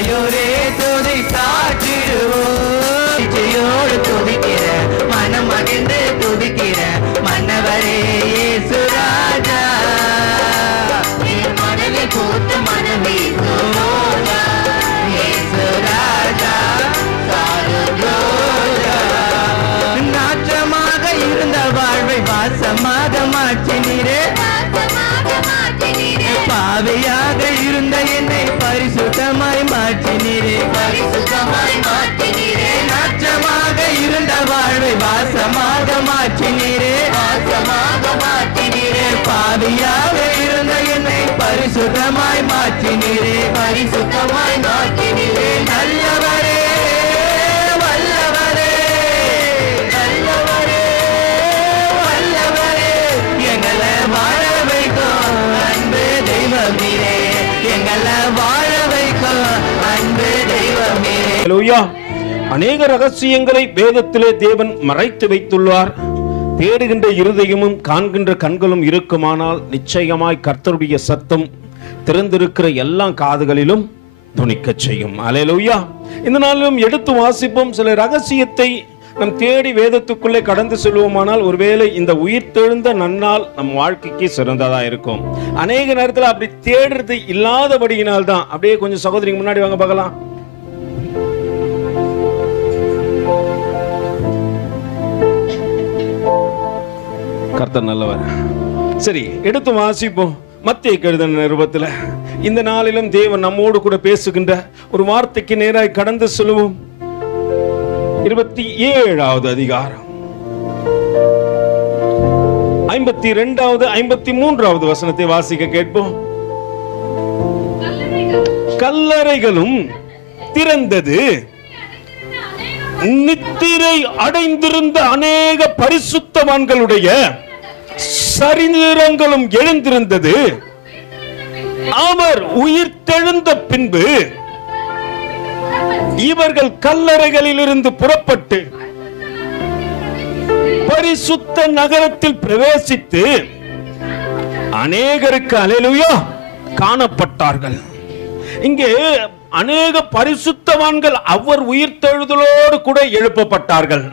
ஆயோரே துதி சாற்றிடுவோம். இச்சையோடு துதிக்கிற மனம் மகிழ்ந்து துதிக்கிற மன்னவரே இயேசு ராஜா. என் மனதில் பூத்த மனமே இயேசு ராஜா. நாற்றமாக இருந்த வாழ்வை வாசமாக மாற்றினீரே. பாவையாக இருந்த என்னை பரிசுத்தமாய் மாற்றினீரே. பரிசுத்தமாய் மாற்றினீரே. நாற்றமாக இருந்த வாழ்வை வாசமாக மாற்றினீரே. வாசமாக மாற்றினீரே. பாவையாக இருந்த என்னை பரிசுத்தமாய் மாற்றினீரே. பரிசுத்தமாய் மாற்றினீரே. நல்லவரே வல்லவரே நல்லவரே வல்லவரே எங்களை வாழ வைக்கும் அன்பு தெய்வமீரே. எங்களை வாழ வைக்கும் அன்பு தெய்வமீரே. ஹல்லேலூயா. அநேக ரகசியங்களை வேதத்திலே தேவன் மறைத்து வைத்துள்ளார். தேடுகின்ற இருதயமும் காண்கின்ற கண்களும் இருக்குமானால் நிச்சயமாய் கர்த்தருடைய சத்தம் திறந்திருக்கிற எல்லா காதுகளிலும் துணிக்க செய்யும். ஹல்லேலூயா. இந்த நாளிலும் எடுத்து வாசிப்போம். சில ரகசியத்தை நம் தேடி வேதத்துக்குள்ளே கடந்து செல்வோமானால் ஒருவேளை இந்த உயிர்த்தெழுந்த நன்னாள் நம் வாழ்க்கைக்கு சிறந்ததா இருக்கும். அநேக நேரத்தில் அப்படி தேடுறது இல்லாதபடியினால் தான். அப்படியே கொஞ்சம் சகோதரிக்கு முன்னாடி வாங்க பார்க்கலாம். கர்த்தர் நல்லவர். சரி, எடுத்து வாசிப்போம். மத்தேயு எழுதின நிருபத்தில் இந்த நாளிலும் தேவன் நம்மோடு கூட பேசுகின்ற ஒரு வார்த்தைக்கு நேராய் கடந்து செல்வோம். 27வது அதிகாரம் 52வது 53வது வசனத்தை வாசிக்க கேட்போம். கல்லறைகளும் திறந்தது, நித்திரை அடைந்திருந்த அநேக பரிசுத்தவான்களுடைய சரீரங்களும் எழுந்திருந்தது. அவர் உயிர்த்தெழுந்த பின்பு இவர்கள் கல்லறைகளில் இருந்து புறப்பட்டு பரிசுத்த நகரத்தில் பிரவேசித்து அநேகருக்கு அல்லேலூயா காணப்பட்டார்கள். இங்கே அநேக பரிசுத்தவான்கள் அவர் உயிர்த்தெழுதலோடு கூட எழுப்பப்பட்டார்கள்.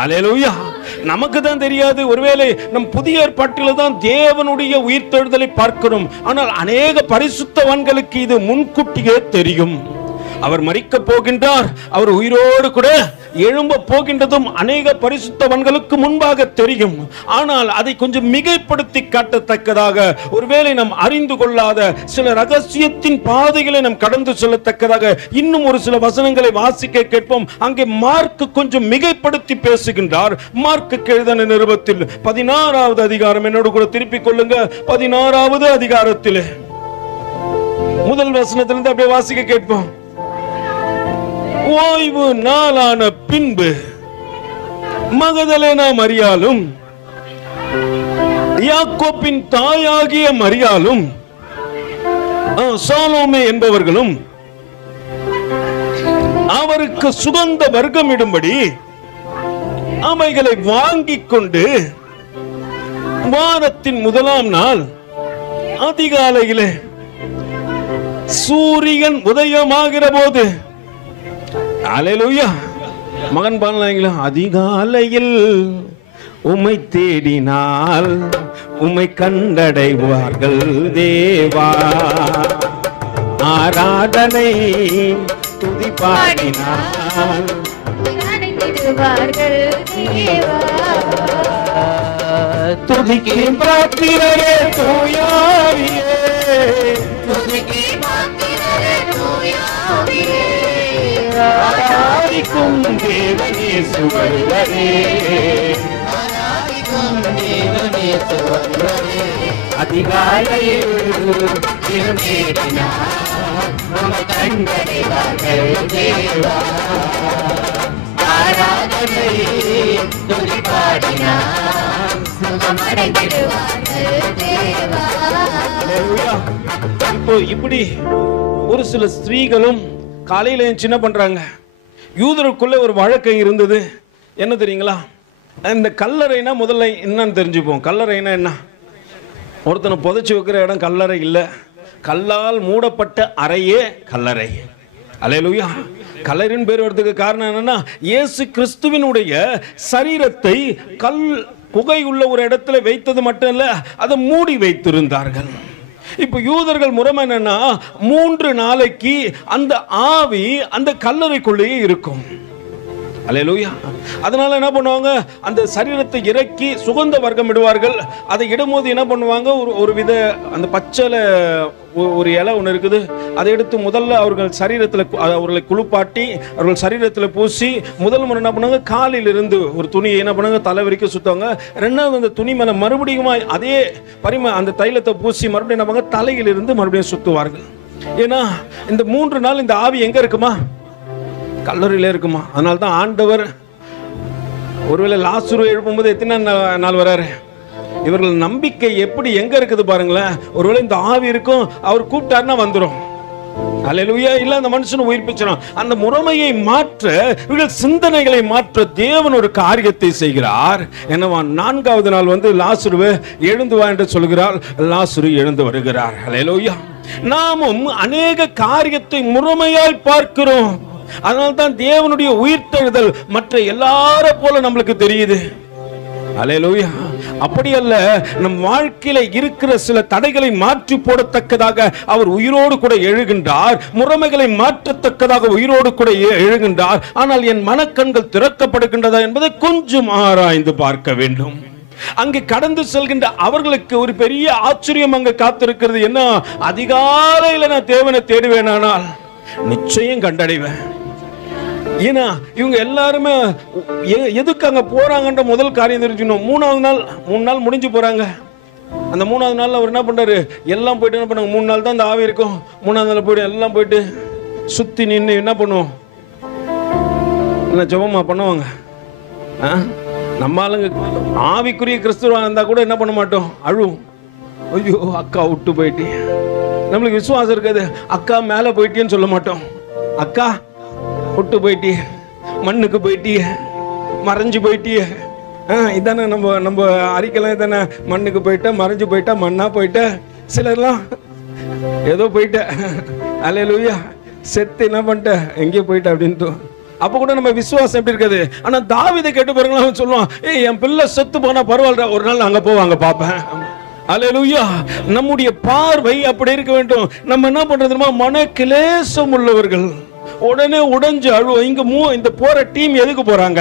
அல்லேலூயா. நமக்கு தான் தெரியாது. ஒருவேளை நம் புதிய ஏற்பாட்டில் தான் தேவனுடைய உயிர்த்தெழுதலை பார்க்கிறோம். ஆனால் அநேக பரிசுத்தவான்களுக்கு இது முன்கூட்டியே தெரியும். அவர் மரிக்க போகின்றார், அவர் உயிரோடு கூட எழும்ப போகின்றதும் அநேக பரிசுத்தவான்களுக்கு முன்பாக தெரியும். ஆனால் அதை கொஞ்சம் மிகைப்படுத்தி காட்டத்தக்கதாக, ஒருவேளை நாம் அறிந்து கொள்ளாத சில ரகசியத்தின் பாதைகளை நாம் கடந்து செல்லத்தக்கதாக இன்னும் ஒரு சில வசனங்களை வாசிக்க கேட்போம். அங்கே மார்க் கொஞ்சம் மிகைப்படுத்தி பேசுகின்றார். மார்க் எழுதின நிருபத்தில் 16வது அதிகாரம், என்னோடு கூட திருப்பிக் கொள்ளுங்க. 16வது அதிகாரத்தில் முதல் வசனத்திலிருந்து அப்படியே வாசிக்க கேட்போம். ஓய்வு நாளான பின்பு மகதலேனா மரியாளும் யாக்கோப்பின் தாயாகிய மரியாளும் சாலோமே என்பவர்களும் அவருக்கு சுகந்த வர்க்கமிடும்படி அவைகளை வாங்கிக் கொண்டு வாரத்தின் முதலாம் நாள் அதிகாலையிலே சூரியன் உதயமாகிற போது, அல்லேலூயா, மகன் பாடலாங்களா, அதிகாலையில் உம்மை தேடினால் உம்மை கண்டடைவார்கள் தேவா, ஆராதனை துதி பாடினால் துதிக்கு பாத்திரரே தூயாவியே, துதிக்கு பாத்திரரே தூயாவியே, ஆராதிக்கும் தேவனே சுவல்லரே, ஆராதிக்கும் தேவனே சுவல்லரே, அதிகாலையில் திருமேடினார் உம்மை கண்டடைவார்கள் தேவா, ஆராதனை துதி பாடினார் சுகமடைந்திடுவார்கள் தேவா. இப்போ இப்படி ஒரு சில ஸ்திரீகளும் காலையில என்ன பண்றாங்க, யூதருக்குள்ள ஒரு வழக்கை இருந்தது. என்ன தெரியுங்களா, இந்த கல்லறைனா முதல்ல என்னன்னு தெரிஞ்சுப்போம். கல்லறைனா என்ன? ஒருத்தனை புதைச்சி வைக்கிற இடம் கல்லறை இல்லை, கல்லால் மூடப்பட்ட அறையே கல்லறை. அல்லேலூயா. கல்லறையின் பேர் வரதுக்கு காரணம் என்னன்னா, இயேசு கிறிஸ்துவினுடைய சரீரத்தை கல் குகை உள்ள ஒரு இடத்துல வைத்தது மட்டும் இல்ல, அதை மூடி வைத்திருந்தார்கள். இப்ப யூதர்கள் முறை என்னன்னா, 3 நாளைக்கு அந்த ஆவி அந்த கல்லறைக்குள்ளேயே இருக்கும். அல்லேலூயா. அதனால என்ன பண்ணுவாங்க, அந்த சரீரத்தை இறக்கி சுகந்த வர்க்கம் இடுவார்கள். அதை இடும்போது என்ன பண்ணுவாங்க, ஒரு வித அந்த பச்சைல ஒரு இலை ஒன்று இருக்குது, அதை எடுத்து முதல்ல அவர்கள் சரீரத்தில் அவர்களை குளிப்பாட்டி அவர்கள் சரீரத்தில் பூசி, முதல் முறை என்ன பண்ணுவாங்க, காலில் இருந்து ஒரு துணியை என்ன பண்ணுவாங்க தலை வரைக்கும் சுற்றுவாங்க. ரெண்டாவது அந்த துணி மேலே மறுபடியும் அதே அந்த தைலத்தை பூசி மறுபடியும் என்ன பண்ணுவாங்க, தலையிலிருந்து மறுபடியும் சுற்றுவார்கள். ஏன்னா இந்த 3 நாள் இந்த ஆவி எங்க இருக்குமா, கல்லறையில இருக்குமா. அதனால தான் ஆண்டவர் ஒருவேளை லாசரு எழுப்பும்போது எத்தனை நாள் வராரு, இவர்கள் நம்பிக்கை எப்படி எங்க இருக்குது பாருங்களேன். ஒருவேளை இந்த ஆவி இருக்கும், அவர் கூப்பிட்டாருன்னா வந்துடும். அல்லேலூயா. இல்ல அந்த மனுஷனை உயிர்ப்பிச்சிடும். அந்த முறைமையை மாற்ற, இவர்கள் சிந்தனைகளை மாற்ற தேவன் ஒரு காரியத்தை செய்கிறார். என்னவா, 4வது நாள் லாசருவே எழுந்து வா என்று சொல்கிறார். லாசரு எழுந்து வருகிறார். அல்லேலூயா. நாமும் அநேக காரியத்தை முறைமையாய் பார்க்கிறோம். அதனால்தான் தேவனுடைய உயிர்த்தெழுதல் மற்ற எல்லாரை போல நம்மளுக்கு தெரியுது. அல்லேலூயா. அப்படி அல்ல, நம் வாழ்க்கையில இருக்கிற சில தடைகளை மாற்றி போடத்தக்கதாக அவர் உயிரோடு கூட எழுகின்றார். முறைமைகளை மாற்றத்தக்கதாக உயிரோடு கூட எழுகின்றார். ஆனால் என் மனக்கண்கள் திறக்கப்படுகின்றதா என்பதை கொஞ்சம் ஆராய்ந்து பார்க்க வேண்டும். அங்கு கடந்து செல்கின்ற அவர்களுக்கு ஒரு பெரிய ஆச்சரியம் அங்கு காத்திருக்கிறது. என்ன, அதிகாலையில் நான் தேவனை தேடுவேனானால் நிச்சயம் கண்டடைவேன். ஏன்னா இவங்க எல்லாருமே எதுக்கு அங்க போறாங்கன்ற முதல் காரியம் தெரிஞ்சுக்கணும். 3 நாள் முடிஞ்சு போறாங்க. அந்த 3வது நாள் அவர் என்ன பண்றாரு, எல்லாம் போயிட்டு என்ன பண்ணாங்க, 3 நாள் தான் அந்த ஆவி இருக்கும். 3வது நாள் போயிட்டு எல்லாம் போயிட்டு சுத்தி நின்று என்ன பண்ணுவோம், என்ன ஜெபமா பண்ணுவாங்க. நம்ம ஆளுங்க ஆவிக்குரிய கிறிஸ்துவா இருந்தா கூட என்ன பண்ண மாட்டோம், அழுவும். ஐயோ அக்கா விட்டு போயிட்டு, நம்மளுக்கு விசுவாசம் இருக்காது. அக்கா மேல போயிட்டேன்னு சொல்ல மாட்டோம், அக்கா விட்டு போயிட்டிய, மண்ணுக்கு போயிட்டிய, மறைஞ்சு போயிட்டிய. இதானே நம்ம அறிக்கலாம். இதானே மண்ணுக்கு போயிட்ட, மறைஞ்சு போயிட்டா, மண்ணா போயிட்ட. சிலர்லாம் ஏதோ போயிட்ட, அல்லேலூயா, செத்து என்ன பண்ணிட்ட, எங்கேயோ போயிட்ட அப்படின்ட்டு. அப்ப கூட நம்ம விசுவாசம் எப்படி இருக்காது. ஆனா தாவீதை கேட்டு பாருங்களா, அவன் சொல்லுவான், ஏய் என் பிள்ளை செத்து போனா பரவாயில்ல, ஒரு நாள் அங்க போவாங்க பாப்பேன். அல்லேலூயா. நம்முடைய பார்வை அப்படி இருக்க வேண்டும். நம்ம என்ன பண்றதுமா, மன கிலேசம் உள்ளவர்கள் உடனே உடைஞ்சு அழுவோம். இந்த போற டீம் எதுக்கு போறாங்க,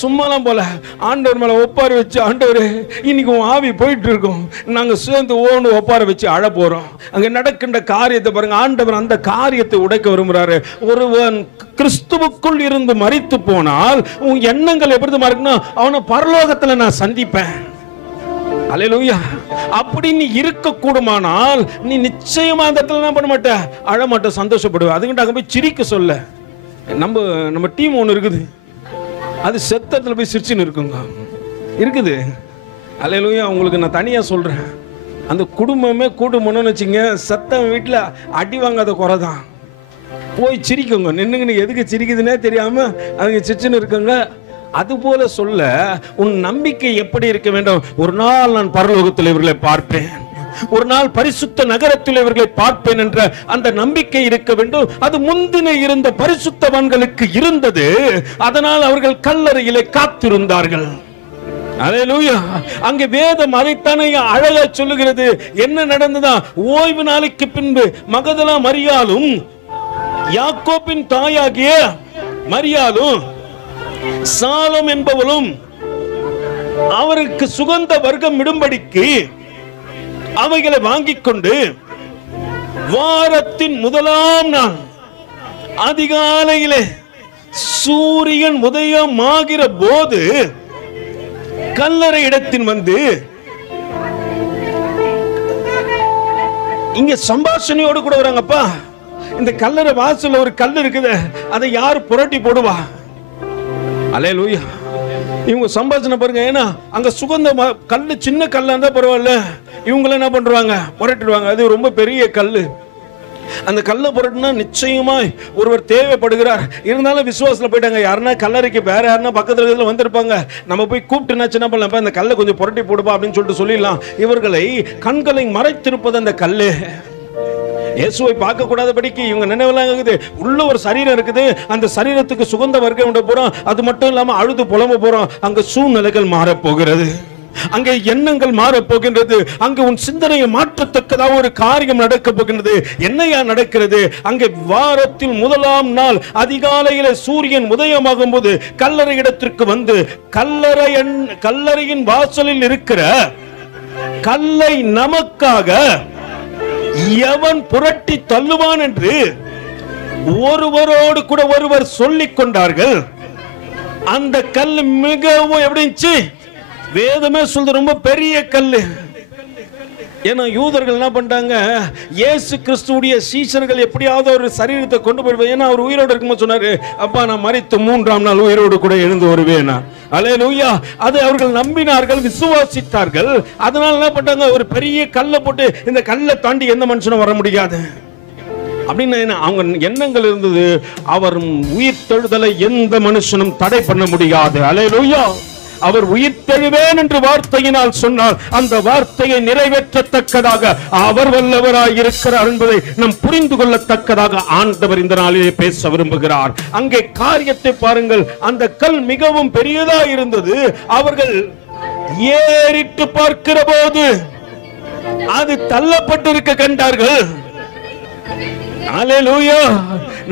சும்மாலாம் போல ஆண்டவர் மேல ஒப்பார வச்சு, ஆண்டவர் இன்னைக்கு ஆவி போயிட்டு இருக்கோம், நாங்க சேர்ந்து ஓன்னு ஒப்பார வச்சு அழ போறோம். அங்க நடக்கின்ற காரியத்தை பாருங்க. ஆண்டவர் அந்த காரியத்தை உடைக்க விரும்புறாரு. ஒருவன் கிறிஸ்துவுக்குள் இருந்து மரித்து போனால் உன் எண்ணங்கள் எப்படி இருக்குன்னா, அவனை பரலோகத்துல நான் சந்திப்பேன். அல்லேலூயா. அப்படி நீ இருக்க கூடுமானால் நீ நிச்சயமா அந்த இடத்துல என்ன பண்ண மாட்ட, அழ மாட்ட, சந்தோஷப்படுவ. அதுக்கிட்ட அங்க போய் சிரிக்க சொல்ல. நம்ம டீம் ஒன்று இருக்குது, அது செத்தத்துல போய் சிரிச்சுன்னு இருக்குங்க, இருக்குது. அல்லேலூயா. உங்களுக்கு நான் தனியா சொல்றேன், அந்த குடும்பமே கூட்டணும்னு வச்சுங்க, சத்தம் வீட்டில் அடி வாங்காத குறைதான். போய் சிரிக்குங்க, நின்னுங்கன்னு எதுக்கு சிரிக்குதுன்னே தெரியாம அவங்க சிரிச்சுன்னு இருக்குங்க. அதுபோல சொல்ல, உன் நம்பிக்கை எப்படி இருக்க வேண்டும், ஒரு நாள் நான் பரலோகத்தில் இவர்களை பார்ப்பேன், ஒரு நாள் பரிசுத்த நகரத்தில் இவர்களை பார்ப்பேன் என்ற அந்த நம்பிக்கை இருக்க வேண்டும். அது முந்தின இருந்த பரிசுத்தவான்களுக்கு இருந்தது. அதனால் அவர்கள் கல்லறையிலே காத்திருந்தார்கள். அல்லேலூயா. அங்கே வேதம் அதைத்தானே அழகா சொல்லுகிறது. என்ன நடந்ததா, ஓய்வு நாளைக்கு பின்பு மகதலா மரியாளும் யாக்கோபின் தாயாகிய மரியாளும் சாலம் என்பவளும் அவருக்கு சுகந்த வர்க்கம் இடும்படிக்கு அவைகளை வாங்கிக் கொண்டு வாரத்தின் 1ஆம் நாள் அதிகாலையிலே சூரியன் உதயமாகிற போது கல்லறை இடத்தின் வந்து, இங்க சம்பாஷணையோடு கூட வராங்கப்பா. இந்த கல்லறை வாசல்ல ஒரு கல் இருக்குது, அதை யார் புரட்டி போடுவா. அல்லேலூயா. இவங்க சம்பாஷணை பாருங்க. ஏன்னா அங்க சுகந்த கல்லு சின்ன கல்லா இருந்தா பரவாயில்ல, இவங்கள என்ன பண்றாங்க, புரட்டிடுவாங்க. அது ரொம்ப பெரிய கல்லு. அந்த கல்லை புரட்டினா நிச்சயமா ஒருவர் தேவைப்படுகிறார். இருந்தாலும் விசுவாசத்துல போயிட்டாங்க. யாருன்னா கல்லறைக்கு வேற யாருன்னா பக்கத்துல வந்திருப்பாங்க, நம்ம போய் கூப்பிட்டுனா சின்ன பண்ணலாம், இந்த கல்லை கொஞ்சம் புரட்டி போடுப்பா அப்படின்னு சொல்லிட்டு சொல்லிடலாம். இவர்களை கண்களை மறைத்திருப்பது அந்த கல்லு. இயேசுவை பார்க்க கூடாதபடிக்கு இவங்க நினைவெல்லாம் இருக்குது. உள்ள ஒரு சரீரம் இருக்குது, அந்த சரீரத்துக்கு சுகந்த வர்க்கம் விட போறோம். அது மட்டும் இல்லாம அழுது புலம்ப போறோம். அங்க சூழ்நிலைகள் மாறப்போகிறது, அங்கே எண்ணங்கள் மாறப்போகின்றது, அங்கு உன் சிந்தனையை மாற்றத்தக்கதாக ஒரு காரியம் நடக்க போகின்றது. என்னையா நடக்கிறது? அங்கே வாரத்தில் முதலாம் நாள் அதிகாலையில சூரியன் உதயமாகும் போது கல்லறை இடத்திற்கு வந்து கல்லறையின் வாசலில் இருக்கிற கல்லை நமக்காக எவன் புரட்டி தள்ளுவான் என்று ஒருவரோடு கூட ஒருவர் சொல்லிக் கொண்டார்கள். அந்த கல் மிகவும் எப்படி வேதமே சொல்றது, ரொம்ப பெரிய கல்லு. ஏன்னா யூதர்கள் என்ன பண்ணிட்டாங்க, இயேசு கிறிஸ்துவுடைய சீஷர்கள் எப்படியாவது ஒரு சரீரத்தை கொண்டு போயிடுவேன். ஏன்னா அவர் உயிரோடு இருக்கும்போது சொன்னாரு, அப்பா நான் மரித்து 3ஆம் நாள் உயிரோடு கூட எழுந்து வருவேனா. அல்லேலூயா. அதை அவர்கள் நம்பினார்கள், விசுவாசித்தார்கள். அதனால என்ன பண்ணிட்டாங்க, ஒரு பெரிய கல்லை போட்டு இந்த கல்லை தாண்டி எந்த மனுஷனும் வர முடியாது அப்படின்னு அவங்க எண்ணங்கள் இருந்தது. அவர் உயிர் தெழுதலை எந்த மனுஷனும் தடை பண்ண முடியாது. அல்லேலூயா. அவர் உயிர் தெழுவேன் என்று வார்த்தையினால் சொன்னால் அந்த வார்த்தையை நிறைவேற்றத்தக்கதாக அவர் வல்லவராய் இருக்கிறார் என்பதை நாம் புரிந்து கொள்ளத்தக்கதாக ஆண்டவர் இந்த நாளிலே பேச விரும்புகிறார். அங்கே காரியத்தை பாருங்கள், அந்த கல் மிகவும் பெரியதா இருந்தது. அவர்கள் ஏறிட்டு பார்க்கிற போது அது தள்ளப்பட்டிருக்க கண்டார்கள். அல்லேலூயா.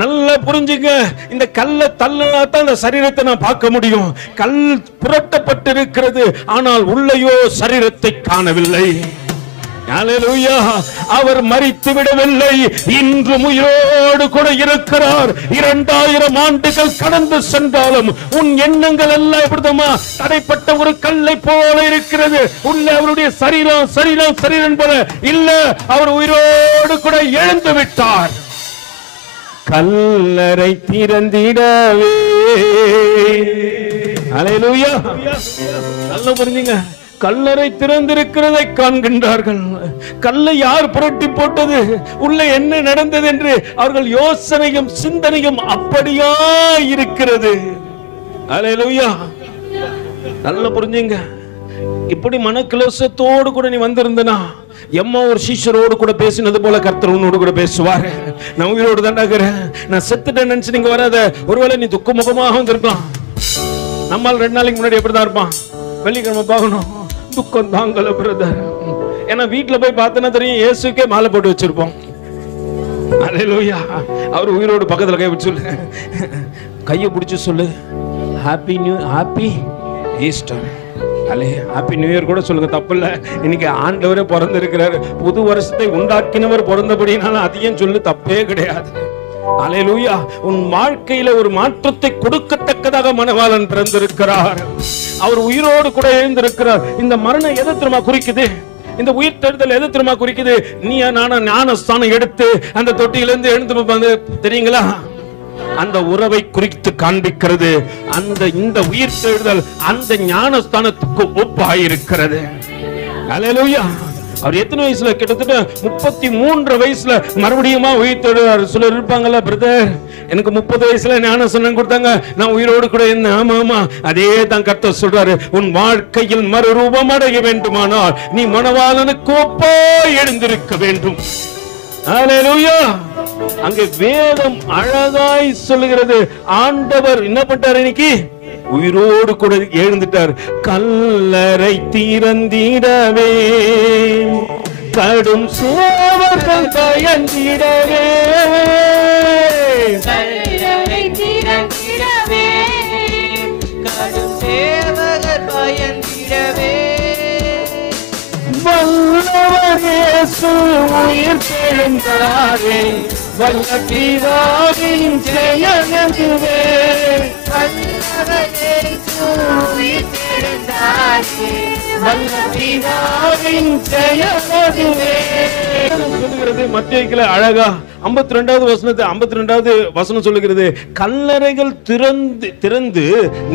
நல்லா புரிஞ்சுங்க, இந்த கல்லை தள்ளினா தான் இந்த சரீரத்தை நான் பார்க்க முடியும். கல் புரட்டப்பட்டிருக்கிறது, ஆனால் உள்ளேயோ சரீரத்தை காணவில்லை. அல்லேலூயா. அவர் மரித்து விடவில்லை, இன்று உயிரோடு கூட இருக்கிறார். 2000 ஆண்டுகள் கடந்து சென்றாலும் உன் எண்ணங்கள் எல்லாம் எப்படிமா தடைப்பட்ட ஒரு கல்லை போல இருக்கிறது. உள்ள அவருடைய சரீரம் சரீரம் சரீரம் போல இல்ல, அவர் உயிரோடு கூட எழுந்து விட்டார். கல்லறை திறந்திடவே. அல்லேலூயா. நல்லா புரிஞ்சுங்க, கல்லறை திறந்திருக்கிறதை காண்கின்றார்கள். கல்லை யார் புரட்டி போட்டது, உள்ள என்ன நடந்தது என்று அவர்கள் யோசனையும் சிந்தனையும் அப்படியா இருக்கிறது. அல்லேலூயா. நல்லா புரிஞ்சுங்க. இப்படி மனக்கிலோசத்தோடு கூட நீ வந்திருந்தனா, எம்மா ஒரு சீஷரோடு கூட பேசினது போல கர்த்தர் உன்னோடு கூட பேசுவார். நான் உயிரோடு தாண்டாகிறேன், நான் செத்துட்டேன் நினைச்சு நீங்க வராத. ஒருவேளை நீ துக்க முகமாக வந்திருக்கலாம். நம்மால் 2 நாளைக்கு முன்னாடி எப்படிதான் இருப்பான், வெள்ளிக்கிழமை பார்க்கணும், துக்கம் தாங்கல பிரதர். ஏன்னா வீட்டுல போய் பார்த்தனா தெரியும், இயேசுக்கே மாலை போட்டு வச்சிருப்போம். அல்லேலூயா. அவர் உயிரோடு பக்கத்துல கை பிடிச்சு சொல்லு, கையை பிடிச்சு சொல்லு, happy Easter. Happy new year கூட சொல்லுங்க, தப்பு இல்ல. இன்னைக்கு ஆண்டவரே பிறந்திருக்கிறார், புது வருஷத்தை உண்டாக்கினவர் பிறந்தபடினாலும் அதையும் சொல்லு, தப்பே கிடையாது. அல்லேலூயா. உன் வாழ்க்கையில ஒரு மாற்றத்தை கொடுக்கத்தக்கதாக மணவாளன் பிறந்திருக்கிறார். அவர் உயிரோடு கூட எழுந்திருக்கிறார். இந்த மரணம் எதை திரும்ப குறிக்குது, இந்த உயிர் தெழுதல் எதை திரும்ப குறிக்குது? நீ நானா ஞானஸ்தானம் எடுத்து அந்த தொட்டியிலிருந்து எழுந்து தெரியுங்களா, அந்த உறவை குறித்து காண்பிக்கிறது. இந்த உயிர் தெழுதல் அந்த ஞானஸ்தானத்துக்கு ஒப்பாயிருக்கிறது. அல்லேலூயா. அவர் எத்தனை வயசுல, கிட்டத்தட்ட 33 வயசுல மறுபடியும் உயிர் தெழுறார். சிலர் இருப்பாங்கல்ல, பிரதர் எனக்கு 30 வயசுல ஞானஸ்தானம் கொடுத்தாங்க, நான் உயிரோடு கூட என்ன. ஆமா ஆமா, அதே தான் கர்த்தர் சொல்றாரு. உன் வாழ்க்கையில் மறுரூபம் அடைய வேண்டுமானால் நீ மணவாளனுக்கு ஒப்பாய் எழுந்திருக்க வேண்டும். அல்லேலூயா. அங்கே வேதம் அழகாய் சொல்லுகிறது, ஆண்டவர் என்ன பண்றார், இன்னைக்கு உயிரோடு கூட எழுந்துட்டார். கல்லறை திறந்திடவே, கடும் சேவர்கள் பயந்திடவே, கல்லறை திறந்திடவே, கடும் சேவகர் பயந்திடவே, வல்லவர் இயேசு உயிர் தெழுந்தாரே, வல்ல பிதாவின் ஜெயமே. வல்லவர் இயேசு உயிர் தெழுந்தாரே, வல்ல பிதாவின் ஜெயமே. சொல்லுகிறது மத்தேயுல அழகா 52வது வசனம் சொல்லுகிறது, கல்லறைகள் திறந்து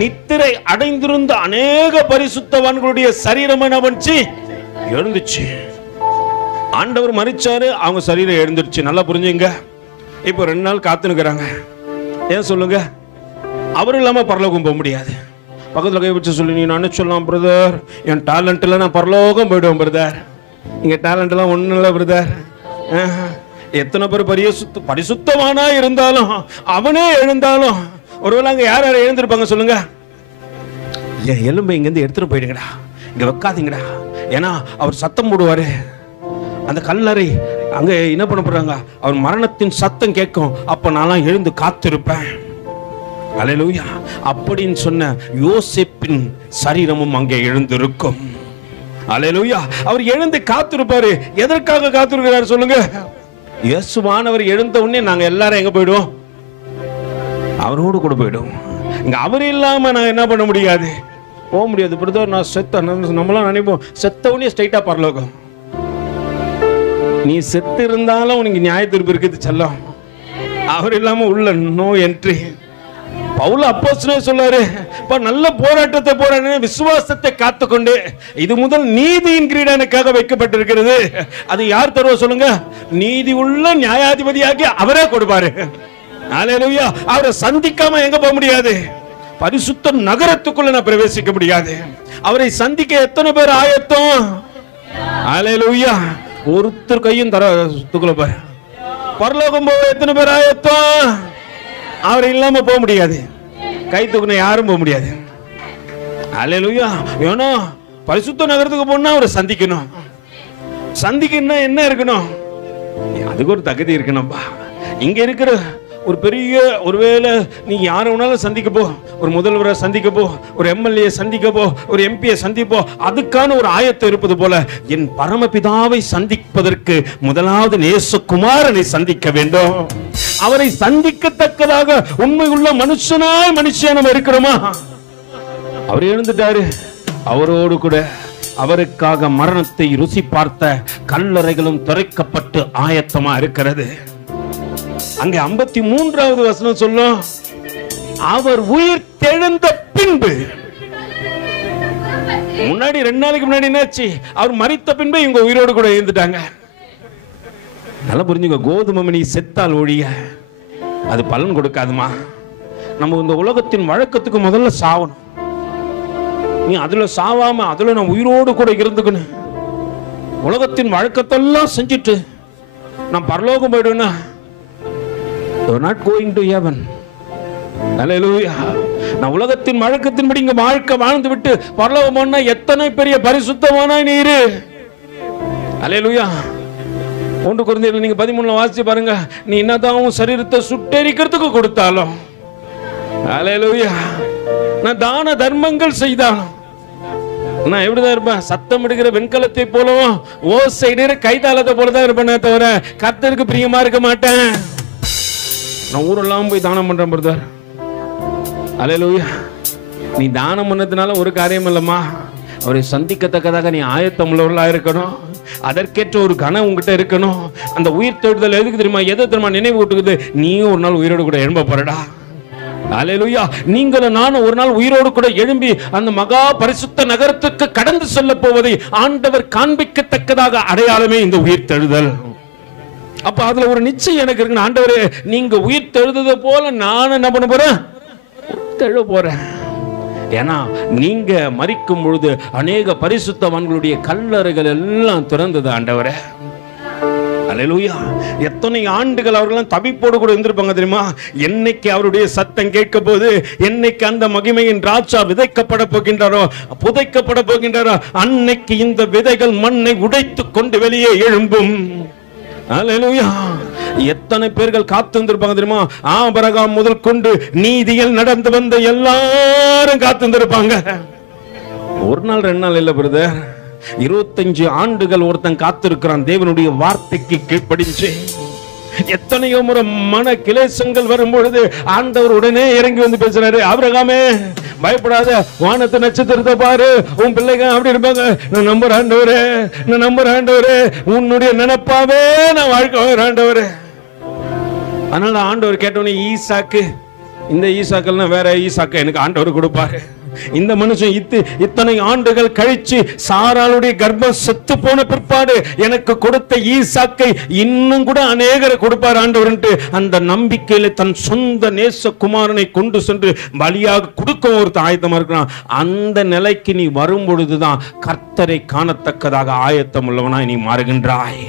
நித்திரை அடைந்திருந்த அநேக பரிசுத்தவான்களுடைய சரீரம் என்ன பண்ணுச்சு, எழுந்துச்சு. ஆண்டவர் மரிச்சாரு, அவங்க சரீரம் எழுந்துருச்சு. நல்லா புரிஞ்சுங்க. இப்போ 2 நாள் காத்துனுக்குறாங்க. ஏன் சொல்லுங்க, அவர் இல்லாம பரலோகம் போக முடியாது. பக்கத்துல கை வச்சு சொல்லி, நீ நினைச்சு சொல்லலாம் பிரதர், என் டேலண்ட் இல்லை, நான் பரலோகம் போயிடுவேன் பிரதர். இங்க டேலண்ட் எல்லாம் ஒண்ணும் இல்லை பிரதர். எத்தனை பேர் பரிசுத்தமானா இருந்தாலும் அவனே எழுந்தாலும், ஒருவேளை அங்க யார் யார் எழுந்திருப்பாங்க சொல்லுங்க? எலும்பை இங்கிருந்து எடுத்துட்டு போயிடுங்கடா, இங்க வைக்காதீங்கடா, ஏன்னா அவர் சத்தம் போடுவாரு. அந்த கல்லறை அங்க என்ன பண்ண போறாங்க, அவர் மரணத்தின் சத்தம் கேட்கும், அப்ப நான் எழுந்து காத்திருப்பேன். அல்லேலூயா. அப்படின்னு சொன்ன யோசேப்பின் சரீரமும் அங்கே எழுந்திருக்கும். அல்லேலூயா. அவர் எழுந்து காத்திருப்பாரு. எதற்காக காத்திருக்கிறார் சொல்லுங்க? இயேசுவானவர் எழுந்த உடனே நாங்க எல்லாரும் எங்க போயிடுவோம்? அவரோடு கூட போயிடுவோம். இங்க அவர் இல்லாம நான் என்ன பண்ண முடியாது, போக முடியாது. பிரதர் நான் செத்த, நம்மளாம் நினைப்போம் செத்த உடனே ஸ்ட்ரைட்டா பரலோகம். நீ செத்து இருந்தாலும் உனக்கு நியாய தீர்ப்பு இருக்குது செல்லம். அவர் இல்லாம உள்ள நோ என்ட்ரி. பவுல் அப்போஸ்தலன் சொல்றாரு, நல்ல போராட்டத்தை போராடின விசுவாசத்தை காத்துக்கொண்டு இது முதல் நீதியின் கிரீடம் எனக்காக வைக்கப்பட்டிருக்கிறது. அது யார் தருவா சொல்லுங்க? நீதி உள்ள நியாயாதிபதியாகி அவரே கொடுப்பாரு. அல்லேலூயா. அவரை சந்திக்காம எங்க போக முடியாது? பரிசுத்த நகரத்துக்குள்ள நான் பிரவேசிக்க முடியாது. அவரை சந்திக்க எத்தனை பேர் ஆயத்தம்? அல்லேலூயா. ஒருத்தர் கையும் தரத்துக்குள்ள பாரு. பரலோகம் போக எத்தனை பேர் ஆயத்தம்? அவர் இல்லாம போக முடியாது. கை தூக்குன யாரும் போக முடியாது. அல்லேலூயா. ஏன்னா பரிசுத்த நகரத்துக்கு போனா அவரை சந்திக்கணும். சந்திக்கணும்னா என்ன இருக்கணும்? அதுக்கு ஒரு தகுதி இருக்கணும்பா. இங்க இருக்கிற ஒரு பெரிய, ஒருவேளை நீ யாரை வேணாலும் சந்திக்க போ, ஒரு முதல்வரை சந்திக்க போ, ஒரு எம்எல்ஏ சந்திக்க போ, ஒரு எம்பியை சந்திப்போ, அதுக்கான ஒரு ஆயத்தம் இருப்பது போல என் பரமபிதாவை சந்திப்பதற்கு முதலாவது நேசகுமாரனை சந்திக்க வேண்டும். அவரை சந்திக்கத்தக்கதாக உண்மை உள்ள மனுஷனா நம்ம இருக்கிறோமா? அவர் எழுந்துட்டாரு. அவரோடு கூட அவருக்காக மரணத்தை ருசி பார்த்த கல்லறைகளும் திறக்கப்பட்டு ஆயத்தமா இருக்கிறது. அங்கே 53வது வசனம் சொல்லும், அவர் உயிர் தெழுந்த பின்பு. முன்னாடி 2 நாளைக்கு முன்னாடி என்னாச்சு? அவர் மரித்த பின்பு இவங்க உயிரோடு கூட இருந்துட்டாங்க. நல்லா புரிஞ்சுங்க. கோதுமை மணி செத்தால் ஒழிய அது பலன் கொடுக்காதுமா. நம்ம இந்த உலகத்தின் வழக்கத்துக்கு முதல்ல சாவணும். நீ அதுல சாவாம அதுல நான் உயிரோடு கூட இருந்துக்கணும். உலகத்தின் வழக்கத்தெல்லாம் செஞ்சுட்டு நான் பரலோகம் போயிடுவேன்னா, you're not going to heaven. அல்லேலூயா. நான் உலகத்தின் வழக்கத்தின்படி இங்க வாழ்க்கை வாழ்ந்து விட்டு பரலோகம் போனா எத்தனை பெரிய பரிசுத்தமான நீரு. அல்லேலூயா. 1 கொரிந்தியர் நீங்க 13 வாசிச்சு பாருங்க. நீ என்னதான் உன் சரீரத்தை சுட்டெரிக்கிறதுக்கு கொடுத்தாலும், அல்லேலூயா, நான் தான தர்மங்கள் செய்தாலும் நான் எப்படிதான் இருப்பேன்? சத்தம் எடுக்கிற வெண்கலத்தை போலவும் ஓசை கைதாளத்தை போலதான் இருப்பேன், தவிர கர்த்தருக்கு பிரியமா இருக்க மாட்டேன். நான் ஊரெல்லாம் போய் தானம் பண்றேன் பிரதர். அல்லேலூயா. நீ தானம் பண்ணதுனால ஒரு காரியம் இல்லம்மா, அவரை சந்திக்கத்தக்கதாக நீ ஆயத்தம் உள்ளவர்களா இருக்கணும். அதற்கேற்ற ஒரு கணம் உங்ககிட்ட இருக்கணும். அந்த உயிர் தேடுதல் எதுக்கு தெரியுமா? எதை தெரியுமா நினைவு கூட்டுக்குது? நீயும் ஒரு நாள் உயிரோடு கூட எழும்ப போறடா. அல்லேலூயா. நீங்களும் நானும் ஒரு நாள் உயிரோடு கூட எழும்பி அந்த மகா பரிசுத்த நகரத்துக்கு கடந்து செல்ல போவதை ஆண்டவர் காண்பிக்கத்தக்கதாக அடையாளமே இந்த உயிர் தெழுதல். அப்ப அதுல ஒரு நிச்சயம் எனக்கு இருக்கு. ஆண்டவரே, நீங்க உயிர் தெழுதது போல நான் என்ன பண்ண போறேன்? தெழ போறேன். ஏன்னா நீங்க மரிக்கும் பொழுது அநேக பரிசுத்தவான்களுடைய கல்லறைகள் எல்லாம் திறந்தது ஆண்டவரே. அல்லேலூயா. எத்தனை ஆண்டுகள் அவர்கள் தவிப்போடு கூட இருந்திருப்பாங்க தெரியுமா? என்னைக்கு அவருடைய சத்தம் கேட்க போது, என்னைக்கு அந்த மகிமையின் ராஜா விதைக்கப்பட போகின்றாரோ, புதைக்கப்பட போகின்றாரோ, அன்னைக்கு இந்த விதைகள் மண்ணை உடைத்து கொண்டு வெளியே எழும்பும். அல்லேலூயா. எத்தனை பேர்கள் காத்திருந்திருப்பாங்க தெரியுமா? ஆபிரகாம் முதல் கொண்டு நீதியில் நடந்து வந்த எல்லாரும் காத்திருந்திருப்பாங்க. ஒரு நாள் 2 நாள் இல்ல பிரதர், 25 ஆண்டுகள் ஒருத்தன் காத்திருக்கிறான் தேவனுடைய வார்த்தைக்கு கீழ்ப்படிஞ்சு. எத்தனையோ முறை மன கிளேசங்கள் வரும் பொழுது ஆண்டவர் உடனே இறங்கி வந்து பேசுறாரு. ஆபிரகாமே, பயப்படாத, வானத்து நட்சத்திரத்தை பாரு, உன் பிள்ளைங்க அப்படி இருப்பாங்க. நான் நம்புறேன் ஆண்டவரே, நான் நம்புறேன் ஆண்டவரே, உன்னுடைய நினைப்பாவே நான் வாழ்க்கை ஆண்டவரே. அதனால ஆண்டவர் கேட்டவனே, ஈசாக்கு, இந்த ஈசாக்கள்னா வேற ஈசாக்கு எனக்கு ஆண்டவர் கொடுப்பாரு. இந்த மனுஷன் இத்தனை ஆண்டுகள் கழிச்சு சாராளுடைய கர்ப்பம் செத்து போன பிற்பாடு எனக்கு கொடுத்த ஈசாக்கை இன்னும் கூட அநேகரை கொடுப்பார் ஆண்டவர்ன்ட்டு அந்த நம்பிக்கையில தன் சொந்த நேசகுமாரனை கொண்டு சென்று பலியாக கொடுக்க ஒரு ஆயத்தமா இருக்கிறான். அந்த நிலைக்கு நீ வரும் பொழுதுதான் கர்த்தரை காணத்தக்கதாக ஆயத்தம் உள்ளவனாய் நீ மாறுகின்றாய்.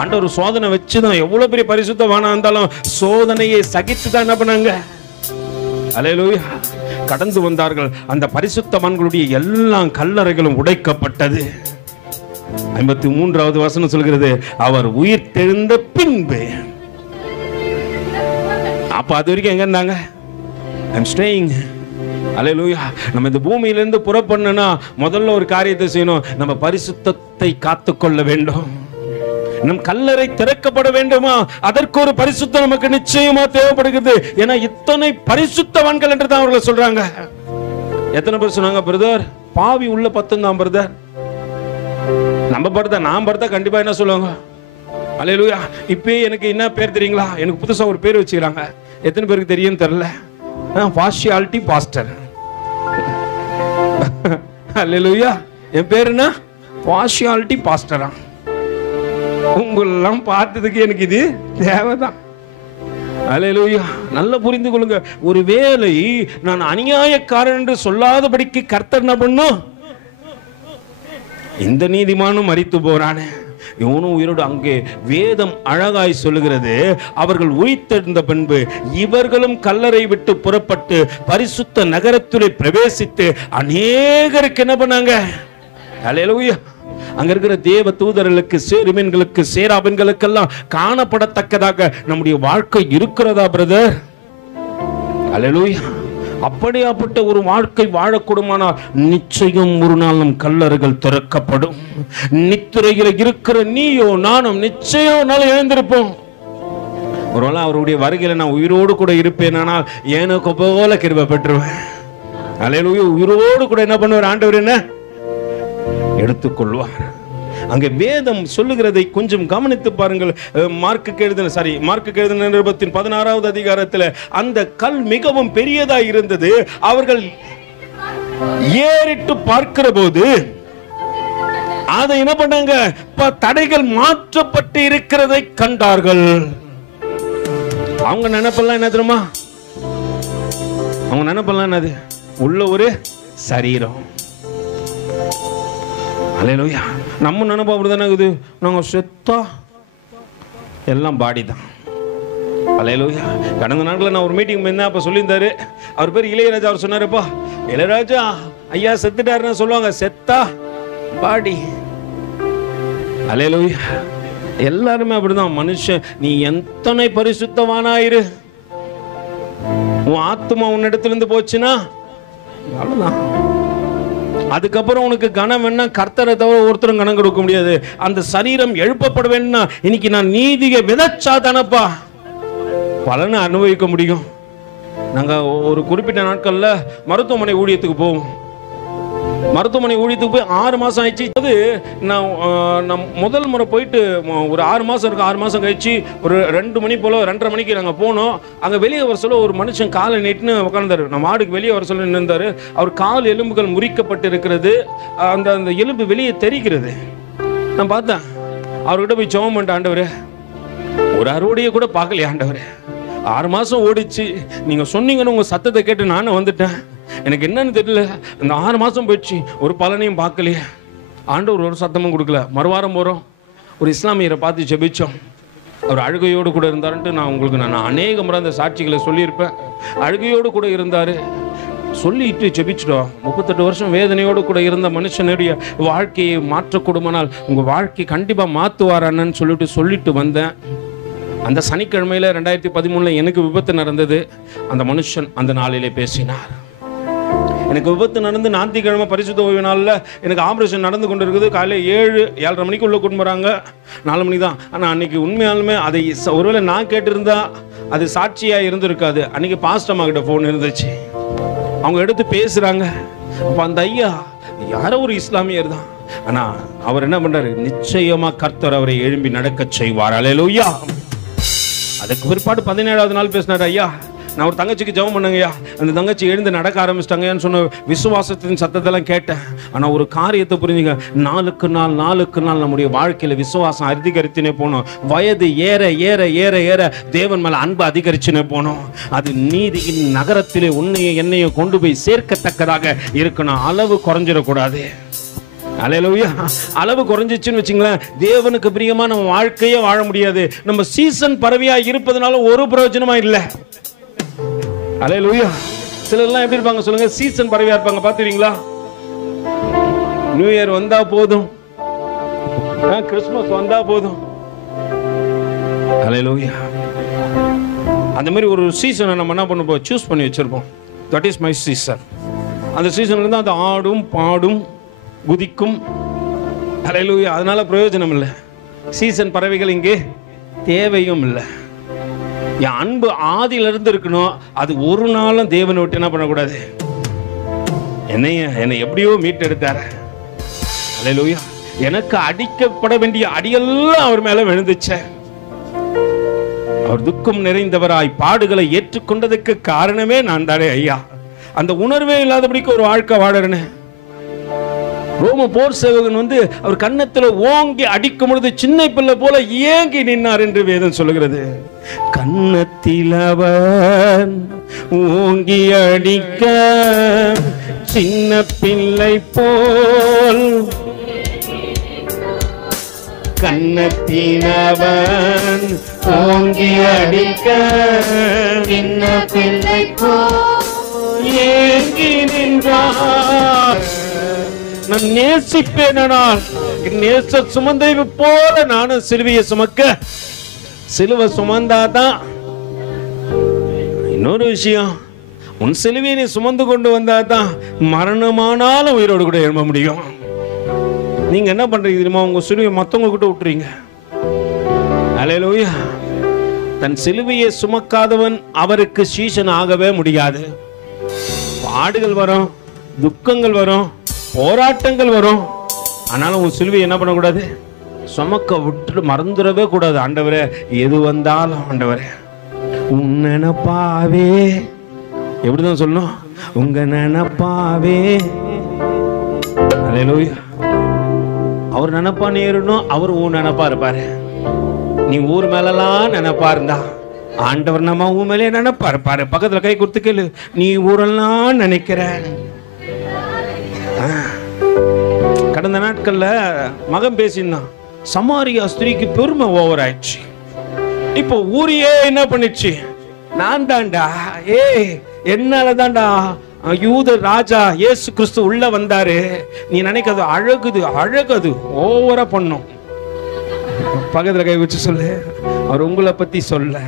ஆண்டவர் சோதனை வச்சுதான், எவ்வளவு பெரிய பரிசுத்தவானா இருந்தாலும் சோதனையை சகித்துதான் என்ன பண்ணாங்க, அல்லேலூயா, கடந்து வந்தார்கள். அந்த பரிசுத்தவான்களுடைய எல்லா கல்லறைகளும் உடைக்கப்பட்டது. 53வது வசனம் சொல்கிறது, அவர் உயிர் தெழுந்த பின்பு. அப்ப அது வரைக்கும் எங்க இருந்தாங்க? I'm staying. அல்லேலூயா. நம்ம இந்த பூமியிலிருந்து புறப்படணும்னா முதல்ல ஒரு காரியத்தை செய்யணும், நம்ம பரிசுத்தத்தை காத்துக்கொள்ள வேண்டும். நம் கல்லறை திறக்கப்பட வேண்டுமா, அதற்கு ஒரு பரிசுத்தம் நமக்கு நிச்சயமா தேவைப்படுகிறது. ஏன்னா இத்தனை பரிசுத்தவான்கள் என்று தான் அவர்கள் சொல்றாங்க. எத்தனை பேர் சொன்னாங்க, பிரதர் பாவி உள்ள 10 தான் பிரதர். நம்ம படுத்த நான் படுத்தா கண்டிப்பா என்ன சொல்லுவாங்க, அல்லேலூயா. இப்போ எனக்கு என்ன பேர் தெரியுங்களா, எனக்கு புதுசா ஒரு பேர் வச்சுக்கிறாங்க. எத்தனை பேருக்கு தெரியும் தெரியல, பார்ஷியாலிட்டி பாஸ்டர். அல்லேலூயா. என் பேர் என்ன, பார்ஷியாலிட்டி பாஸ்டரா. உங்களெல்லாம் பார்த்ததுக்கு எனக்கு இது தேவைதான். அல்லேலூயா. நல்லா புரிந்து கொள்ளுங்க. ஒருவேளை நான் அநியாயக்காரன் என்று சொல்லாதபடிக்கு கர்த்தர் என்ன பண்ணும், இந்த நீதிமானும் மரித்து போறானே இவனும் உயிரோடு. அங்கே வேதம் அழகாய் சொல்லுகிறது, அவர்கள் உயிர்த்தெழுந்த பின்பு இவர்களும் கல்லறை விட்டு புறப்பட்டு பரிசுத்த நகரத்திலே பிரவேசித்து அநேகருக்கு என்ன பண்ணாங்க, அல்லேலூயா. அங்க இருக்கிற தேவ தூதர்களுக்கு, சேருமீன்களுக்கு, சேராபின்களுக்கெல்லாம் காணப்படத்தக்கதாக நம்முடைய வாழ்க்கை இருக்கிறதா பிரதர்? அல்லேலூயா. அப்படியாப்பட்ட ஒரு வாழ்க்கை வாழக்கூடுமானால் நிச்சயம் ஒரு நாள் நம் கல்லறைகள் திறக்கப்படும். நித்திரையில் இருக்கிற நீயோ நானும் நிச்சயம் நாள் எழுந்திருப்போம். ஒருவேளை அவருடைய வருகையில நான் உயிரோடு கூட இருப்பேன், ஆனால் எனக்கு போல கிருபை பெற்றுவேன். அல்லேலூயா. உயிரோடு கூட என்ன பண்ணுவார் ஆண்டவர், என்ன எடுத்துக்கொள்வார். அங்கே வேதம் சொல்லுகிறதை கொஞ்சம் கவனித்து பாருங்கள். மார்க்கு எழுதின நிருபத்தின் 16வது அதிகாரத்தில் அந்த கல் மிகவும் பெரியதாய் இருந்தது. அவர்கள் ஏறிட்டு பார்க்கிற போது அதை என்ன பண்ணாங்க, தடைகள் மாற்றப்பட்டு இருக்கிறதை கண்டார்கள். அவங்க நினைப்பெல்லாம் என்ன தெரியுமா, அவங்க நினைப்பெல்லாம் என்னது, உள்ள ஒரு சரீரம். அல்லேலூயா. நம்ம நினைப்போம் அப்படிதானே இருக்குது, நாங்கள் செத்தா எல்லாம் பாடி தான். அல்லேலூயா. கடந்த நாட்களில் நான் ஒரு மீட்டிங் போயிருந்தேன். அப்போ சொல்லியிருந்தாரு, அவர் பேர் இளையராஜா. அவர் சொன்னாருப்பா, இளையராஜா ஐயா செத்துட்டாருன்னு சொல்லுவாங்க, செத்தா பாடி. அல்லேலூயா. எல்லாருமே அப்படிதான். மனுஷன் நீ எத்தனை பரிசுத்தவானாயிரு, உன் ஆத்மா உன்னிடத்திலிருந்து போச்சுன்னா அவ்வளவுதான். அதுக்கப்புறம் உனக்கு கனம் வேணா கர்த்தரை தவிர ஒருத்தரும் கணம் கொடுக்க முடியாது. அந்த சரீரம் எழுப்பப்பட வேணும்னா இன்னைக்கு நான் நீதியை விதைச்சா தானப்பா பலனை அனுபவிக்க முடியும். நாங்க ஒரு குறிப்பிட்ட நாட்கள்ல மருத்துவமனை ஊழியத்துக்கு போவோம். மருத்துவமனை ஊழியத்துக்கு போய் 6 மாசம் ஆயிடுச்சு. அது நான் முதல் முறை போயிட்டு ஒரு 6 மாசம் இருக்கு. 6 மாசம் கழிச்சு ஒரு 2 மணி போல 2:30 மணிக்கு நாங்கள் போனோம். அங்கே வெளியே வர சொல்ல ஒரு மனுஷன் காலை நீட்டுன்னு உட்கார்ந்தாரு. நம்ம வார்டுக்கு வெளியே வர சொல்ல நின்றாரு. அவர் கால் எலும்புகள் முறிக்கப்பட்டு இருக்கிறது. அந்த எலும்பு வெளியே தெரிகிறது. நான் பார்த்தேன். அவர்கிட்ட போய் ஜெபம் பண்ணிட்டு, ஆண்டவரே ஒரு அறுவடையை கூட பார்க்கலையே ஆண்டவரே, 6 மாசம் ஓடிச்சு, நீங்க சொன்னீங்கன்னு உங்க சத்தத்தை கேட்டு நானும் வந்துட்டேன். எனக்கு என்னன்னு தெரியல, இந்த 6 மாசம் போயிடுச்சு, ஒரு பலனையும் பார்க்கலையே. ஆண்டவர் ஒரு சத்தமும் கொடுக்கல. மறுவாரம் போகிறோம், ஒரு இஸ்லாமியரை பார்த்து ஜெபிச்சோம். அவர் அழுகையோடு கூட இருந்தாருன்ட்டு நான் அநேக முறை அந்த சாட்சிகளை சொல்லியிருப்பேன். அழுகையோடு கூட இருந்தார். சொல்லிட்டு ஜெபிச்சிட்டோம். 38 வருஷம் வேதனையோடு கூட இருந்த மனுஷனுடைய வாழ்க்கையை மாற்றக்கூடுமானால் உங்கள் வாழ்க்கை கண்டிப்பாக மாற்றுவார் அண்ணன்னு சொல்லிட்டு வந்தேன். அந்த சனிக்கிழமையில் 2013 எனக்கு விபத்து நடந்தது. அந்த மனுஷன் அந்த நாளிலே பேசினார். எனக்கு விபத்து நடந்து ஞாயிற்றுக்கிழமை பரிசுத்த ஓய்வு நாளில் எனக்கு ஆப்ரேஷன் நடந்து கொண்டு இருக்குது. காலையில் 7-7:30 மணிக்கு உள்ளே கொண்டு போகிறாங்க. 4 மணி தான். ஆனால் அன்றைக்கி உண்மையாலுமே அதை ஒருவேளை நான் கேட்டிருந்தா அது சாட்சியாக இருந்திருக்காது. அன்றைக்கி பாஸ்டம்மா கிட்ட ஃபோன் இருந்துச்சு. அவங்க எடுத்து பேசுகிறாங்க. அப்போ அந்த ஐயா யாரோ ஒரு இஸ்லாமியர் தான். ஆனால் அவர் என்ன பண்ணுறாரு, நிச்சயமாக கர்த்தர் அவரை எழும்பி நடக்க செய்வார். அல்லேலூயா. அதுக்கு பிற்பாடு 17வது நாள் பேசினார். ஐயா நான் ஒரு தங்கச்சிக்கு ஜெபம் பண்ணுங்கய்யா, அந்த தங்கச்சி எழுந்து நடக்க ஆரம்பிச்சிட்டாங்கன்னு சொன்ன விசுவாசத்தின் சத்தத்தெல்லாம் கேட்டேன். ஆனால் ஒரு காரியத்தை புரிஞ்சுங்க, நாளுக்கு நாள் நம்முடைய வாழ்க்கையில் விசுவாசம் அதிகரித்துனே போனோம். வயது ஏற ஏற ஏற ஏற தேவன் மேலே அன்பு அதிகரிச்சுனே போனோம். அது நீதியின் நகரத்திலே உன்னையும் என்னையும் கொண்டு போய் சேர்க்கத்தக்கதாக இருக்கணும். அளவு குறைஞ்சிடக்கூடாது. அல்லேலூயா. அளவு குறைஞ்சிச்சுன்னு வச்சுங்களேன், தேவனுக்கு பிரியமா நம்ம வாழ்க்கையே வாழ முடியாது. நம்ம சீசன் பறவையா இருப்பதனால ஒரு பிரயோஜனமா இல்லை. அல்லேலூயா. சிலர்லாம் எப்படி இருப்பாங்க சொல்லுங்க? சீசன் பறவையா இருப்பாங்க. பார்த்துவீங்களா? நியூ இயர் வந்தா போதும், கிறிஸ்துமஸ் வந்தா போதும். அல்லேலூயா. அந்த மாதிரி ஒரு சீசனை நம்ம என்ன பண்ணுவோம்? சூஸ் பண்ணி வச்சிருப்போம். That is my season. அந்த சீசன்ல இருந்து அது ஆடும் பாடும் குதிக்கும். அல்லேலூயா. அதனால பிரயோஜனம் இல்லை. சீசன் பறவைகள் இங்கே தேவையும் இல்லை. என் அன்பு ஆதியிலிருந்து இருக்கணும். அது ஒரு நாளும் தேவனை விட்டு என்ன பண்ணக்கூடாது. என்னை எப்படியோ மீட்டெடுத்தார். அல்லேலூயா. எனக்கு அடிக்கப்பட வேண்டிய அடியெல்லாம் அவர் மேல விழுந்துச்ச. அவர் துக்கம் நிறைந்தவராய் பாடுகளை ஏற்றுக்கொண்டதுக்கு காரணமே நான் தானே ஐயா. அந்த உணர்வே இல்லாதபடிக்கு ஒரு வாழ்க்கை வாழறேன்னு. ரோம போர் சேவகன் அவர் கன்னத்துல ஓங்கி அடிக்கும் பொழுது சின்ன பிள்ளை போல ஏங்கி நின்னார் என்று வேதம் சொல்லுகிறது. கன்னத்தில் அவன் ஓங்கி அடிக்க சின்ன பிள்ளை போல், கன்னத்தில் அவன் ஓங்கி அடிக்க சின்ன பிள்ளை போல் ஏங்கி நின்றார். நான் நேசிப்பேன். நேச சுமந்தை போல நானும் சிலுவையை சுமக்க. சிலுவை சுமந்தாதான். இன்னொரு விஷயம், உன் சிலுவையை நீ சுமந்து கொண்டு வந்தாதான் மரணமானாலும் உயிரோடு கூட எழும்ப முடியும். நீங்க என்ன பண்றீங்க தெரியுமா? உங்க சிலுவையை மத்தவங்க கிட்ட விட்டுறீங்க. அல்லேலூயா. தன் சிலுவையை சுமக்காதவன் அவருக்கு சீஷன் ஆகவே முடியாது. பாடுகள் வரும், துக்கங்கள் வரும், போராட்டங்கள் வரும். ஆனாலும் உன் சிலுவை என்ன பண்ணக்கூடாது? சுமக்க விட்டு மறந்துடவே கூடாது. ஆண்டவரே, எது வந்தாலும் ஆண்டவரே உன் நினைப்பாவே. எப்படிதான் சொல்லணும்? உங்க நினைப்பாவே. அல்லேலூயா. அவர் நினைப்பா நேரணும், அவர் உன் நினைப்பா இருப்பாரு. நீ ஊர் மேலாம் நினைப்பா இருந்தா ஆண்டவர் நம்ம ஊர் மேலே நினைப்பா இருப்பாரு. பக்கத்துல கை கொடுத்து கேளு, நீ ஊரெல்லாம் நினைக்கிற. கடந்த நாட்கள்ல மகன் பேசினான், சமாரியா ஸ்திரீக்கு பெருமை ஓவர் ஆயிடுச்சு. இப்போ ஊரையே என்ன பண்ணிச்சு? நான் தான்டா, என்னால தான்டா யூத ராஜா இயேசு கிறிஸ்து உள்ள வந்தாரு. நீ நினைக்கிறது அழகுது ஓவரா பண்ணும். பக்கத்துல கை வச்சு சொல்லு, அவர் உங்களை பத்தி சொல்ல.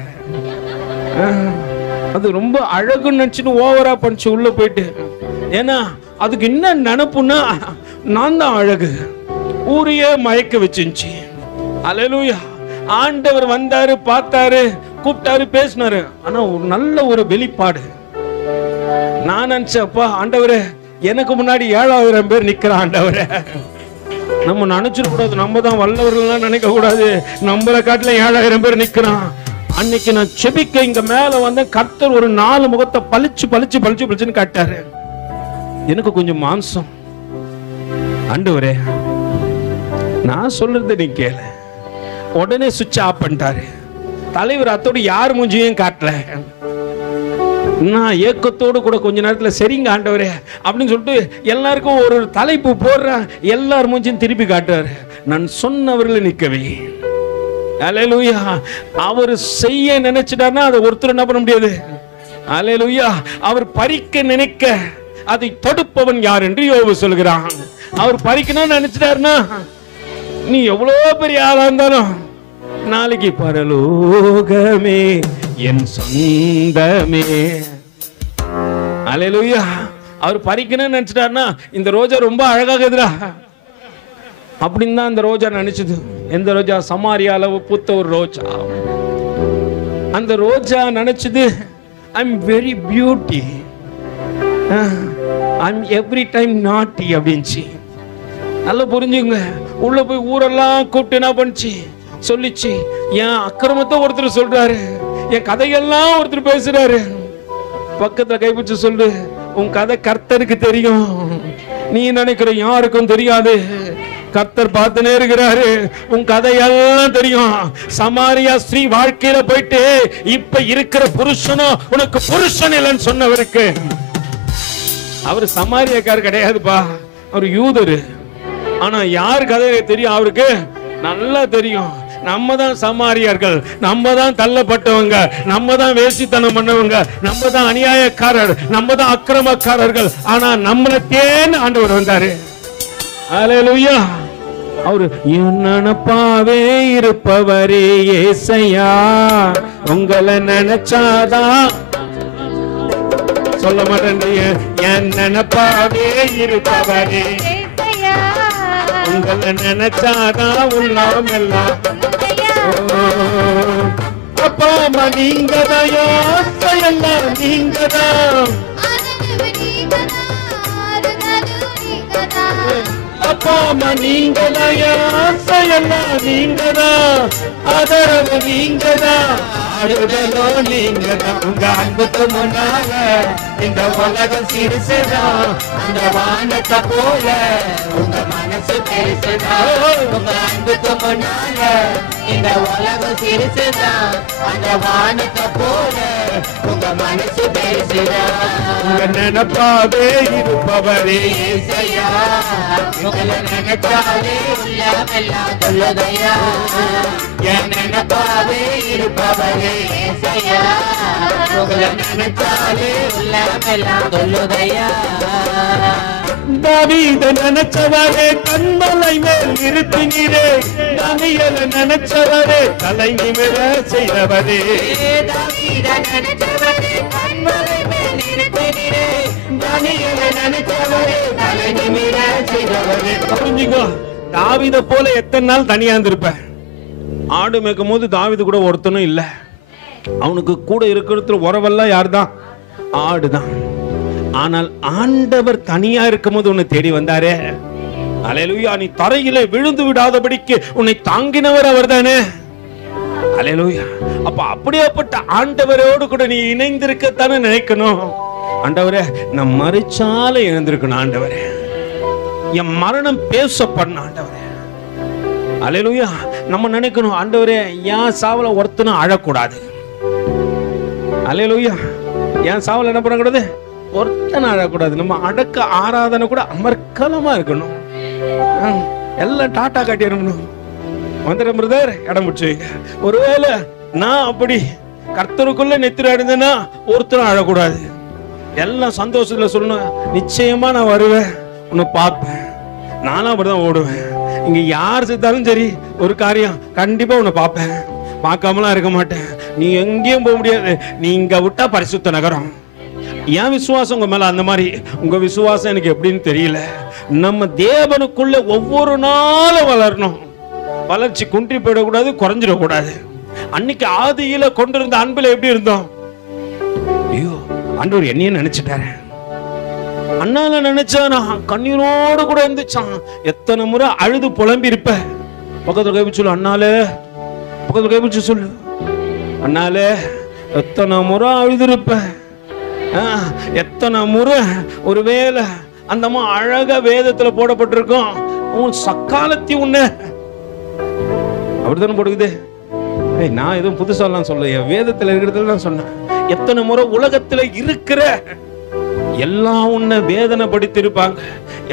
அது ரொம்ப அழகுன்னு நினைச்சுட்டு ஓவரா பண்ணிச்சு உள்ள போயிட்டு. ஏன்னா அதுக்கு என்ன நினைப்புன்னா, நான் தான் அழகு. ஊரையே மயக்க வச்சுச்சு. அல்லேலூயா. ஆண்டவர் வந்தாரு, பார்த்தாரு, கூப்பிட்டாரு, பேசினாரு. ஆனா ஒரு நல்ல ஒரு வெளிப்பாடு. நான் நினைச்சேன், அப்பா ஆண்டவரே, எனக்கு முன்னாடி 7000 பேர் நிக்கிறான் ஆண்டவரே. நம்ம நினைச்சிடக்கூடாது, நம்ம தான் வல்லவர்கள் நினைக்க கூடாது. நம்மளை காட்டில 7000 பேர் நிக்கிறான். அன்னைக்கு நான் செபிக்க இங்க மேல வந்து கர்த்தர் ஒரு 4 முகத்தை பளிச்சுன்னு காட்டாரு. எனக்கு கொஞ்சம் மாம்சம். ஆண்டவரே, நான் சொல்றது நீ கேளு. உடனே சுவிட்ச் ஆஃப் பண்ணிட்டாரு தலைவர். அத்தோடு யார் மூஞ்சியும் காட்டல. நான் ஏக்கத்தோடு கூட கொஞ்ச நேரத்துல சரிங்க ஆண்டவரே அப்படின்னு சொல்லிட்டு எல்லாருக்கும் ஒரு தலைப்பு போடுறேன். எல்லார் மூஞ்சியும் திருப்பி காட்டுறாரு. நான் சொன்னவர்களை நிக்கவே. அல்லேலூயா. அவர் செய்ய நினைச்சிட்டாருன்னா அதை ஒருத்தர் என்ன பண்ண முடியாது. அல்லேலூயா. அவர் பறிக்க நினைக்க அதை தடுப்பவன் யார் என்று யோபு சொல்கிறான். அவர் பறிக்கணும்னு நினைச்சிட்டாருன்னா நீ எவ்வளவு பெரிய ஆளா இருந்தாலும் நாளைக்கு பரலோகமே என் சொந்தமே. அல்லேலூயா. அவர் பறிக்கணும்னு நினைச்சிட்டாருன்னா இந்த ரோஜா ரொம்ப அழகாகுதுடா அப்படின்னு தான் அந்த ரோஜா நினைச்சது. எந்த ரோஜா? சமாரியால பூத்த ஒரு ரோஜா. அந்த ரோஜா நினைச்சது, I am very beauty, I am every time நாட்டி அப்படின்ச்சு. நல்லா புரிஞ்சுங்க. உள்ள போய் ஊரெல்லாம் கூப்பிட்டு என்ன பண்ணிச்சு? சொல்லிச்சு. என் அக்கிரமத்தை ஒருத்தர் சொல்றாரு, என் கதையெல்லாம் ஒருத்தர் பேசுறாரு. பக்கத்துல கைப்பிடிச்சு சொல்லு, உன் கதை கர்த்தருக்கு தெரியும், நீ நினைக்கிற யாருக்கும் தெரியாது. கர்த்தர் பார்த்துனே இருக்கிறாரு. உன் கதையெல்லாம் தெரியும். சமாரியா ஸ்ரீ வாழ்க்கையில போயிட்டு இப்ப இருக்கிற புருஷனும் உனக்கு புருஷன் இல்லைன்னு சொன்னவருக்கு, அவர் சமாரியாக்கார் கிடையாதுப்பா, அவர் யூதரு. ஆனா யார் கதை தெரியும்? அவருக்கு நல்லா தெரியும். நம்ம தான் சமாரியார்கள், நம்ம தான் தள்ளப்பட்டவங்க, நம்ம தான் வேசித்தனம் பண்ணவங்க, நம்ம தான் அநியாயக்காரர், நம்ம தான் அக்கிரமக்காரர்கள். ஆனா நம்மளை தேன் ஆண்டவர் வந்தாரு. அல்லேலூயா. அவரு நினைப்பாவே இருப்பவரே ஏசையா, உங்களை நினைச்சாதான் சொல்ல மாட்டேன். என் நினைப்பாவே இருப்பவரே உங்களை நினைச்சாதான் உள்ளம் எல்லாம். அப்பா அம்மா நீங்கதான், எல்லாம் நீங்கதான். அப்பா அம்மா நீங்கதான், எல்லாம் நீங்கதான். ஆதரவு நீங்கதான், ஆறுதலோ நீங்கதான். உங்க அன்புக்கு முன்னால இந்த உலகம் சிறுசுதான். அந்த வானத்தை போல உங்க மனசு பெருசுதான். உங்க அன்புக்கு முன்னால இந்த உலகம் சிறுசுதான். அந்த வானத்தை போல உங்க மனசு பெருசுதான். உங்க நினைப்பாவே இருப்பவரே ஏசையா, உங்களை நினைச்சாலே உள்ளமெல்லாம் சொல்லுதையா. என் நினைப்பாவே இருப்பவரே ஏசையா, உங்களை நினைச்சாலே உள்ளமெல்லாம் சொல்லுதையா. தாவீதை நினைச்சவரே கண்மலை மேல் இருத்தினீரே, தானியேலை நினைச்சவரே தலை நிமிர செய்தவரே. தாவீதை நினைச்சவரே கண்மலை மேல் இருத்தினீரே, தானியேலை நினைச்சவரே தலை நிமிர செய்தவரே. புரிஞ்சுக்கோ, தாவீதை போல எத்தனை நாள் தனியா இருந்திருப்ப? ஆடு மேய்க்கும் போது தாவீது கூட ஒருத்தனும் இல்ல. அவனுக்கு கூட இருக்கிறது உறவெல்லாம் யாருதான்? ஆடுதான். ஆனால் ஆண்டவர் தனியா இருக்கும் போது உன்னை தேடி வந்தாரே. அல்லேலூயா. நீ தரையில விழுந்து விடாதபடிக்கு உன்னை தாங்கினவர் அவர் தானே. அல்லேலூயா. அப்ப அப்படியேப்பட்ட ஆண்டவரோடு கூட நீ இணைந்திருக்கத்தானே நினைக்கணும். ஆண்டவரே, நான் மரிச்சால இணைந்திருக்கணும். ஆண்டவரே, என் மரணம் பேசப்படணும். ஆண்டவரே, அல்லேலூயா. நம்ம நினைக்கணும், ஆண்டவரே என் சாவல ஒருத்தனும் அழக்கூடாது. அல்லேலூயா. என் சாவல என்ன பண்ணக்கூடாது? ஒருத்தனை அழக்கூடாது. நம்ம அடக்க ஆராதனை கூட அமர்க்கலமா இருக்கணும். எல்லாம் டாட்டா காட்டிடணும். வந்துடும் பிரதர், இடம் பிடிச்சு. ஒருவேளை நான் அப்படி கர்த்தருக்குள்ள நெத்திர அடைந்தேன்னா ஒருத்தரும் அழக்கூடாது. எல்லாம் சந்தோஷத்துல சொல்லணும், நிச்சயமா நான் வருவேன், உன்னை பார்ப்பேன். நானும் அப்படிதான் ஓடுவேன். இங்க யார் செத்தாலும் சரி, ஒரு காரியம் கண்டிப்பா உன்னை பார்ப்பேன், பார்க்காமலாம் இருக்க மாட்டேன். நீ எங்கேயும் போக முடியாது. நீ இங்க விட்டா பரிசுத்த நகரம். என் விசுவாசம் உங்க மேல அந்த மாதிரி. உங்க விசுவாசம் எனக்கு எப்படின்னு தெரியல. நம்ம தேவனுக்குள்ள ஒவ்வொரு நாளும் வளரணும். வளர்ச்சி குன்றி போயிடக்கூடாது, குறைஞ்சிடக்கூடாது. அன்னைக்கு ஆதியில கொண்டிருந்த அன்புல எப்படி இருந்தோம்? ஐயோ, ஆண்டவர் என்னையே நினைச்சிட்டாரு. அண்ணால நினைச்சா நான் கண்ணீரோடு கூட இருந்துச்சான். எத்தனை முறை அழுது புலம்பி இருப்ப. பக்கத்துல கைப்பிடிச்சு சொல்லு, அண்ணாலே. பக்கத்துல கைப்பிடிச்சு சொல்லு, அண்ணாலே. எத்தனை முறை அழுது இருப்ப. எத்தனை முறை ஒருவேளை அந்த அழகா வேதத்துல போடப்பட்டிருக்கும், உன் சக்காலத்தி உன்ன அப்படித்தானே போடுக்குது. நான் எதுவும் புதுசாலாம் சொல்ல, வேதத்துல இருக்கிறதுல நான் சொன்னேன். எத்தனை முறை உலகத்துல இருக்கிற எல்லாம் உன்னை வேதனை படுத்திருப்பாங்க,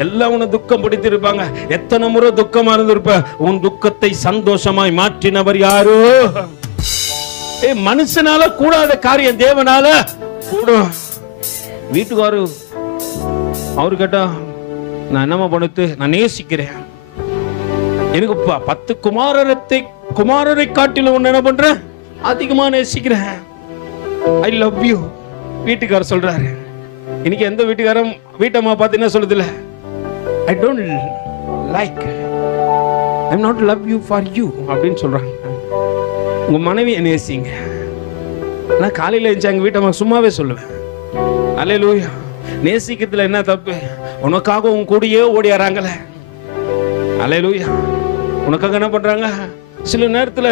எல்லாம் உன்னை துக்கம் படுத்திருப்பாங்க. எத்தனை முறை துக்கமா இருந்திருப்ப. உன் துக்கத்தை சந்தோஷமாய் மாற்றினவர் யாரோ? மனுஷனால கூடாத காரியம் தேவனால கூடும். வீட்டுக்காரு அவரு கேட்டா, நான் என்னமா பண்ணுது? நான் நேசிக்கிறேன், எனக்கு 10 குமாரரை காட்டில ஒன்னு என்ன பண்றேன், அதிகமா நேசிக்கிறேன். I love you. வீட்டுக்காரர் சொல்றாரு. இன்னைக்கு எந்த வீட்டுக்காரன் வீட்டம்மா பார்த்து என்ன சொல்லுதுல, I don't like, I am not love you for you அப்படின்னு சொல்றாங்க. உங்க மனைவியை நேசிங்க. நான் காலையில எங்க வீட்டம்மா சும்மாவே சொல்லுவேன், அல்லேலூயா. நேசிக்கிறதுல என்ன தப்பு? உனக்காக உன் கூடயே ஓடியாராங்களே, அல்லேலூயா. உனக்காக என்ன பண்றாங்க? சில நேரத்துல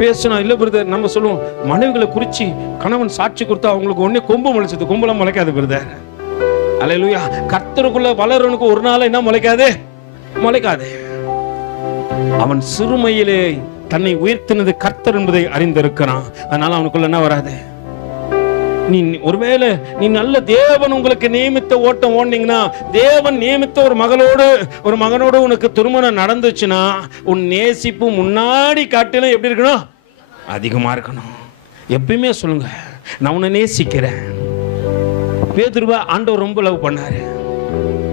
பேசணும் இல்ல பிரதர், நம்ம சொல்லுவோம் மனைவிகளை குறிச்சு கணவன் சாட்சி கொடுத்தா அவங்களுக்கு ஒன்னே கொம்பு முளைச்சது, கொம்புலாம் முளைக்காது பிரதர். அல்லேலூயா. கர்த்தருக்குள்ள வளரவனுக்கு ஒரு நாள் என்ன முளைக்காது? முளைக்காது. அவன் சிறுமையிலே தன்னை உயர்த்தினது கர்த்தர் என்பதை அறிந்திருக்கிறான். அதனால அவனுக்குள்ள என்ன வராது? நீ ஒருவேளை நீ நல்ல தேவன் உங்களுக்கு நியமித்த ஓட்டம் ஓடினீங்கன்னா, தேவன் நியமித்த ஒரு மகனோடு உனக்கு திருமணம் நடந்துச்சுன்னா, உன் நேசிப்பு முன்னாடி காட்டிலும் எப்படி இருக்கணும்? அதிகமா இருக்கணும். எப்பயுமே சொல்லுங்க, நான் உன்னை நேசிக்கிறேன். பேதுருவா ஆண்டவர் ரொம்ப லவ் பண்ணாரு.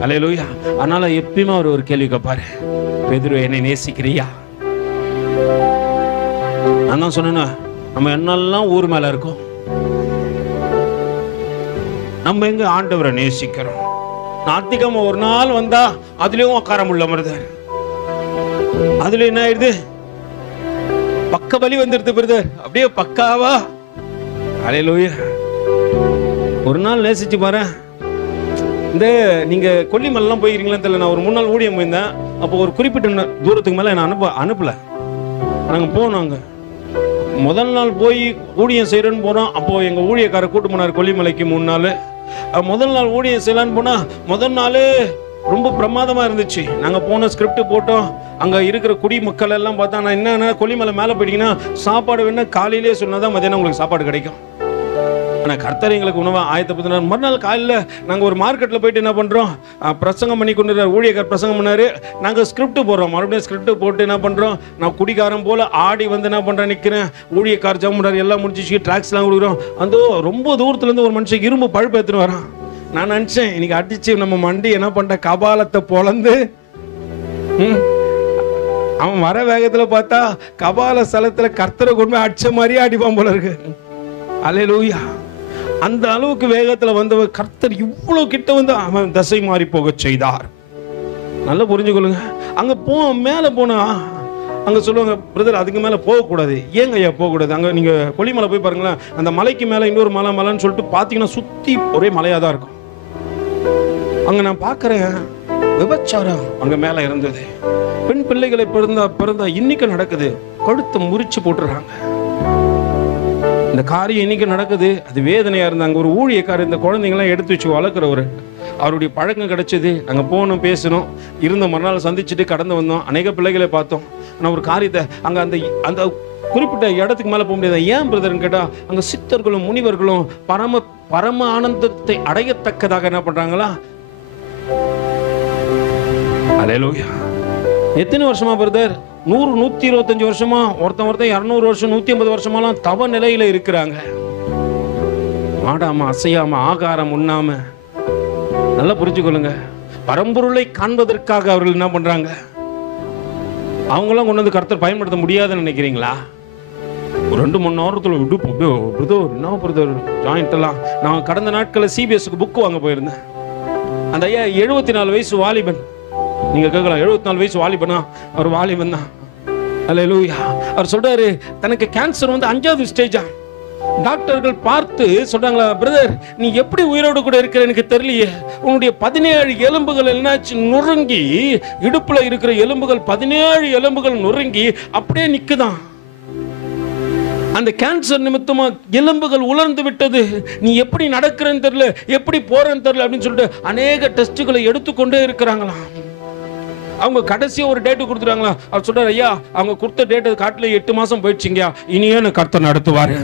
அல்லேலூயா. அதனால எப்பயுமே அவர் ஒரு கேள்வி கேட்பாரு, பேதுரு என்னை நேசிக்கிறியா? நான் தான் சொன்னேன்னா, நம்ம என்னெல்லாம் ஊர் மேல இருக்கோம், நம்ம எங்க ஆண்டவரை நேசிக்கிறோம்? ஞாயிற்றுக்கிழமை ஒரு நாள் வந்தா அதுலயும் உட்கார முடியல மருதர், அதுல என்ன ஆயிடுது? பக்க வலி வந்துடுது பிரதர். அப்படியே பக்காவா. அல்லேலூயா. ஒரு நாள் நேசிச்சு பாரு. இந்த நீங்க கொல்லிமலைலாம் போயிருக்கீங்களா தெரியல. நான் ஒரு 3 நாள் ஊழியம் போயிருந்தேன். அப்போ ஒரு குறிப்பிட்ட தூரத்துக்கு மேல என்ன அனுப்பல. நாங்க போனோங்க. முதல் நாள் போய் ஊழியம் செய்யறேன்னு போனோம். அப்போ எங்க ஊழியக்காரர் கூட்டு போனார் கொல்லிமலைக்கு 3 நாள். முதல் நாள் ஊழியம் செய்யலான்னு போனா முதல் நாள் ரொம்ப பிரமாதமா இருந்துச்சு. நாங்க போன ஸ்கிரிப்ட் போட்டோம். அங்க இருக்கிற குடிமக்கள் எல்லாம் பார்த்தா, நான் என்ன கொல்லிமலை மேல போயிட்டீங்கன்னா சாப்பாடு வேணா காலையிலேயே சொன்னாதான் மதியானம் உங்களுக்கு சாப்பாடு கிடைக்கும். ஆனால் கர்த்தர் எங்களுக்கு உணவை ஆயத்தப்படுத்தினார். மறுநாள் காலையில் நாங்கள் ஒரு மார்க்கெட்டில் போயிட்டு என்ன பண்ணுறோம், பிரசங்கம் பண்ணி கொண்டு ஊழியக்கார் பிரசங்கம் பண்ணார். நாங்கள் ஸ்கிரிப்ட் போடுறோம். மறுபடியும் ஸ்கிரிப்ட் போட்டு என்ன பண்ணுறோம், நான் குடிகாரம் போல் ஆடி வந்து என்ன பண்ணுறேன், நிற்கிறேன். ஊழியக்கார் ஜம் பண்ணுறாரு, எல்லாம் முடிஞ்சிச்சு, ட்ராக்ஸ்லாம் கொடுக்குறோம். அந்த ரொம்ப தூரத்துலேருந்து ஒரு மனுஷன் இரும்பு பழுப்பு எடுத்துன்னு வரான். நான் நினச்சேன், இன்னைக்கு அடிச்சு நம்ம மண்டி என்ன பண்ணுற கபாலத்தை பொழந்து, அவன் வர வேகத்தில் பார்த்தா கபால ஸ்தலத்தில் கர்த்தரை கொண்டு போய் அடிச்ச மாதிரியே அடிப்பான் போல இருக்கு. அல்லேலூயா. அந்த அளவுக்கு வேகத்துல வந்தவர் கர்த்தர் இவ்வளவு கிட்ட வந்து அவன் தசை மாறி போக செய்தார். நல்லா புரிஞ்சுக்கொள்ளுங்க. அங்க மேல போனா அங்க சொல்லுவாங்க, பிரதர் அதுக்கு மேல போகக்கூடாது. ஏங்க ஐயா போகக்கூடாது? அங்க நீங்க கொல்லிமலை போய் பாருங்களேன். அந்த மலைக்கு மேல இன்னொரு மலைன்னு சொல்லிட்டு பாத்தீங்கன்னா சுத்தி ஒரே மலையா தான் இருக்கும். அங்க நான் பாக்குறேன், விபச்சாரம் அங்க மேல இருந்தது. பெண் பிள்ளைகளை பிறந்தா இன்னைக்கு நடக்குது. கழுத்தை முறிச்சு போட்டுறாங்க. இந்த காரியம் இன்னைக்கு நடக்குது. அது வேதனையா இருந்தாங்க. ஒரு ஊழியக்காரர் இந்த குழந்தைங்களாம் எடுத்து வச்சு வளர்க்குறவர், அவருடைய பழக்கம் கிடைச்சது. நாங்கள் போனோம், பேசணும், இருந்த மறுநாள் சந்திச்சுட்டு கடந்து வந்தோம். அநேக பிள்ளைகளை பார்த்தோம். ஆனால் ஒரு காரியத்தை அங்கே அந்த குறிப்பிட்ட இடத்துக்கு மேலே போக முடியாது. ஏன் பிரதர்ன்னு கேட்டால், அங்கே சித்தர்களும் முனிவர்களும் பரம ஆனந்தத்தை அடையத்தக்கதாக என்ன பண்றாங்களா? அல்லேலூயா. எத்தனை வருஷமா பிரதர்? 100 125 வருஷமா, ஒருத்தன் 200 வருஷம் 150 வருஷமாலாம் தவ நிலையில இருக்கிறாங்க. ஆடாம அசையாம ஆகாரம் உண்ணாம. நல்லா புரிஞ்சுக்கொள்ளுங்க. பரம்பொருளை காண்பதற்காக அவர்கள் என்ன பண்றாங்க? அவங்களாம் கொண்டு வந்து கர்த்தர் பயன்படுத்த முடியாதுன்னு நினைக்கிறீங்களா? ஒரு 2 மணி நேரத்துல என்ன பிரதர் ஜாயிண்ட் எல்லாம். நான் கடந்த நாட்களில் CBSக்கு புக் வாங்க போயிருந்தேன். அந்த ஐயா 74 வயசு வாலிபன். நீங்க கேட்கலாம், 74 வயசு வாலிபனா? அவர் வாலிபன் தான். அல்லேலூயா. அவர் சொல்றாரு, தனக்கு கேன்சர் வந்து 5வது ஸ்டேஜா. டாக்டர்கள் பார்த்து சொல்றாங்களா, பிரதர் நீ எப்படி உயிரோடு கூட இருக்கிற எனக்கு தெரியலையே. உன்னுடைய 17 எலும்புகள் என்னாச்சு, நுறுங்கி, இடுப்புல இருக்கிற எலும்புகள் 17 எலும்புகள் நுறுங்கி அப்படியே நிக்குதான். அந்த கேன்சர் நிமித்தமா எலும்புகள் உலர்ந்து விட்டது. நீ எப்படி நடக்கிறன்னு தெரியல, எப்படி போறன்னு தெரியல அப்படின்னு சொல்லிட்டு அநேக டெஸ்டுகளை எடுத்துக்கொண்டே இருக்கிறாங்களாம். அவங்க கடைசியா ஒரு டேட்டு கொடுத்துறாங்களா. அவர் சொல்றாரு, ஐயா அவங்க கொடுத்த டேட்டு காட்டில 8 மாசம் போயிடுச்சுங்கயா, இனியே கர்த்தர் நடத்துவாரு.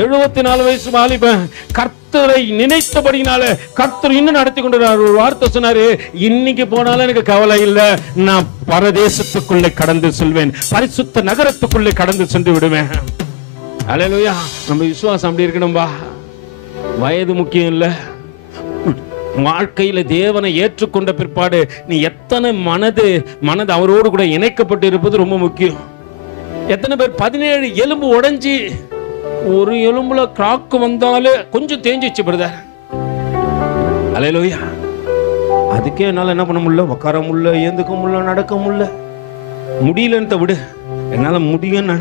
74 வயசு வாலிபன் கர்த்தரை நினைத்தபடினால கர்த்தர் இன்னும் நடத்தி கொண்டிருக்கிறார். ஒரு வார்த்தை சொன்னாரு, இன்னைக்கு போனாலும் எனக்கு கவலை இல்லை, நான் பரதேசத்துக்குள்ளே கடந்து செல்வேன், பரிசுத்த நகரத்துக்குள்ளே கடந்து சென்று விடுவேன். அல்லேலூயா. நம்ம விசுவாசம் அப்படி இருக்கணும்பா. வயது முக்கியம் இல்லை. வாழ்க்கையில தேவனை ஏற்றுக்கொண்ட பிற்பாடு நீ எத்தனை மனது அவரோடு கூட இணைக்கப்பட்டு இருப்பது ரொம்ப முக்கியம். எத்தனை பேர் 17 எலும்பு உடைஞ்சி ஒரு எலும்புல கிராக்கு வந்தாலே கொஞ்சம் தேஞ்சிச்சு பிரதர். அல்லேலூயா. அதுக்கே என்னால என்ன பண்ண முடியல, உட்கார முடியல, ஏந்துக்க முடியல, நடக்க முடியலன்னு விடு. என்னால முடியும்.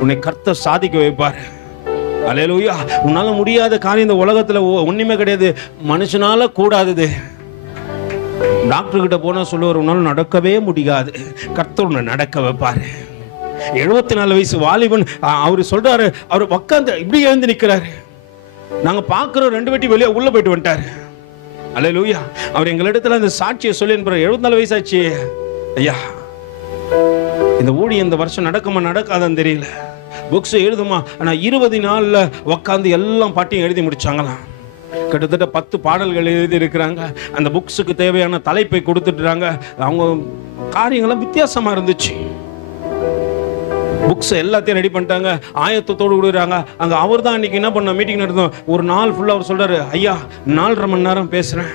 உன்னை கர்த்தர் சாதிக்க வைப்பாரு. அல்லேலூயா. உன்னால முடியாத காரியம் இந்த உலகத்துல ஒண்ணுமே கிடையாது. மனுஷனால கூடாதது. டாக்டர் கிட்ட போனா சொல்லுவார், உன்னால நடக்கவே முடியாது, கர்த்தர் உன்னை நடக்க வைப்பாரு. 74 வயசு வாலிபன் அவரு சொல்றாரு, அவர் உட்கார்ந்து இப்படி எழுந்து நிக்கிறாரு. நாங்க பாக்குறோம், 2 வெட்டி வெளியே உள்ள போயிட்டு வந்துட்டாரு. அல்லேலூயா. அவர் எங்களிடத்துல அந்த சாட்சியை சொல்லி 74 வயசாச்சு ஐயா, இந்த ஊழியம் இந்த வருஷம் நடக்குமா நடக்காதான்னு தெரியல. புக்ஸ் எழுதுமா. ஆனால் 20 நாளில் உட்காந்து எல்லாம் பாட்டையும் எழுதி முடிச்சாங்களாம். கிட்டத்தட்ட 10 பாடல்கள் எழுதி இருக்கிறாங்க. அந்த புக்ஸுக்கு தேவையான தலைப்பை கொடுத்துட்டுறாங்க. அவங்க காரியங்கள்லாம் வித்தியாசமாக இருந்துச்சு. புக்ஸ் எல்லாத்தையும் ரெடி பண்ணிட்டாங்க, ஆயத்தத்தோடு கொடுக்குறாங்க. அங்கே அவர் தான் இன்னைக்கு என்ன பண்ண மீட்டிங் நடந்தோம். ஒரு நாள் ஃபுல்லாக அவர் சொல்கிறாரு, ஐயா 4.5 மணி நேரம் பேசுகிறேன்,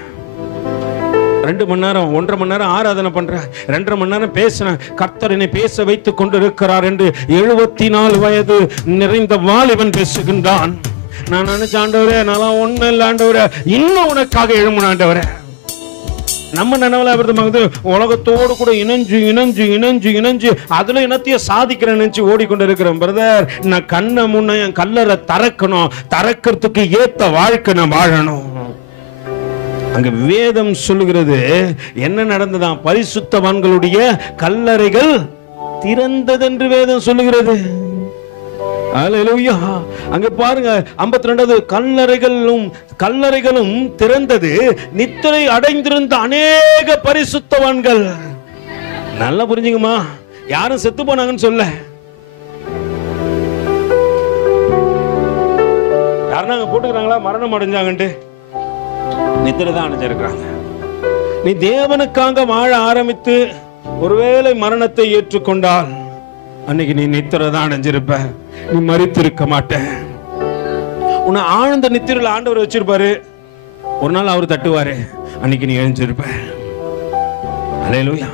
2 மணி நேரம் 1.5 மணி நேரம் ஆராதனை பண்றேன், 2.5 மணி நேரம் பேசுறேன். கர்த்தர் என்னை பேச வைத்துக் கொண்டு இருக்கிறார் என்று 74 வயது நிறைந்த வாலிபன் பேசுகின்றான். நான் நினைச்ச, ஆண்டவரே நல்லா ஒண்ணு இல்லை ஆண்டவரே, இன்னும் உனக்காக எழுமணும் ஆண்டவரே. நம்ம நினைவுல உலகத்தோடு கூட இணைஞ்சு இணைஞ்சு இணைஞ்சு இணைஞ்சு அதுல இனத்தைய சாதிக்கிறேன் நினைச்சு ஓடிக்கொண்டு இருக்கிறேன். பிரதர், நான் கண்ணை முன்ன என் கல்லறை திறக்கணும், திறக்கிறதுக்கு ஏத்த வாழ்க்கை நான் வாழணும். அங்க வேதம் சொல்லுகிறது என்ன நடந்ததான், பரிசுத்தவான்களுடைய கல்லறைகள் திறந்தது என்று வேதம் சொல்லுகிறது. அல்லேலூயா. அங்க பாருங்க 52வது, கல்லறைகளும் திறந்தது, நித்திரை அடைந்திருந்த அநேக பரிசுத்தவான்கள். நல்லா புரிஞ்சுங்கம்மா, யாரும் செத்து போனாங்கன்னு சொல்ல, யாருன்னா போட்டுக்கிறாங்களா மரணம் அடைஞ்சாங்கன்ட்டு, நித்திரை தான் அடைஞ்சிருக்கிறாங்க. நீ தேவனுக்காக வாழ ஆரம்பித்து ஒருவேளை மரணத்தை ஏற்றுக்கொண்டால் அன்னைக்கு நீ நித்திரை தான் அடைஞ்சிருப்ப, நீ மரித்திருக்க மாட்ட. உன்னை ஆழ்ந்த நித்திரையில் ஆண்டவர் வச்சிருப்பாரு. ஒரு நாள் அவர் தட்டுவாரு, அன்னைக்கு நீ எழுந்திருப்ப. அல்லேலூயா.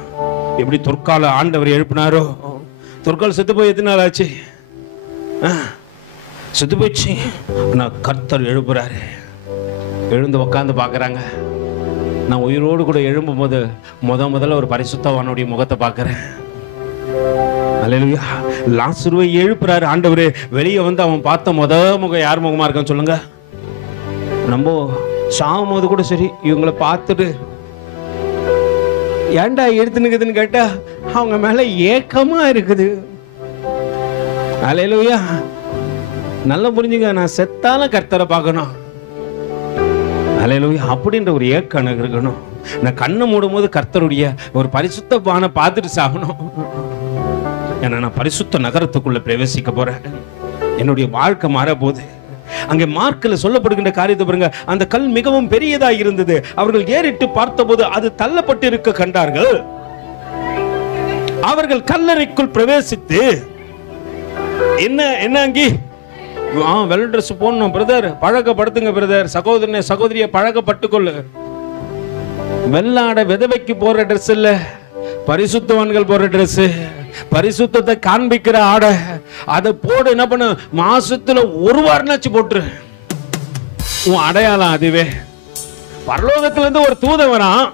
எப்படி தொற்கால ஆண்டவர் எழுப்பினாரோ, தொற்கால செத்து போய் எத்தனை நாள் ஆச்சு, செத்து போயிடுச்சு. நான் கர்த்தர் எழுப்புறாரு. எழுந்து உட்காந்து பார்க்குறாங்க. நான் உயிரோடு கூட எழும்பும் போது முதல்ல ஒரு பரிசுத்தவானுடைய முகத்தை பார்க்குறேன். அல்லேலூயா. லாசருவை எழுப்புறாரு ஆண்டவரே. வெளியே வந்து அவன் பார்த்த முகம் யார் முகமா இருக்கான்னு சொல்லுங்க. நம்ம சாகும் போது கூட சரி, இவங்களை பார்த்துட்டு ஏன்டா எடுத்துனுக்குதுன்னு கேட்டா அவங்க மேல ஏக்கமா இருக்குது. அல்லேலூயா. நல்லா புரிஞ்சுங்க, நான் செத்தாலும் கர்த்தரை பார்க்கணும். அல்லேலூயா. அப்படின்ற ஒரு ஏக்கம் இருக்கணும். நான் கண்ணை மூடும் போது கர்த்தருடைய ஒரு பரிசுத்த பானை பார்த்துட்டு சாகணும். ஏன்னா நான் பரிசுத்த நகரத்துக்குள்ள பிரவேசிக்க போறேன். என்னுடைய வாழ்க்கை மாற போது. அங்கே மார்க்கில் சொல்லப்படுகின்ற காரியத்தை பாருங்க. அந்த கல் மிகவும் பெரியதாக இருந்தது. அவர்கள் ஏறிட்டு பார்த்தபோது அது தள்ளப்பட்டு இருக்க கண்டார்கள். அவர்கள் கல்லறைக்குள் பிரவேசித்து என்ன அங்கி வெள்ள ட்ரெஸ் போடணும் பிரதர், பழக்கப்படுத்துங்க பிரதர். சகோதரனை சகோதரிய பழக்கப்பட்டுக்கொள்ளு. வெள்ளாட விதவைக்கு போற ட்ரெஸ் இல்ல, பரிசுத்தவான்கள் போற ட்ரெஸ், பரிசுத்தத்தை காண்பிக்கிற ஆடை. அதை போடு. என்ன பண்ண, மாசத்துல ஒரு வாரம்னாச்சு போட்டுரு. உன் அடையாளம் அதுவே. பரலோகத்துல இருந்து ஒரு தூதன் வரான்,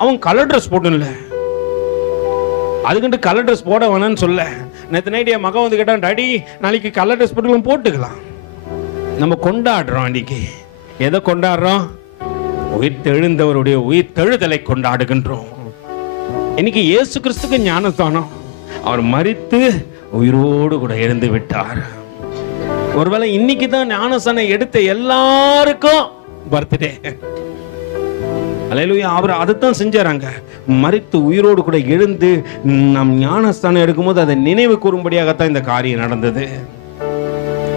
அவன் கலர் ட்ரெஸ் போட்டுல, அதுக்கிட்டு கலர் ட்ரெஸ் போட வேணான்னு சொல்ல. நேற்று நைட் என் மகன் வந்து கேட்டான், டாடி நாளைக்கு கலர் ட்ரெஸ் போட்டுக்கலாம். நம்ம கொண்டாடுறோம். அன்னைக்கு எதை கொண்டாடுறோம்? உயிர் தெழுந்தவருடைய உயிர் தெழுதலை கொண்டாடுகின்றோம். இன்னைக்கு இயேசு கிறிஸ்துக்கு ஞானஸ்தானம். அவர் மரித்து உயிரோடு கூட எழுந்து விட்டார். ஒருவேளை இன்னைக்கு தான் ஞானஸ்தானம் எடுத்த எல்லாருக்கும் பர்த்டே. அல்லேலூயா. அவர் அதைத்தான் செஞ்சாராங்க. மரித்து உயிரோடு கூட எழுந்து நம் ஞானஸ்தானம் எடுக்கும்போது அதை நினைவு கூறும்படியாகத்தான் இந்த காரியம் நடந்தது.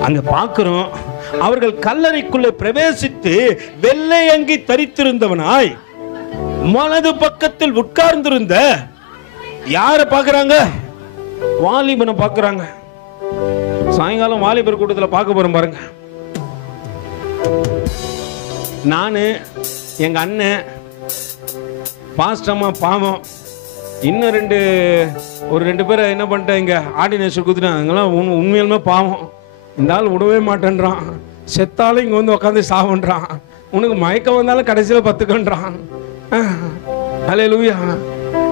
அங்க பார்க்கிறோம், அவர்கள் கல்லறைக்குள்ளே பிரவேசித்து வெள்ளை அங்கி தரித்திருந்தவனாய் வலது பக்கத்தில் உட்கார்ந்திருந்த யார பாக்குறாங்க? வாலிபனை பாக்குறாங்க. சாயங்காலம் வாலிபர் கூட்டத்தில் பார்க்க போறோம் பாருங்க. நானு, எங்க அண்ணன், பாஸ்டம்மா பாவம், இன்னும் ஒரு ரெண்டு பேரை என்ன பண்ணிட்டேன், இங்க ஆர்டினேஷன் கொடுத்துட்டாங்கலாம். உண்மையிலுமே பாவம். இந்த ஆள் விடவே மாட்டேன்றான். செத்தாலும் இங்க வந்து உட்காந்து சாவன்றான். உனக்கு மயக்கம் வந்தாலும் கடைசியில 10 அல்லேலூயா.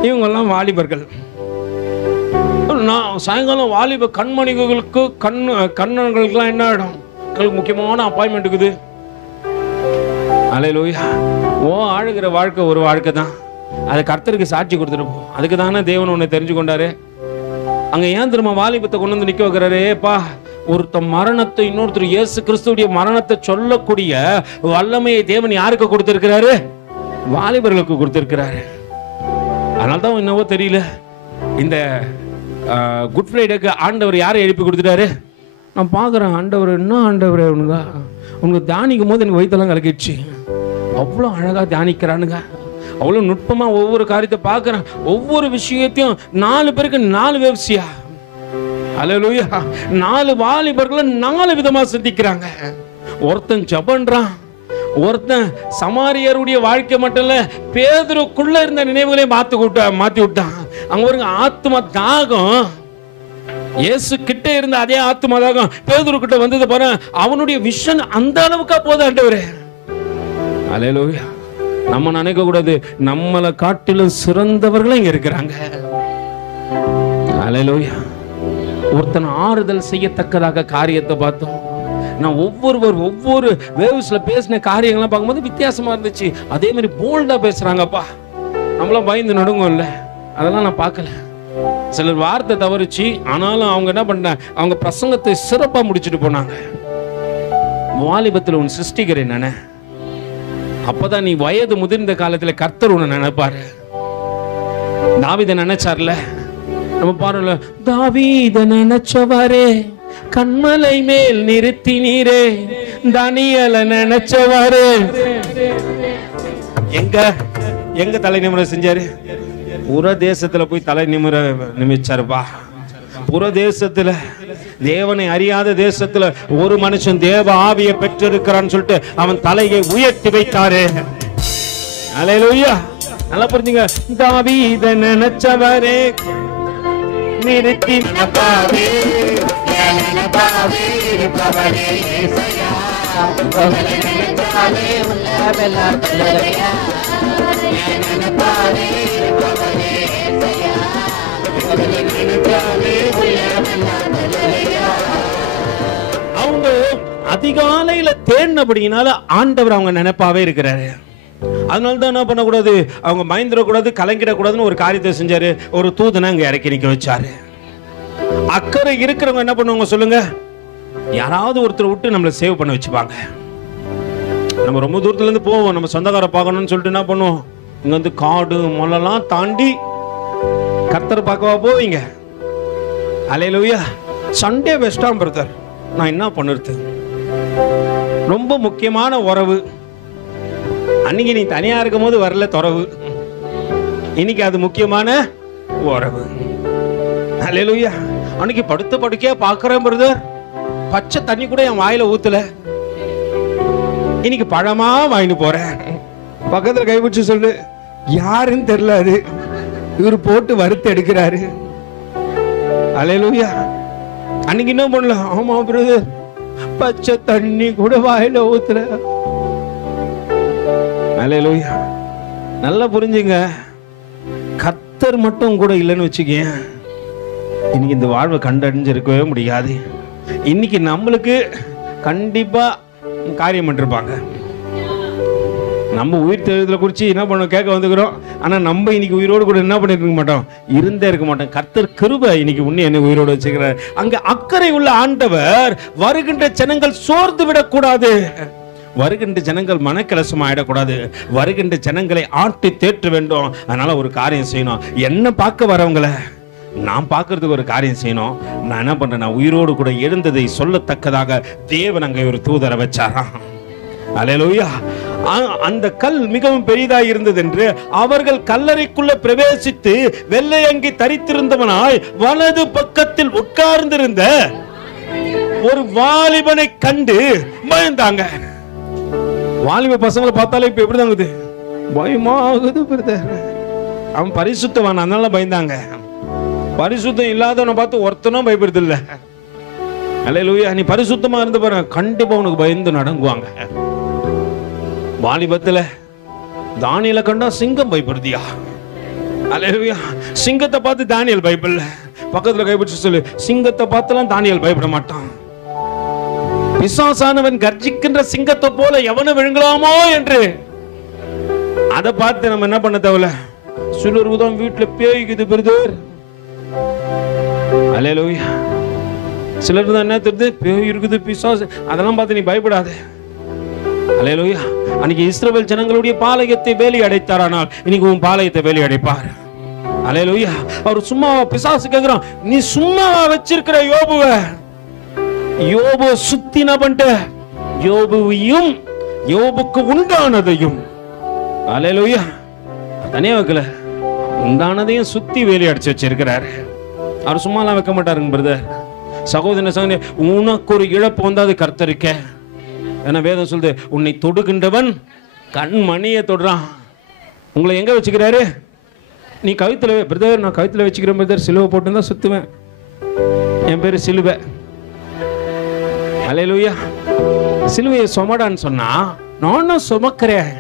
இவங்கெல்லாம் வாலிபர்கள். நான் சாயங்காலம் வாலிப கண்மணிகளுக்கு கண்ணன்களுக்குலாம் என்ன ஆகிடும், முக்கியமான அப்பாயின்மெண்ட் இருக்குது. அல்லேலூயா. ஆளுகிற வாழ்க்கை ஒரு வாழ்க்கை தான். அதை கர்த்தருக்கு சாட்சி கொடுத்துருப்போம். அதுக்கு தானே தேவன் உன்னை தெரிஞ்சு கொண்டாரு. அங்க ஏன் திரும்ப வாலிபத்தை கொண்டு வந்து நிக்க வைக்கிறாரு? ஏப்பா, ஒருத்த மரணத்தை இன்னொருத்தர் இயேசு கிறிஸ்துடைய மரணத்தை சொல்லக்கூடிய வல்லமையை தேவன் யாருக்கு கொடுத்திருக்கிறாரு? வாலிபர்களுக்கு கொடுத்திருக்கிறாரு. அதனால்தான் என்னவோ தெரியல, இந்த குட் ஃப்ரைடேக்கு ஆண்டவர் யாரை எழுப்பி கொடுத்துட்டாரு? நான் பார்க்குறேன், ஆண்டவர் என்ன ஆண்டவர் உனக்கு தியானிக்கும் போது எனக்கு வயிற்றெல்லாம் கலக்கிடுச்சு. அவ்வளோ அழகாக தியானிக்கிறானுங்க, அவ்வளோ நுட்பமாக ஒவ்வொரு காரியத்தை பார்க்குறேன். ஒவ்வொரு விஷயத்தையும் 4 பேருக்கு 4 வேவ்சியா. அல்லேலூயா. 4 வாலிபர்களை 4 விதமாக சிந்திக்கிறாங்க. ஒருத்தன் ஜெபன்றான், ஒருத்தன் சமாரியருடைய வாழ்க்கை மட்டும் இல்ல, பேதுருக்குள்ள இருந்த நினைவுகளை மாத்தி விட்டான். அங்க ஒரு ஆத்ம தாகம், இயேசு கிட்ட இருந்த அதே ஆத்ம தாகம் பேதுரு கிட்ட வந்தது பாரு. அவனுடைய விஷன் அந்த அளவுக்கா போதும் ஆண்டவரே. அல்லேலூயா. நம்ம நினைக்க கூடாது, நம்மளை காட்டிலும் சிறந்தவர்களும் இங்க இருக்கிறாங்க. அல்லேலூயா. ஒருத்தன் ஆறுதல் செய்யத்தக்கதாக காரியத்தை பார்த்தோம். நான் ஒவ்வொரு வேவ்ஸ்ல பேசின காரியங்கள்லாம் பார்க்கும்போது வித்தியாசமா இருந்துச்சு. அதே மாதிரி போல்டா பேசுறாங்கப்பா, நம்மளாம் பயந்து நடுங்கும் இல்ல, அதெல்லாம் நான் பார்க்கல. சிலர் வார்த்தை தவறுச்சு, ஆனாலும் அவங்க என்ன பண்ணாங்க, அவங்க பிரசங்கத்தை சிறப்பா முடிச்சுட்டு போனாங்க. வாலிபத்தில் உன் சிருஷ்டிக்கிறேன் நானே, அப்பதான் நீ வயது முதிர்ந்த காலத்துல கர்த்தர் உன்னை நினைப்பாரு. தாவீதை நினைச்சார்ல, நம்ம பாருல, தாவீதை நினைச்சவாரே கண்மலை மேல் நிறுத்தி நீரே, தானியேலை நினைச்சவாரு எங்க தலை நிமிர செஞ்சாரு? புற தேசத்துல போய் தலை நிமிச்சாருப்பா. புற தேசத்துல, தேவனை அறியாத தேசத்துல ஒரு மனுஷன் தேவ ஆவியை பெற்றிருக்கிறான்னு சொல்லிட்டு அவன் தலையை உயர்த்தி வைத்தாரு. அல்லேலூயா. நல்லா புரிஞ்சுங்க. தாவீதை நினைச்சவரே நிறுத்தி நினைப்பாவே, அவங்க அதிகாலையில தேடினபடினால ஆண்டவர் அவங்க நினைப்பாவே இருக்கிறாரு. அதனால்தான் என்ன பண்ணக்கூடாது, அவங்க பயந்துடக்கூடாது, கலங்கிடக்கூடாதுன்னு ஒரு காரியத்தை செஞ்சாரு. ஒரு தூதனை அங்க இறக்கி நிக்க வச்சாரு. அக்கறை இருக்கிறவங்க என்ன பண்ணுவாங்க சொல்லுங்க? யாராவது ஒருத்தர் விட்டு நம்மளை சேவ் பண்ண வச்சுப்பாங்க. நம்ம ரொம்ப தூரத்துல இருந்து போவோம், நம்ம சொந்தக்கார பார்க்கணும்னு சொல்லிட்டு என்ன பண்ணுவோம், இங்க வந்து காடு மொல்லாம் தாண்டி கர்த்தர் பார்க்கவா போவீங்க? அல்லேலூயா. சண்டே வெஸ்டாம் பிரதர், நான் என்ன பண்ணுறது? ரொம்ப முக்கியமான உறவு. அன்னைக்கு நீ தனியா இருக்கும் போது வரல துறவு, இன்னைக்கு அது முக்கியமான உறவு. அல்லேலூயா. அன்னைக்கு படுத்த படுக்கையா பாக்குறேன் பிரதர், பச்சை தண்ணி கூட என் வாயில ஊத்துல, இன்னைக்கு பழமா வாங்கிட்டு போறேன். பக்கத்துல கைப்பிடிச்சு சொல்லு, யாருன்னு தெரியல, அது இவரு போட்டு வறுத்து எடுக்கிறாரு. அல்லேலூயா. அன்னைக்கு என்ன பண்ணல? ஆமா பிரதர், பச்சை தண்ணி கூட வாயில ஊத்துல. அல்லேலூயா. நல்லா புரிஞ்சுங்க, கர்த்தர் மட்டும் கூட இல்லைன்னு வச்சுக்கேன், இன்னைக்கு இந்த வாழ்வை கண்டறிஞ்சிருக்கவே முடியாது. இன்னைக்கு நம்மளுக்கு கண்டிப்பா காரியம் பண்ணிருப்பாங்க. நம்ம உயிர் தெழுதலை குறித்து என்ன பண்ண கேட்க வந்துக்கிறோம், ஆனா நம்ம இன்னைக்கு உயிரோடு கூட என்ன பண்ணிருக்க மாட்டோம், இருந்தே இருக்க மாட்டோம். கர்த்தர் கிருபை இன்னைக்கு உன்னை என்ன உயிரோடு வச்சுக்கிறார். அங்க அக்கறை உள்ள ஆண்டவர் வருகின்ற ஜனங்கள் சோர்ந்து விடக்கூடாது, வருகின்ற ஜனங்கள் மனக்கலசம் ஆயிடக்கூடாது, வருகின்ற ஜனங்களை ஆட்டி தேற்ற வேண்டும். அதனால ஒரு காரியம் செய்யணும், என்ன பார்க்க வரவங்கள நான் பார்க்கறதுக்கு ஒரு காரியம் செய்யணும். நான் என்ன பண்றேன், நான் உயிரோடு கூட எழுந்ததை சொல்லத்தக்கதாக தேவன் அங்கே ஒரு தூதரை வச்சாராம். அல்லேலூயா. அந்த கல் மிகவும் பெரிதாய் இருந்தது என்று அவர்கள் கல்லறைக்குள்ள பிரவேசித்து வெள்ளை அங்கி தரித்திருந்தவனாய் வலது பக்கத்தில் உட்கார்ந்திருந்த ஒரு வாலிபனை கண்டு பயந்தாங்க. வாலிப பசங்களை பார்த்தாலே இப்ப எப்படி தாங்குது, பயமாகுது பிரதர். அவன் பரிசுத்தவான், அதனால பயந்தாங்க. பரிசுத்தம் இல்லாதவனை பார்த்து ஒருத்தனும் பயப்படுறது இல்ல. அல்லேலூயா. நீ பரிசுத்தமா இருந்து பாருங்க, கண்டிப்பா உனக்கு பயந்து நடங்குவாங்க. வாலிபத்துல தானியேலை கண்டா சிங்கம் பயப்படுதியா? அல்லேலூயா. சிங்கத்தை பார்த்து தானியேல் பயப்படல. பக்கத்துல கைப்பிடிச்சு சொல்லு, சிங்கத்தை பார்த்துலாம் தானியேல் பயப்பட மாட்டான். பிசாசானவன் கர்ஜிக்கின்ற சிங்கத்தை போல எவனை விழுங்கலாமோ என்று அதை பார்த்து நம்ம என்ன பண்ண தேவையில்ல. சிலருதான் வீட்டுல பேய்க்குது பிரதர். அல்லேலூயா. சிலர் தான் என்ன தெரியுது, பேய் இருக்குது, பிசாசு, அதெல்லாம் பார்த்து நீ பயப்படாத. அல்லேலூயா. அன்னைக்கு இஸ்ரவேல் ஜனங்களுடைய பாளையத்தை வேலி அடைத்தாரானால் இன்னைக்கு உன் பாளையத்தை வேலி அடைப்பார். அல்லேலூயா. அவர் சும்மா பிசாசு கேக்குறான், நீ சும்மா வச்சிருக்கிற யோபுவ யோபு சுத்தின பண்ணிட்ட யோபுவையும் யோபுக்கு உண்டானதையும் அல்லேலூயா தனியா வைக்கல, உண்டானதையும் சுத்தி வேலி அடிச்சு வச்சிருக்கிறாரு. அவர் சும்மாலாம் வைக்க மாட்டாருங்க பிரதர். சகோதர உனக்கு ஒரு இழப்பு வந்தா அது கர்த்தருக்க. ஏன்னா வேதம் சொல்லுது, உன்னை தொடுகின்றவன் கண்மணியை தொடுறான். உங்களை எங்க வச்சுக்கிறாரு? நீ கழுத்துல பிரதர், நான் கழுத்துல வச்சுக்கிறேன் பிரதர், சிலுவை போட்டு தான் சுத்துவேன், என் பேரு சிலுவை. அல்லேலூயா. சிலுவையை சுமடான்னு சொன்னா நானும் சுமக்கிறேன்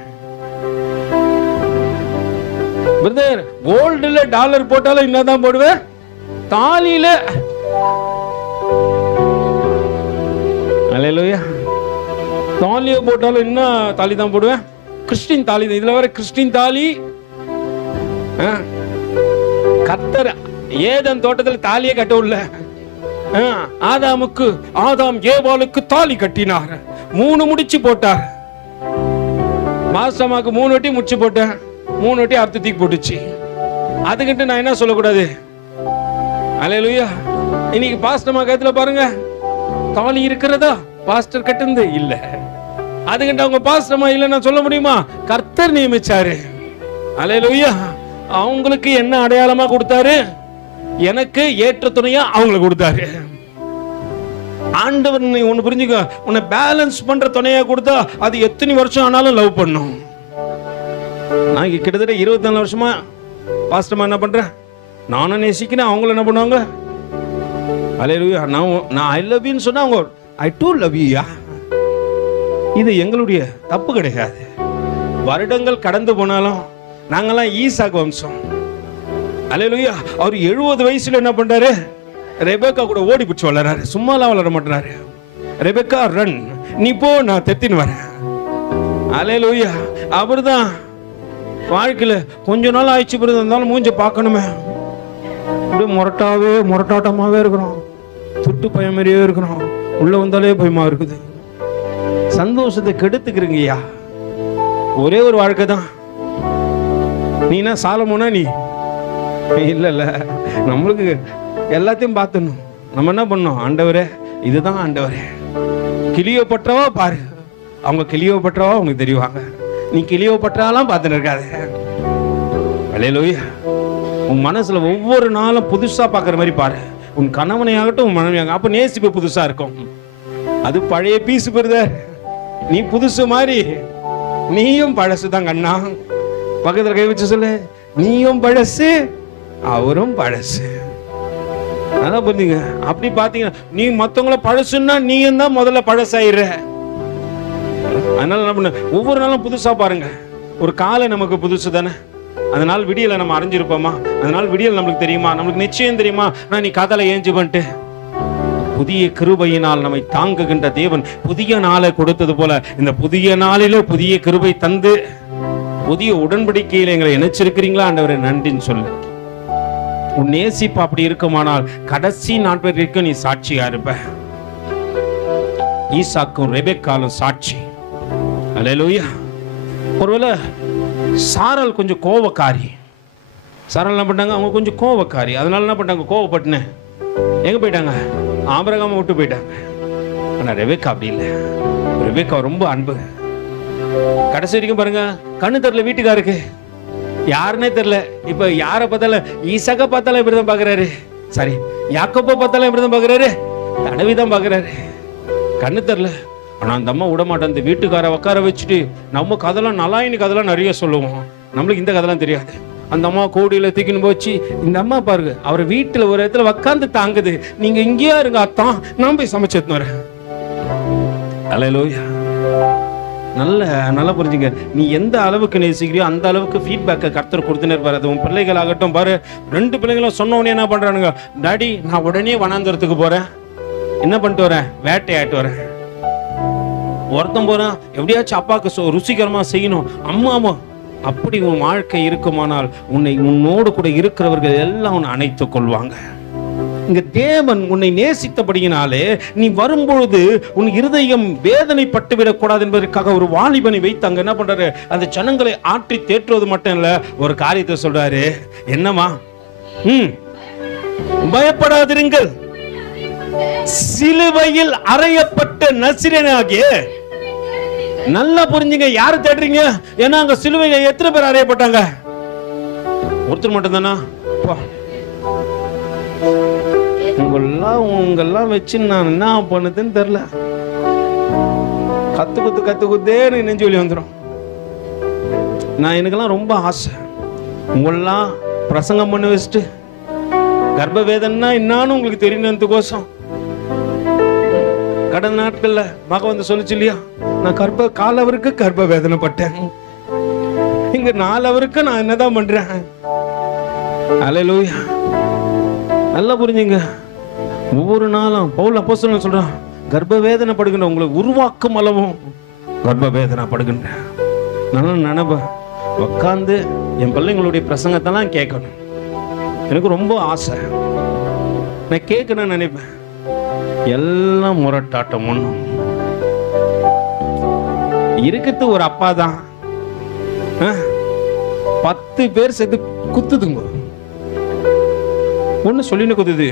பிரதர். கோல்டுல டாலர் போட்டாலும் என்னதான் போடுவேன், தாலியில. அல்லேலூயா. தாலியை போட்டாலும் என்ன தாலி தான் போடுவேன், கிறிஸ்டின் தாலி. இதுல வர கிறிஸ்டின் தாலி. கர்த்தர் ஏதன் தோட்டத்தில் தாலியை கட்டவில்லை. ஆதாம் ஏவாளுக்கு தாலி கட்டினார், 3 முடிச்சு போட்டார். மாசமாக்கு 3 வட்டி முடிச்சு போட்டேன், 3 வட்டி அர்த்தத்துக்கு போட்டுச்சு. அதுக்கிட்ட நான் என்ன சொல்லக்கூடாது? அல்லேலூயா. இன்னைக்கு பாஸ்டர் கழுத்துல பாருங்க தாலி இருக்கிறதா, பாஸ்டர் கட்டுந்து இல்ல. அதுக்கிட்ட அவங்க பாஸ்டர்மா இல்ல நான் சொல்ல முடியுமா? கர்த்தர் நியமிச்சாரு. அல்லேலூயா. அவங்களுக்கு என்ன அடையாளமா கொடுத்தாரு? எனக்கு ஏற்ற துணையா அவங்களை கொடுத்தாரு. ஆண்டவர் நீ ஒன்னு புரிஞ்சுக்க, உன்னை பேலன்ஸ் பண்ற துணையா கொடுத்தா அது எத்தனை வருஷம் ஆனாலும் லவ் பண்ணும். நான் கிட்டத்தட்ட 24 வருஷமா பாஸ்டர்மா என்ன பண்றேன், நானும் நேசிக்கிறேன், அவங்களும் என்ன பண்ணுவாங்க. அல்லேலூயா. நான் ஐ லவ் யூன்னு சொன்னா அவங்க ஐ டூ லவ் யூ. இது எங்களுடைய தப்பு கிடையாது. வருடங்கள் கடந்து போனாலும் நாங்கெல்லாம் ஈசாக்கு வம்சம். அல்லேலூயா. அவர் 70 வயசுல என்ன பண்றாரு, ரெபேக்கா கூட ஓடி பிடிச்சு வளர்றாரு. சும்மாலாம் வளர மாட்டாரு. ரெபேக்கா ரன், நீ போ, நான் தெத்தின்னு வரேன். அல்லேலூயா. அவர்தான் வாழ்க்கையில கொஞ்ச நாள் ஆயிடுச்சு பிறகு இருந்தாலும் மூஞ்ச பார்க்கணுமே, அப்படியே முரட்டாட்டமாவே இருக்கிறோம், துட்டு பயம் மாதிரியே இருக்கிறோம், உள்ள வந்தாலே பயமா இருக்குது. சந்தோஷத்தை கெடுத்துக்கிறீங்கய்யா. ஒரே ஒரு வாழ்க்கை தான். நீனா சாலமோனா நீ இல்ல, நம்மளுக்கு எல்லாத்தையும் பார்த்துடணும். நம்ம என்ன பண்ணோம், ஆண்டவரே இதுதான் ஆண்டவரே. கிளியோபட்ராவா பாரு, அவங்க கிளியோபட்ராவா உங்களுக்கு தெரிவாங்க. நீ கிளியோபட்ராலாம் பார்த்துன்னு இருக்காது. அல்லேலூயா. உன் மனசுல ஒவ்வொரு நாளும் புதுசா பார்க்குற மாதிரி பாரு. உன் கணவனை ஆகட்டும், உன் மனைவியாக, அப்ப நேசிப்பு புதுசா இருக்கும். அது பழைய பீஸ் பிரதர், நீ புதுசு மாதிரி, நீயும் பழசு தான் கண்ணா. பக்கத்துல கை வச்சு சொல்லு, நீயும் பழசு அவரும் பழசு. அதான் புரிஞ்சுங்க. அப்படி பாத்தீங்கன்னா நீ மத்தவங்கள பழசுன்னா நீயும் தான் முதல்ல பழசாயிடுற. அதனால என்ன பண்ண, ஒவ்வொரு நாளும் புதுசா பாருங்க. ஒரு காலை நமக்கு புதுசு தானே. அதனால விடியலை நம்ம அறிஞ்சிருப்போமா? அதனால விடியல் நம்மளுக்கு தெரியுமா? நம்மளுக்கு நிச்சயம் தெரியுமா? நான் நீ காதலை ஏஞ்சி பண்ணிட்டு புதிய கிருபையினால் நம்மை தாங்குகின்ற தேவன் புதிய நாளை கொடுத்தது போல இந்த புதிய நாளிலே புதிய கிருபை தந்து புதிய உடன்படிக்கையில் எங்களை இணைச்சிருக்கிறீங்களா ஆண்டவரே நன்றின்னு சொல்லு. உன் நேசிப்பு அப்படி இருக்குமானால் கடைசி நாட்கள் வரைக்கும் நீ சாட்சியா இருப்ப. ஈசாக்கும் ரெபெக்காலும் சாட்சி. அல்லேலூயா. ஒருவேளை சாராள் கொஞ்சம் கோவக்காரி. சாராள் என்ன பண்ணாங்க, அவங்க கொஞ்சம் கோவக்காரி. அதனால என்ன பண்ணாங்க, கோவப்பட்டுன்னு எங்க போயிட்டாங்க, ஆபிரகாமை விட்டு போயிட்டாங்க. ஆனா ரெபெக்கா அப்படி இல்லை. ரெபெக்கா ரொம்ப அன்பு. கடைசி வரைக்கும் பாருங்க, கண்ணு தெரியல வீட்டுக்காருக்கு, யாருன்னே தெரியல. இப்ப யார பார்த்தாலும் ஈசாக்க பார்த்தாலும் இப்படிதான் பாக்குறாரு, சரி யாக்கோப்ப பார்த்தாலும் இப்படிதான் பாக்குறாரு, தடவிதான் பாக்குறாரு. கண்ணு தெரியல. ஆனா அந்த அம்மா விட மாட்டேன். இந்த வீட்டுக்கார உட்கார வச்சுட்டு நம்ம கதெல்லாம் நலாயினி கதெல்லாம் நிறைய சொல்லுவோம். நம்மளுக்கு இந்த கதெல்லாம் தெரியாது. அந்த அம்மா கோடியில தூக்கின்னு போச்சு. இந்த அம்மா பாருங்க, அவர் வீட்டுல ஒரு இடத்துல உட்காந்து தாங்குது. நீங்க இங்கேயா இருங்க அத்தான், நான் போய் சமைச்சு எடுத்துன்னு வரேன். அல்லேலூயா. நல்லா புரிஞ்சுங்க. நீ எந்த அளவுக்கு நேசிக்கிறியோ அந்த அளவுக்கு ஃபீட்பேக்கை கர்த்தர் கொடுத்துனே இருப்பாரு. அது உன் பிள்ளைகள் ஆகட்டும் பாரு. 2 பிள்ளைங்களும் சொன்ன உடனே என்ன பண்றானுங்க, டாடி நான் உடனே வனாந்தரத்துக்கு போறேன், என்ன பண்ணிட்டு வரேன், வேட்டையாட்டு வரேன். ஒருத்தம் போறான், எப்படியாச்சும் அப்பாவுக்கு ருசிகரமா செய்யணும். அம்மா அப்படி உன் வாழ்க்கை இருக்குமானால் உன்னோடு கூட இருக்கிறவர்கள் எல்லாம் உன்னை அணைத்துக் கொள்வாங்க. இங்க தேவன் உன்னை நேசித்தபடியினாலே நீ வரும்பொழுது உன் இருதயம் வேதனைப்பட்டு விடக்கூடாது என்பதற்காக ஒரு வாலிபனை வைத்து அங்க என்ன பண்றாரு, அந்த ஜனங்களை ஆற்றி தேற்றுவது மட்டும் இல்ல, ஒரு காரியத்தை சொல்றாரு. என்னமா, பயப்படாதிருங்கள், சிலுவையில் அறையப்பட்ட நசரேயனாகிய, நல்லா புரிஞ்சுங்க, யாரு தேடுறீங்க? ஏன்னா அங்க சிலுவையில் எத்தனை பேர் அறையப்பட்டாங்க? ஒருத்தர் மட்டும் தானா? உங்கெல்லாம் வச்சு நான் என்ன பண்ணுதுன்னு தெரியல. கத்து குத்தே எனக்கு நெஞ்சு வலி வந்துடும். நான் எனக்கெல்லாம் ரொம்ப ஆசை, உங்களெல்லாம் பிரசங்கம் பண்ணி வச்சுட்டு கர்ப்ப வேதனைனா என்னான்னு உங்களுக்கு தெரியணுன்றதுக்கோசம். கடந்த நாட்கள்ல மக வந்து சொல்லிச்சு இல்லையா, நான் காலவருக்கு கர்ப்ப வேதனைப்பட்டேன், இங்க 4 அவருக்கு நான் என்னதான் பண்றேன். அல்லேலூயா. நல்லா புரிஞ்சுங்க. ஒவ்வொரு நாளும் பவுல் அப்போஸ்தலன் சொல்றான், கர்ப்ப வேதனை படுகின்ற உங்களுக்கு உருவாக்கும் அளவும் கர்ப்ப வேதனை படுகின்ற. நான் நினைப்பேன், உட்காந்து என் பிள்ளைங்களுடைய பிரசங்கத்தெல்லாம் கேட்கணும். எனக்கு ரொம்ப ஆசை, நான் கேட்கணும்னு நினைப்பேன். எல்லாம் முரட்டாட்டம். ஒண்ணும் இருக்கிறது ஒரு அப்பா தான், 10 பேர் சேர்த்து குத்துதுங்க. ஒண்ணு சொல்லின்னு குத்துது,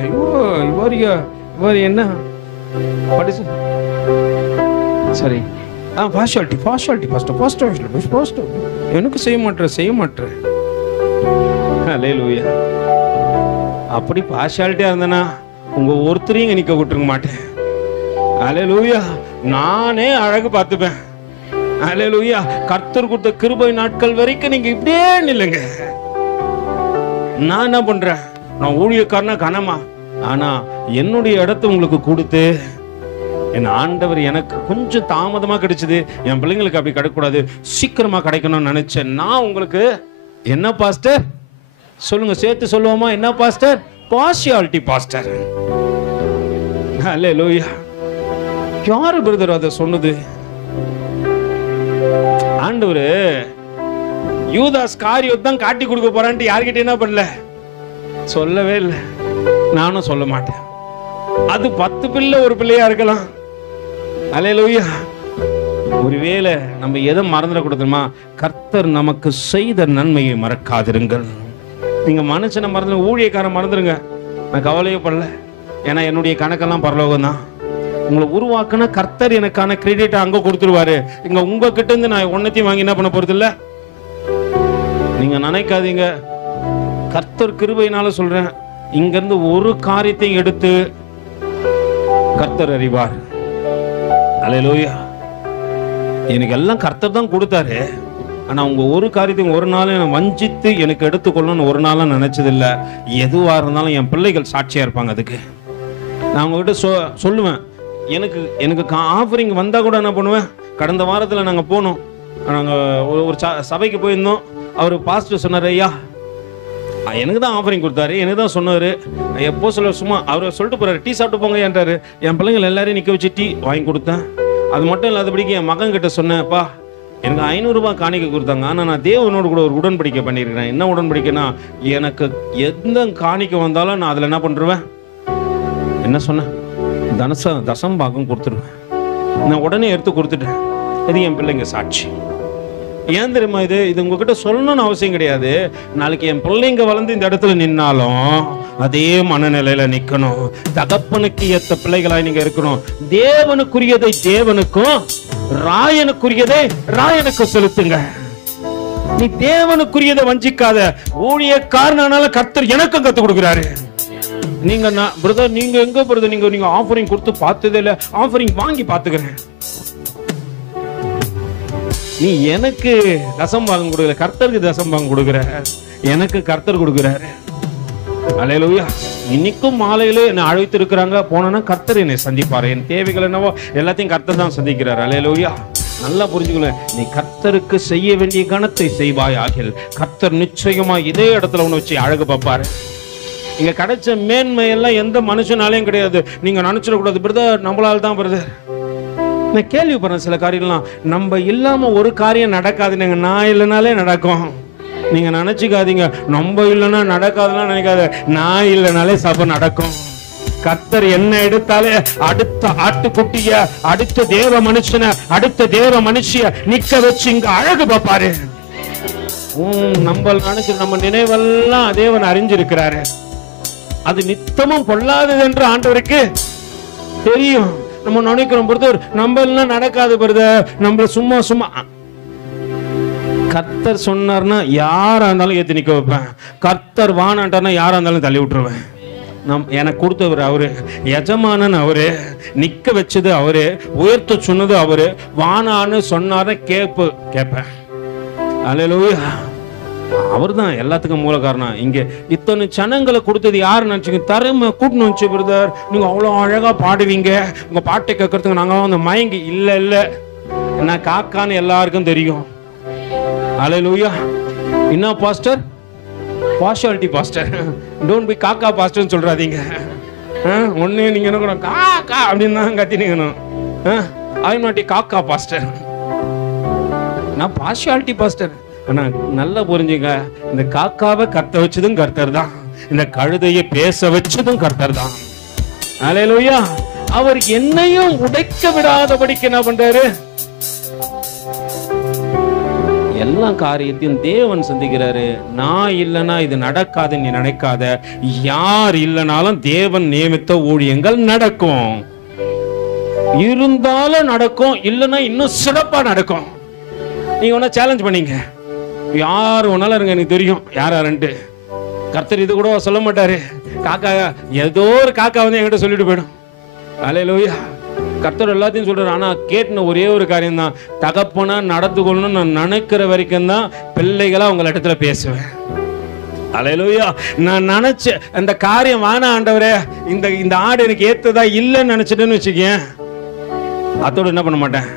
இவர் என்ன படிச்சு சரி எனக்கு செய்ய மாட்டேன். அல்லேலூயா. அப்படி பார்ஷாலிட்டியா இருந்தனா உங்க ஒருத்தரையும் நிக்க விட்டுருக்க மாட்டேன். அல்லேலூயா. நானே அழகு பார்த்துப்பேன். அல்லேலூயா. கர்த்தர் கொடுத்த கிருபை நாட்கள் வரைக்கும் நீங்க இப்படியே நில்லுங்க. நான் என்ன பண்றேன், நான் ஊழியக்காரனா கனமா, ஆனா என்னுடைய இடத்தை உங்களுக்கு கொடுத்து என் ஆண்டவர் எனக்கு கொஞ்சம் தாமதமா கிடைச்சது, என் பிள்ளைங்களுக்கு அப்படி கிடைக்கூடாது, சீக்கிரமா கிடைக்கணும்னு நினைச்சேன். நான் உங்களுக்கு என்ன பாஸ்டர் சொல்லுங்க, சேர்த்து சொல்லுவோமா? என்ன பாஸ்டர்? Partiality pastor. அல்லேலூயா. யாரு பிரதர் அதை சொன்னது? ஆண்டவர் யூதாஸ் காரியத்தை தான் காட்டி கொடுக்க போறான்ட்டு யார்கிட்ட என்ன பண்ணல, சொல்லவே இல்லை. நானும் சொல்ல மாட்டேன். அது 10 பிள்ளை ஒரு பிள்ளையா இருக்கலாம். அல்லேலூயா. ஒருவேளை நம்ம எதை மறந்துடக்கூடாதுமா, கர்த்தர் நமக்கு செய்த நன்மையை மறக்காதிருங்கள். நீங்க மனுஷனை மறந்து, ஊழியக்காரன் மறந்துடுங்க, நான் கவலையே படல. ஏன்னா என்னுடைய கணக்கெல்லாம் பரலோகம் தான். உங்களை உருவாக்குனா கர்த்தர் எனக்கான கிரெடிட் அங்க கொடுத்துருவாரு. இங்க உங்ககிட்ட இருந்து நான் ஒன்னத்தையும் வாங்கி என்ன பண்ண போறது இல்ல. நீங்க நினைக்காதீங்க, கர்த்தர் கிருபையினால சொல்றேன், இங்க இருந்து ஒரு காரியத்தை எடுத்து கர்த்தர் அறிவார். அல்லேலூயா. எனக்கு எல்லாம் கர்த்தர் தான் கொடுத்தாரு. ஆனா உங்க ஒரு காரியத்தையும் ஒரு நாளும் வஞ்சித்து எனக்கு எடுத்துக்கொள்ளணும்னு ஒரு நாளும் நினைச்சதில்லை. எதுவா இருந்தாலும் என் பிள்ளைகள் சாட்சியா இருப்பாங்க. அதுக்கு நான் உங்ககிட்ட சொல்லுவேன். எனக்கு ஆஃபரிங் வந்தா கூட என்ன பண்ணுவேன், கடந்த வாரத்தில் நாங்கள் போனோம், நாங்கள் ஒரு சபைக்கு போயிருந்தோம். அவர் பாஸ்டர் சொன்னார், ஐயா எனக்கு தான் ஆஃபரிங் கொடுத்தாரு, எனக்கு தான் சொன்னார். எப்போ சொல்ல சும்மா அவர் சொல்லிட்டு போறாரு, டீ சாப்பிட்டு போங்க என்றாரு. என் பிள்ளைங்கள் எல்லாரையும் நிற்க வச்சு டீ வாங்கி கொடுத்தேன். அது மட்டும் இல்லாதபடிக்கு என் மகன் கிட்ட சொன்னேன்ப்பா, எனக்கு 500 ரூபாய் காணிக்க கொடுத்தாங்க, ஆனால் நான் தேவனோடு கூட ஒரு உடன்படிக்கை பண்ணியிருக்கிறேன். என்ன உடன்படிக்கைன்னா, எனக்கு எந்த காணிக்க வந்தாலும் நான் அதில் என்ன பண்ணுருவேன், என்ன சொன்னேன், தசம் பாகம் கொடுத்துருவேன். நான் உடனே எடுத்து கொடுத்துட்டேன். இது என் பிள்ளைங்க சாட்சி. ஏன் தெரியுமா, இது உங்ககிட்ட சொல்லணும்னு அவசியம் கிடையாது. நாளைக்கு என் பிள்ளைங்க வளர்ந்து இந்த இடத்துல நின்னாலும் அதே மனநிலையில நிக்கணும். தகப்பனுக்கு ஏத்த பிள்ளைகளாய் நீங்க இருக்கணும். தேவனுக்குரியதை தேவனுக்கும், ராயனுக்குரியதை ராயனுக்கு செலுத்துங்க. நீ தேவனுக்குரியதை வஞ்சிக்காத. ஊழியக்காரனால கர்த்தர் எனக்கும் கத்து கொடுக்கிறாரு. நீங்க பிரதர், நீங்க எங்க பிரதர், நீங்க ஆஃபரிங் கொடுத்து பார்த்ததே இல்ல, ஆஃபரிங் வாங்கி பாத்துக்கிறேன். நீ எனக்கு தசம் பாகம் கொடுக்கல, கர்த்தருக்கு தசம் பாகம் கொடுக்கிற. எனக்கு கர்த்தர் கொடுக்கிறாரு. அல்லேலூயா. இன்னைக்கும் மாலையில என்னை அழைத்து இருக்கிறாங்க, போனா கர்த்தர் என்னை சந்திப்பாரு. என் தேவைகள் என்னவோ எல்லாத்தையும் கர்த்தர் தான் சந்திக்கிறார். அல்லேலூயா. நல்லா புரிஞ்சுக்கல, நீ கர்த்தருக்கு செய்ய வேண்டிய கணத்தை செய்வாய் ஆகில் கர்த்தர் நிச்சயமா இதே இடத்துல ஒண்ணு வச்சு அழகு பார்ப்பாரு. இங்க கிடைச்ச மேன்மை எல்லாம் எந்த மனுஷனாலையும் கிடையாது. நீங்க நினைச்சிடக்கூடாது, பிரதர் நம்மளால தான் பிரதர். நான் கேள்விப்படுறேன் சில காரியம்லாம், நம்ம இல்லாம ஒரு காரியம் நடக்காதுங்க. நான் இல்லைனாலே நடக்கும். நீங்க நினைச்சுக்காதீங்க, நம்ம இல்லைன்னா நடக்காதுன்னா நினைக்காத. நான் இல்லைனாலே சபை நடக்கும். கர்த்தர் என்ன எடுத்தாலே அடுத்த ஆட்டுக்குட்டிய, அடுத்த தேவ மனுஷனை, அடுத்த தேவ மனுஷிய நிக்க வச்சு இங்க அழகு பார்ப்பாரு. நம்ம நினைச்சு நம்ம நினைவெல்லாம் தேவன் அறிஞ்சிருக்கிறாரு. அது நித்தமும் பொல்லாதது என்று ஆண்டவருக்கு தெரியும். நம்ம நினைக்கிறோம் பிரதர், நம்ம எல்லாம் நடக்காது பிரதர், நம்மள சும்மா சும்மா. கர்த்தர் சொன்னார்னா யாரா இருந்தாலும் ஏத்தி நிக்க வைப்பேன். கர்த்தர் வானான்ட்டார்னா யாரா இருந்தாலும் தள்ளி விட்டுருவேன். எனக்கு கொடுத்தவர் அவரு, எஜமானன் அவரு, நிக்க வச்சது அவரு, உயர்த்த சொன்னது அவரு. வானான்னு சொன்னாரு கேட்பேன். அல்லேலூயா. அவர் தான் எல்லாத்துக்கும் மூல காரணம். இங்க இத்தனை சனங்களை கொடுத்தது யாரு நினைச்சீங்க? தரமை கூட்டணும் வச்சு பிரதர், நீங்க அவ்வளவு அழகா பாடுவீங்க, உங்க பாட்டை கேட்கறதுக்கு நாங்க வந்து மயங்கி. இல்ல என்ன காக்கான்னு எல்லாருக்கும் தெரியும். அல்லேலூயா. என்ன pastor? Partiality pastor. Don't be காக்கா பாஸ்டர்னு சொல்றாதீங்க. ஒண்ணு நீங்க என்ன காக்கா அப்படின்னு தான் கத்தினீங்கணும். ஐ எம் நாட் காக்கா பாஸ்டர், நான் பார்ஷியாலிட்டி பாஸ்டர். ஆனா நல்லா புரிஞ்சுங்க, இந்த காக்காவை கத்த வச்சதும் கர்த்தர் தான், இந்த கழுதையை பேச வச்சதும் கர்த்தர் தான். அல்லேலூயா. அவர் என்னையும் உடைக்க விடாதபடிக்கு என்ன பண்றாரு? எல்லா காரியத்தையும் தேவன் சந்திக்கிறாரு. நான் இல்லைன்னா இது நடக்காது நீ நினைக்காத. யார் இல்லைனாலும் தேவன் நியமித்த ஊழியங்கள் நடக்கும். இருந்தாலும் நடக்கும், இல்லைன்னா இன்னும் சிறப்பா நடக்கும். நீங்க ஒன்னா சேலஞ்ச் பண்ணீங்க, யார் ஒன்னாலும் இருங்க, எனக்கு தெரியும் யார் யாருன்ட்டு. கர்த்தர் இது கூட சொல்ல மாட்டாரு. காக்கா ஏதோ ஒரு காக்கா வந்து என்கிட்ட சொல்லிட்டு போயிடும். அல்லேலூயா. கர்த்தர் எல்லாத்தையும் சொல்றாரு. ஆனா கேட்டின ஒரே ஒரு காரியம் தான், தகப்பனா நடந்து கொள்ளணும் நான் நினைக்கிற வரைக்கும் தான் பிள்ளைகளா உங்க இடத்துல பேசுவேன். அல்லேலூயா. நான் நினைச்ச அந்த காரியம் வானா ஆண்டவரே, இந்த ஆடு எனக்கு ஏத்ததா இல்லைன்னு நினைச்சிட்டேன்னு வச்சுக்கேன், அதோட என்ன பண்ண மாட்டேன்.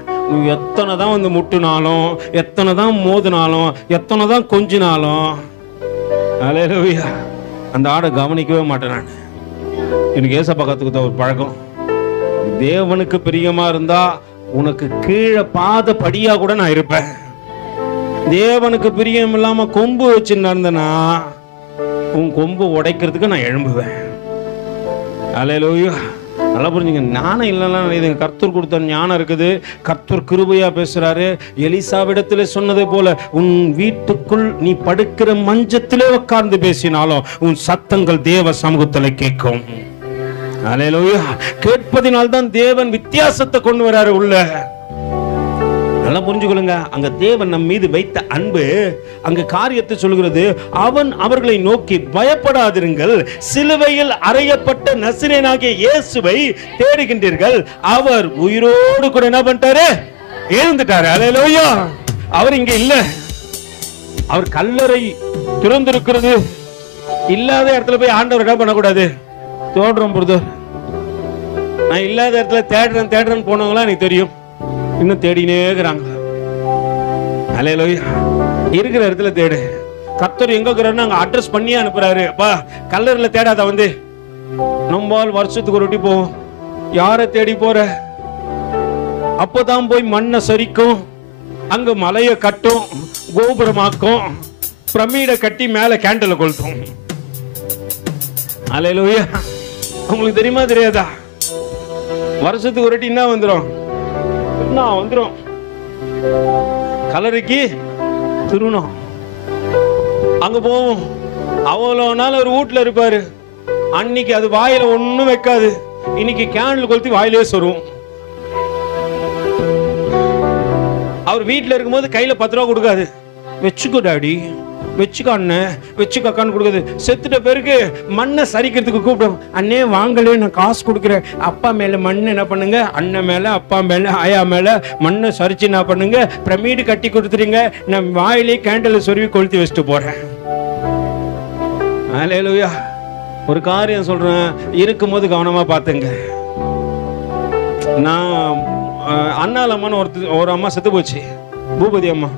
எத்தனை தான் வந்து முட்டுனாலும், எத்தனை தான் மோதினாலும், எத்தனை தான் கொஞ்சினாலும், அல்லேலூயா, அந்த ஆடை கவனிக்கவே மாட்டேன் நான். எனக்கு ஏசப்பா கத்துக்கிட்ட ஒரு பழக்கம், தேவனுக்கு பிரியமா இருந்தா உனக்கு கீழே பாத படியா கூட நான் இருப்பேன். தேவனுக்கு பிரியம் இல்லாம கொம்பு வச்சு நடந்தனா உன் கொம்பு உடைக்கிறதுக்கு நான் எழும்புவேன். அல்லேலூயா. நல்லா புரிஞ்சுங்க. ஞானம் இல்லைன்னா கர்த்தர் கொடுத்த ஞானம் இருக்குது. கர்த்தர் கிருபையா பேசுறாரு. எலிசாவிடத்துல சொன்னதை போல, உன் வீட்டுக்குள் நீ படுக்கிற மஞ்சத்திலே உட்கார்ந்து பேசினாலும் உன் சத்தங்கள் தேவ சமூகத்துல கேட்கும். அல்லேலூயா. கேட்பதினால் தான் தேவன் வித்தியாசத்தை கொண்டு வராரு உள்ள. நல்லா புரிஞ்சுக்கொள்ளுங்க. அங்க தேவன் நம் மீது வைத்த அன்பு அங்க காரியத்தை சொல்கிறது. அவன் அவர்களை நோக்கி, பயப்படாதிருங்கள், சிலுவையில் அறையப்பட்ட நசரேயனாகிய இயேசுவை தேடுகின்றீர்கள், அவர் உயிரோடு கூட என்ன பண்ணிட்டாரு? எழுந்துட்டாரு. அல்லேலூயா. அவர் இங்க இல்ல. அவர் கல்லறை திறந்திருக்கிறது. இல்லாத இடத்துல போய் ஆண்டவர் என்ன பண்ணக்கூடாது? தோடுறோம் பிரதர். நான் இல்லாத இடத்துல தேடுறேன் போனவங்களா எனக்கு தெரியும், இன்னும் தேடினே இருக்கிறாங்க. அல்லேலூயா. இருக்கிற இடத்துல தேடு. கர்த்தர் எங்க இருக்கிறாருன்னு அங்க அட்ரஸ் பண்ணியே அனுப்புறாரு. அப்பா கல்லறையில தேடாத, வந்து நம்மால் வருஷத்துக்கு ஒரு வாட்டி போவோம். யாரை தேடி போற? அப்பதான் போய் மண்ணை சரிக்கும், அங்க மலையை கட்டும், கோபுரமாக்கும், பிரமிடை கட்டி மேல கேண்டில் கொளுத்தும். அல்லேலூயா. உங்களுக்கு தெரியுமா தெரியாதா? வருஷத்துக்கு ஒரு வாட்டி என்ன வந்துரும்? கலருக்கு திருணும். அங்க போவோம். அவ்வளவு நாள் ஒரு வீட்டுல இருப்பாரு. அன்னைக்கு அது வாயில ஒண்ணும் வைக்காது. இன்னைக்கு கேண்டில் கொளுத்தி வாயிலே சொருவோம். அவர் வீட்டுல இருக்கும்போது கையில 10 ரூபா கொடுக்காது. வச்சுக்கோ டாடி, வச்சுக்கோ அண்ணன், வச்சுக்கோ அக்கான்னு கொடுக்குது. செத்துட்ட பேருக்கு மண்ணை சரிக்கிறதுக்கு கூப்பிடும். அண்ணே வாங்கலே, நான் காசு கொடுக்குறேன். அப்பா மேல மண்ணு என்ன பண்ணுங்க, அண்ணன் மேல, அப்பா மேல, ஆயா மேல மண்ணை சரிச்சு என்ன பண்ணுங்க, பிரமிடு கட்டி கொடுத்துறீங்க. நான் வாயிலே கேண்டில் சொருவி கொளுத்தி வச்சுட்டு போறேன். அல்லேலூயா. ஒரு காரியம் சொல்றேன், இருக்கும்போது கவனமா பாத்துங்க. நான் அண்ணால் அம்மான்னு ஒரு அம்மா செத்து போச்சு, பூபதி அம்மா.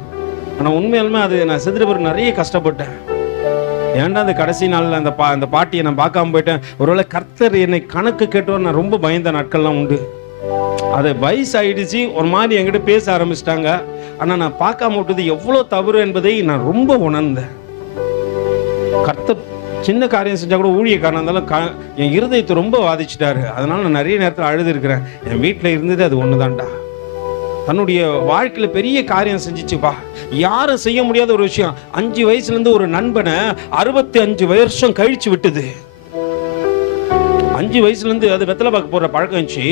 ஆனா உண்மையாலுமே அது நான் செத்துட்டு பிறகு நிறைய கஷ்டப்பட்டேன். ஏன்டா அந்த கடைசி நாள்ல அந்த பாட்டியை நான் பார்க்காம போயிட்டேன். ஒருவேளை கர்த்தர் என்னை கணக்கு கேட்டோம், நான் ரொம்ப பயந்த நாட்கள்லாம் உண்டு. அது வயசு ஆயிடுச்சு, ஒரு மாதிரி என்கிட்ட பேச ஆரம்பிச்சிட்டாங்க. ஆனா நான் பார்க்காம விட்டது எவ்வளவு தவறு என்பதை நான் ரொம்ப உணர்ந்தேன். கர்த்தர் சின்ன காரியம் செஞ்சா கூட ஊழியக்காரன் இருந்தாலும் என் இருதயத்தை ரொம்ப பாதிச்சுட்டாரு. அதனால நான் நிறைய நேரத்தில் அழுது இருக்கிறேன். என் வீட்டில் இருந்தது அது ஒண்ணுதான்டா. தன்னுடைய வாழ்க்கையில பெரிய காரியம் செஞ்சிச்சுப்பா. யாரும் செய்ய முடியாத ஒரு விஷயம். 5 வயசுல இருந்து ஒரு நண்பனை 65 வருஷம் கழிச்சு விட்டுது. 5 வயசுல இருந்து அது வெத்தலை பாக்கு போடுற பழக்கம் இருந்துச்சு.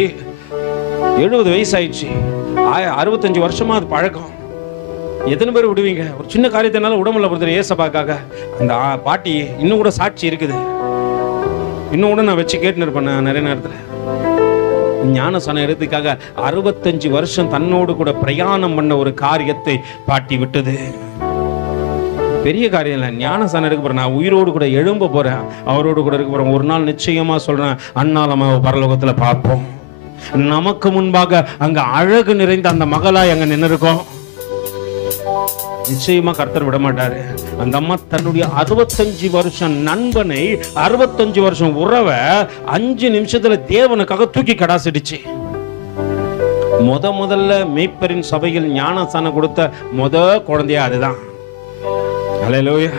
70 வயசு ஆயிடுச்சு. 65 வருஷமா அது பழக்கம். எத்தனை பேர் விடுவீங்க? ஒரு சின்ன காரியத்தினால உடம்புல பொறுத்தவரை ஏசப்பாக்காக அந்த பாட்டி இன்னும் கூட சாட்சி இருக்குது. இன்னும் கூட நான் வச்சு கேட்டுன்னு இருப்பேன் நிறைய நேரத்தில். ஞானஸ்நானம் எடுத்துக்காக 65 வருஷம் தன்னோடு கூட பிரயாணம் பண்ண ஒரு காரியத்தை பாட்டி விட்டது. பெரிய காரியம் இல்லை. ஞானஸ்நானம் எடுக்க போறேன், நான் உயிரோடு கூட எழும்ப போறேன், அவரோடு கூட இருக்க போறேன். ஒரு நாள் நிச்சயமா சொல்றேன், அண்ணாலமா பரலோகத்துல பார்ப்போம். நமக்கு முன்பாக அங்க அழகு நிறைந்த அந்த மகளாய் அங்க நின்று இருக்கோம். நிச்சயமா கர்த்தர் விட மாட்டாரு. அந்த அம்மா தன்னுடைய 65 வருஷம் நண்பனை, 65 வருஷம் உறவை 5 நிமிஷத்துல தேவனுக்காக தூக்கி கடாசிடுச்சு. முதல்ல மேய்ப்பரின் சபையில் ஞானஸ்நானம் கொடுத்த குழந்தையா அதுதான். ஹல்லேலூயா.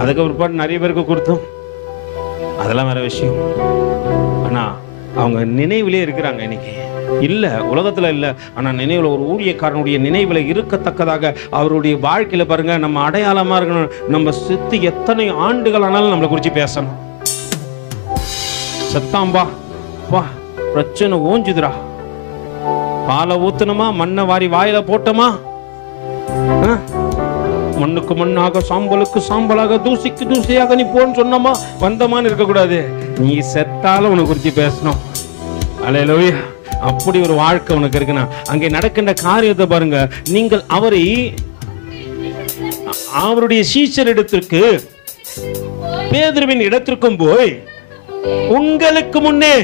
அதுக்கு பிற்பாடு நிறைய பேருக்கு கொடுத்தோம், அதெல்லாம் வேற விஷயம். ஆனா அவங்க நினைவிலே இருக்கிறாங்க. இன்னைக்கு இல்ல, உலகத்துல இல்ல, ஆனா நினைவுல ஒரு ஊழியக்காரனுடைய நினைவுல இருக்கத்தக்கதாக அவருடைய வாழ்க்கையில பாருங்க, நம்ம அடையாளமா இருக்கணும். நம்ம செத்து எத்தனை ஆண்டுகள் ஆனாலும் நம்மளை குறிச்சு பேசணும். செத்தாம்பா பா, பிரச்சனை ஓஞ்சுதுரா, பாலை ஊத்தணுமா, மண்ணை வாரி வாயில போட்டோமா, மண்ணுக்கு மண்ணாக சாம்பலுக்கு சாம்பலாக தூசிக்கு தூசியாக நீ போன்னு சொன்னமா வந்தமான்னு இருக்கக்கூடாது. நீ செத்தாலும் உனக்கு குறித்து பேசணும். அல்லேலூயா. அப்படி ஒரு வாழ்க்கை உனக்கு இருக்குன்னா அங்கே நடக்கின்ற காரியத்தை பாருங்க. நீங்கள் அவருடைய சீஷர் இடத்திற்கு, பேதுருவின் இடத்திற்கும் போய் உங்களுக்கு முன்னே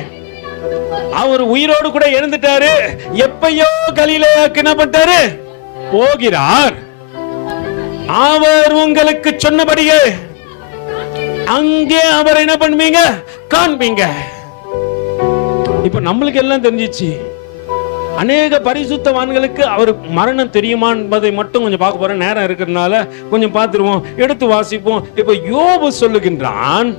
அவர் உயிரோடு கூட எழுந்துட்டாரு. எப்பயோ கலிலேயாவுக்கு என்ன பண்ணிட்டாரு? போகிறார். அவர் உங்களுக்கு சொன்னபடியே அங்கே அவர் என்ன பண்ணுவீங்க? காண்பீங்க. இப்ப நம்மளுக்கு எல்லாம் தெரிஞ்சிச்சு. அநேக பரிசுத்தவான்களுக்கு அவர் மரணம் தெரியுமா என்பதை மட்டும் கொஞ்சம் பார்க்க போறேன். நேரம் இருக்கிறதுனால கொஞ்சம் பார்த்துருவோம், எடுத்து வாசிப்போம். இப்ப யோபு சொல்லுகின்றான்.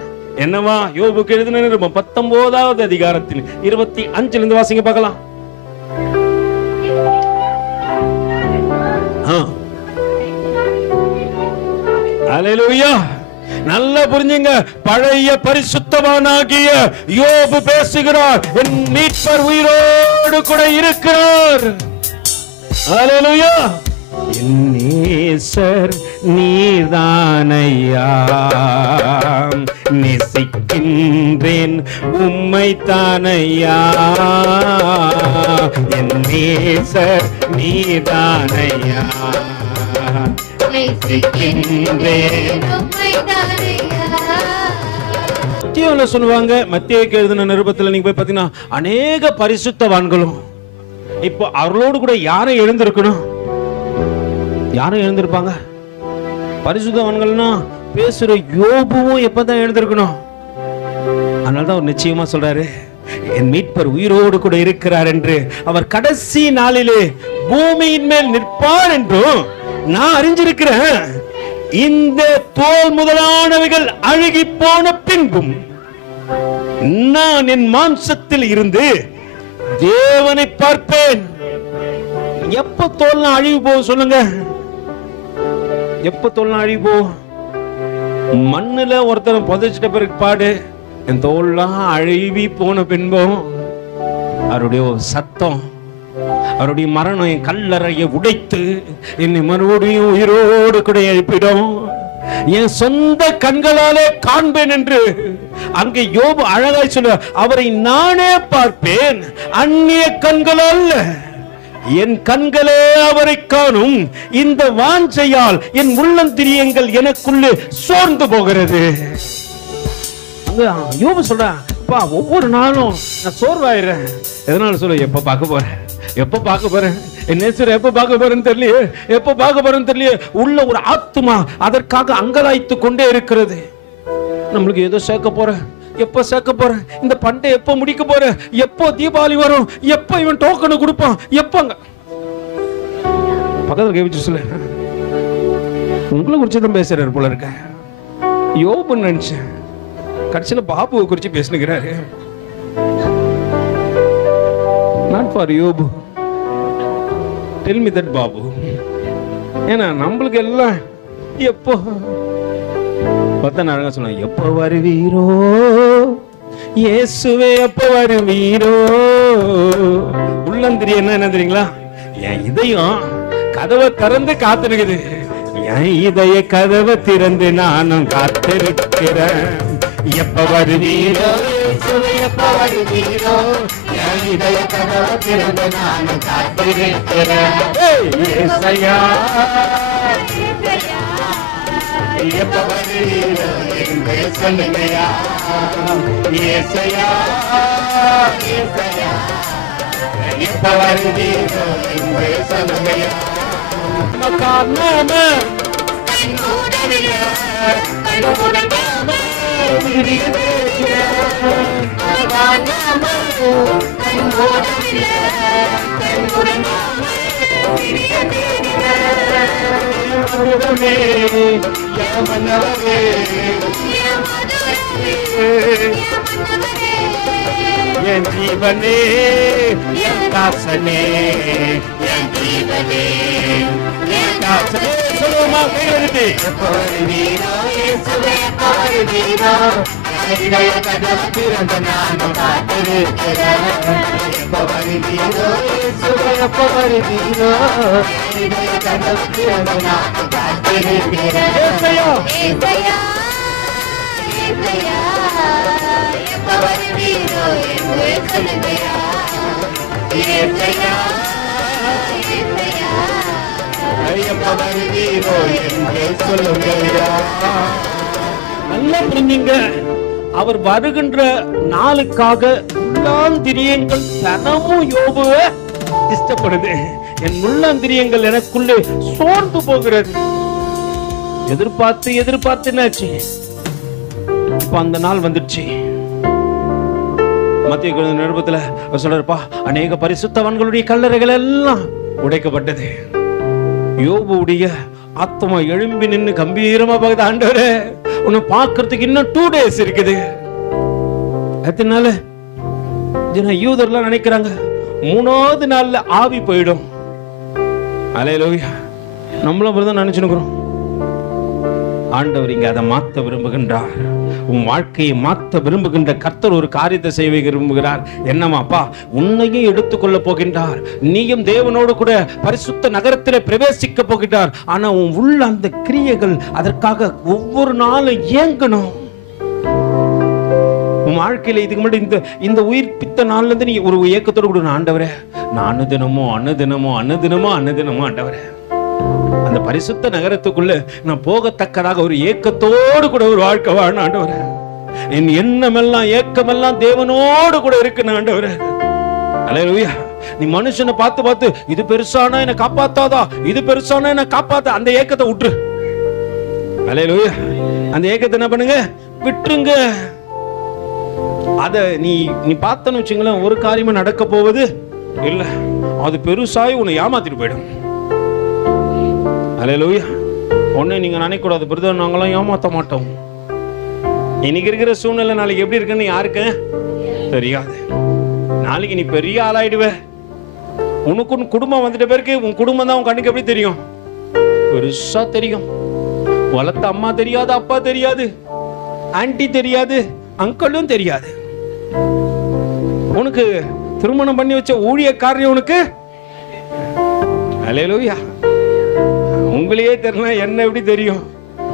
என்னவா யோபுக்கு எழுதின 19வது அதிகாரத்தில் 25 இருந்து வாசிங்க பார்க்கலாம். அல்லேலூயா. நல்லா புரிஞ்சுங்க. பழைய பரிசுத்தவானாகிய யோபு பேசுகிறார். என் மீட்பர் உயிரோடு கூட இருக்கிறார். அல்லேலூயா. என் நேசர் நீர்தானையா, நேசிக்கின்றேன் உம்மை தானையா. என் நேசர் நீர்தானையா, சொல்லுவாங்க. மத்தேயுக்கு எழுதின நிருபத்தில் நீங்க போய் பாத்தீங்கன்னா அநேக பரிசுத்தவான்களும் இப்போ அவர்களோடு கூட யாரை எழுந்திருக்கணும்? யாரும் எழுந்திருப்பாங்க? பரிசுத்தவான்கள்னா பேசுற யோபுவும் எப்பதான் எழுந்திருக்கணும்? அதனாலதான் அவர் நிச்சயமா சொல்றாரு, என் மீட்பர் உயிரோடு கூட இருக்கிறார் என்று. அவர் கடைசி நாளிலே பூமியின் மேல் நிற்பார் என்றும் நான் அறிஞ்சிருக்கிறேன். இந்த தோல் முதலானவைகள் அழுகி போன பின்பும் நான் என் மாம்சத்தில் இருந்து தேவனை பார்ப்பேன். எப்ப தோல்லாம் அழிவு போகும் சொல்லுங்க? எப்ப தோல்லாம் அழிவு போகும்? மண்ணுல ஒருத்தர் புதைச்சிட்ட பிறகு பாடு, என் தோல்லாம் அழிவி போன பின்பும் அவருடைய சத்தம், அவருடைய மரணம் என் கல்லறையை உடைத்து என்னை மறுபடியும் உயிரோடு கூட எழுப்பிடும். என் சொந்த கண்களாலே காண்பேன் என்று அங்கே யோபு அழகாய் சொல்ல, அவரை நானே பார்ப்பேன், அந்நிய கண்களால் என் கண்களே அவரை காணும். இந்த வாஞ்சையால் என் உள்ளந்திரியங்கள் எனக்குள்ளே சோர்ந்து போகிறது. யோபு சொல்றேன், ஒவ்வொரு நாளும் நான் சோர்வாயிடுறேன். எதனால சொல்ல, எப்ப பார்க்க போறேன், எப்ப பார்க்க போறேன், என் நேசர் எப்ப பார்க்க போறேன்னு தெரியலையே, எப்ப பார்க்க போறேன்னு தெரியலையே. உள்ள ஒரு ஆத்துமா அதற்காக அங்கலாய்த்து கொண்டே இருக்கிறது. நம்மளுக்கு ஏதோ சேர்க்க போறேன், எப்ப சேர்க்க போறேன், இந்த பண்டை எப்ப முடிக்க போறேன், எப்போ தீபாவளி வரும், எப்ப இவன் டோக்கனை கொடுப்பான், எப்பங்க பக்கத்துல கேவிச்சு சொல்ல, உங்களை குறிச்சு தான் பேசுறாரு போல இருக்க. யோபுன்னு நினைச்சேன், கடைசியில பாபுவை குறிச்சு பேசுகிறாரு. Not for Yobu. Tell me that Babu. ஏன்னா நம்மளுக்கு எல்லாம் எப்போ பார்த்தா நான் சொன்னேன், எப்போ வருவீரோ இயேசுவே எப்ப வருவீரோ. உள்ளந்திரி என்ன தெரியுங்களா? என் இதயம் கதவை திறந்து காத்திருக்குது. என் இதய கதவை திறந்து நானும் காத்திருக்கிறேன். எப்ப வருவீரோ, எப்ப வருவீரோ, என் இதய கதவை திறந்து நானும் காத்திருக்கிறேன். ஏசையா எப்ப வருவீரோ என்று சொல்லுங்கயா. ஏசையா ஏசையா எப்ப வருவீரோ என்று சொல்லுங்கயா. என் ஜீவனே என் தாசனே என் ஜீவனே என் தாசனே. சொல்லுமா கையெழுத்து. எப்ப வருவீரோ இயேசுவே எப்ப வருவீரோ, இதய கதவு திறந்து நானும் காத்திருக்கிறேன். எப்ப வருவீரோ இயேசுவே எப்ப வருவீரோ, இதய கதவு திறந்து நானும் காத்திருக்கிறேன். ஏசையா ஏசையா ஏசையா எப்ப வருவீரோ என்று சொல்லுங்கயா. ஏசையா ஏசையா எப்ப வருவீரோ என்று சொல்லுங்கயா. நல்லா புரிஞ்சுங்க. அவர் வருகின்ற நாளுக்காக உள்ளாந்திரியங்கள் தினமும் யோபுவை இஷ்டப்படுது. என் உள்ளாந்திரியங்கள் எனக்குள்ளே சோர்ந்து போகிறது. எதிர்பார்த்து எதிர்பார்த்துனாச்சு. இப்ப அந்த நாள் வந்துடுச்சு. மத்திய நிருபத்துல சொல்றப்பா, அநேக பரிசுத்தவான்களுடைய கல்லறைகள் எல்லாம் உடைக்கப்பட்டது. யோபுடைய ஆத்மா எழும்பி நின்று கம்பீரமா பார்க்குது, ஆண்டவரே உன்னை பார்க்கறதுக்கு இன்னும் 2 days இருக்குது. அதனால யூதர்லாம் நினைக்கிறாங்க 3வது நாள்ல ஆவி போயிடும். அல்லேலூயா. நம்மளும் அப்படிதான் நினைச்சுக்கிறோம். ஆண்டவர் இங்க அதை மாற்ற விரும்புகின்றார். உன் வாழ்க்கையை மாற்ற விரும்புகின்ற கர்த்தர் ஒரு காரியத்தை செய்ய விரும்புகிறார். என்னமாப்பா, உன்னையும் எடுத்துக்கொள்ள போகின்றார். நீயும் தேவனோடு கூட பரிசுத்த நகரத்தில் பிரவேசிக்க போகின்றார். ஆனா உன் உள்ள அந்த கிரியைகள் அதற்காக ஒவ்வொரு நாளும் இயங்கணும். உன் வாழ்க்கையில இதுக்கு முன்னாடி இந்த உயிர்ப்பித்த நாள்ல இருந்து நீ ஒரு இயக்கத்தோடு கூட, ஆண்டவரே நான் அனுதினமோ ஆண்டவரே அந்த பரிசுத்த நகரத்துக்குள்ள நான் போகத்தக்கதாக ஒரு ஏக்கத்தோடு கூட ஒரு வாழ்க்கை வாழணும் ஆண்டவரே. என் எண்ணமெல்லாம் ஏக்கமெல்லாம் தேவனோடு கூட இருக்கு ஆண்டவரே. அல்லேலூயா. நீ மனுஷனை பார்த்து பார்த்து இது பெருசானா என்ன காப்பாத்தாதா, இது பெருசானா என்ன காப்பாத்த, அந்த ஏக்கத்தை விட்டுரு. அல்லேலூயா. அந்த ஏக்கத்தை என்ன பண்ணுங்க, விட்டுருங்க. அத நீ பார்த்தன்னு வச்சுங்களேன், ஒரு காரியமா நடக்க போவது இல்ல. அது பெருசாய் உன்னை ஏமாத்திட்டு போயிடும். அல்லேலூயா. ஒண்ணு நீங்க நினைக்க கூடாது, பிரதர் நாங்களாம் ஏமாத்த மாட்டோம். இன்னைக்கு இருக்கிற சூழ்நிலை நாளைக்கு எப்படி இருக்குன்னு யாருக்கு தெரியாது. நாளைக்கு நீ பெரிய ஆளாயிடுவ. உனக்கு உன் குடும்பம் வந்துட்ட பிறகு உன் குடும்பம் தான் உன் கண்ணுக்கு எப்படி தெரியும்? பெருசா தெரியும். வளர்த்த அம்மா தெரியாது, அப்பா தெரியாது, ஆன்டி தெரியாது, அங்கிளும் தெரியாது. உனக்கு திருமணம் பண்ணி வச்ச ஊழியக்காரர் உனக்கு அல்லேலூயா. உங்களையே தெரியல, என்ன எப்படி தெரியும்?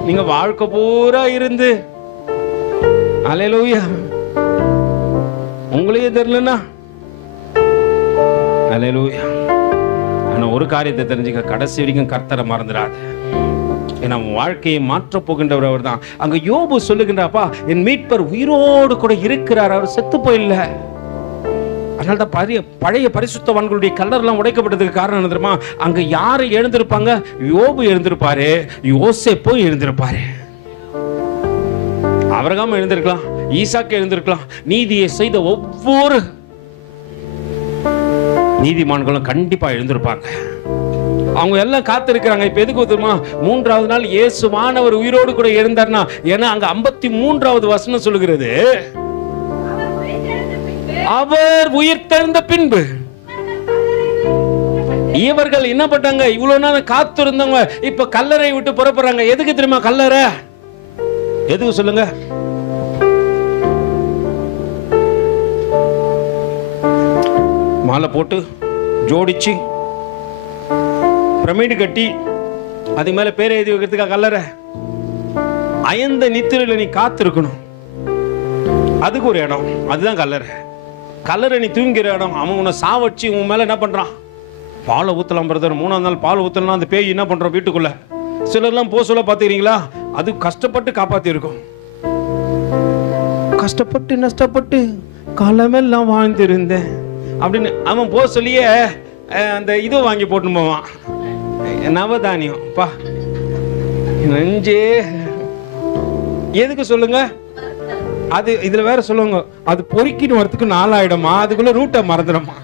நீங்க வாழ்க்கை பூரா இருந்து அல்லேலூயா உங்களையே தெரியலன்னா அல்லேலூயா. ஆனா ஒரு காரியத்தை தெரிஞ்சுக்க, கடைசி வரைக்கும் கர்த்தரை மறந்துடாது. ஏன்னா வாழ்க்கையை மாற்ற போகின்றவர் அவர் தான். அங்க யோபு சொல்லுகின்றப்பா, என் மீட்பர் உயிரோடு கூட இருக்கிறார், அவர் செத்து போயில்ல. அதனால்தான் பழைய பரிசுத்தவான்களுடைய கல்லறைலாம் உடைக்கப்பட்டதுக்கு காரணம் என்ன தெரியுமா? அங்க யாரு எழுந்திருப்பாங்க? யோபு எழுந்திருப்பாரு, யோசேப்பும் எழுந்திருப்பாரு. ஆபிரகாம் எழுந்திருக்கலாம், ஈசாக்கு எழுந்திருக்கலாம். நீதியை செய்த ஒவ்வொரு நீதிமான்களும் கண்டிப்பா எழுந்திருப்பாங்க. அவங்க எல்லாம் காத்திருக்கிறாங்க. இப்ப எதுக்கு தெரியுமா? 3வது நாள் இயேசுவானவர் உயிரோடு கூட எழுந்தார்னா, ஏன்னா அங்க 53வது வசனம் சொல்லுகிறது, அவர் உயிர் தெழுந்த பின்பு. இவர்கள் என்ன பண்ணாங்க? இவ்வளவு நாள் காத்திருந்தவங்க இப்ப கல்லறை விட்டு புறப்படுறாங்க. எதுக்கு தெரியுமா கல்லறை? எதுக்கு சொல்லுங்க? மாலை போட்டு ஜோடிச்சு பிரமிடு கட்டி அதுக்கு மேல பேரை எழுதி வைக்கிறதுக்காக கல்லறை. அயந்த நித்திரையில நீ காத்திருக்கணும், அதுக்கு ஒரு இடம், அதுதான் கல்லறை. கல்லறை நீ தூங்கிற இடம். அவன் உன்னை சாவச்சு உன் மேல என்ன பண்றான்? பாலை ஊத்தலாம் பிரதர். 3ஆம் நாள் பால் ஊத்தலாம், அந்த பேய் என்ன பண்றோம் வீட்டுக்குள்ள. சிலர்லாம் போ சொல்ல பாத்துக்கிறீங்களா? அது கஷ்டப்பட்டு காப்பாத்தி இருக்கும். கஷ்டப்பட்டு நஷ்டப்பட்டு காலமெல்லாம் வாழ்ந்திருந்தேன் அப்படின்னு அவன் போ சொல்லியே அந்த இது வாங்கி போட்டு போவான், நவதானியம். பா நெஞ்சே எதுக்கு சொல்லுங்க? அது இதுல வேற சொல்லுங்க, அது பொறுக்கின்னு வரத்துக்கு 4 ஆயிடுமா, அதுக்குள்ள ரூட்டை மறந்துடுமா.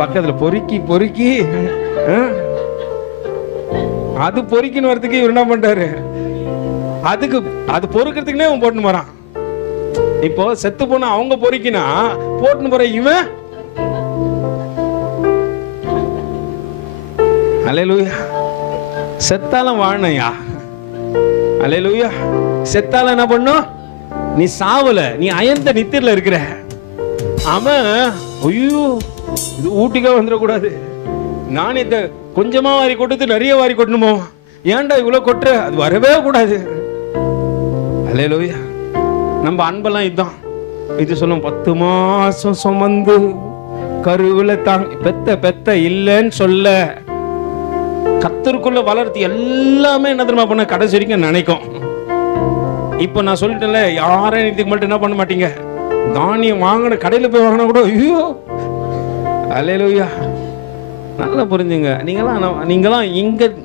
பக்கத்துல பொறுக்கி பொறுக்கி அது பொறுக்கின்னு வரத்துக்கு இவர் என்ன பண்றாரு? அதுக்கு அது பொறுக்கிறதுக்குனே அவன் போட்டுன்னு போறான். இப்போ செத்து போன அவங்க பொறுக்கினா போட்டுன்னு போற இவன். அல்லேலூயா. செத்தாலும் வாழணையா? அல்லேலூயா. செத்தாலும் என்ன பண்ணும்? நீ சாவல, நீ அயந்த நித்திரல இருக்கிற. அவன் ஐயோ இது ஊட்டிக்கா வந்துடக்கூடாது, நான் இத கொஞ்சமா வாரி கொட்டுறது நிறைய வாரி கொட்டணுமோ, ஏன்டா இவ்வளவு கொட்டுற, அது வரவே கூடாது. அல்லேலூயா. நம்ம அன்பெல்லாம் இதுதான். இது சொல்லும் 10 மாசம் சுமந்து கருவுல பெத்த பெத்த இல்லைன்னு சொல்ல கத்தருக்குள்ள வளர்த்து எல்லாமே என்ன தெரியுமா பண்ண கடைசி வரைக்கும் நினைக்கும். இப்ப நான் சொல்லிட்டேன்ல, யாரும் இதுக்கு மட்டும் என்ன பண்ண மாட்டீங்க. தானியம் வாங்கின கடையில போய் வாங்கினா கூட ஐயோ. அல்லேலூயா. நல்லா புரிஞ்சுங்க. நீங்களாம்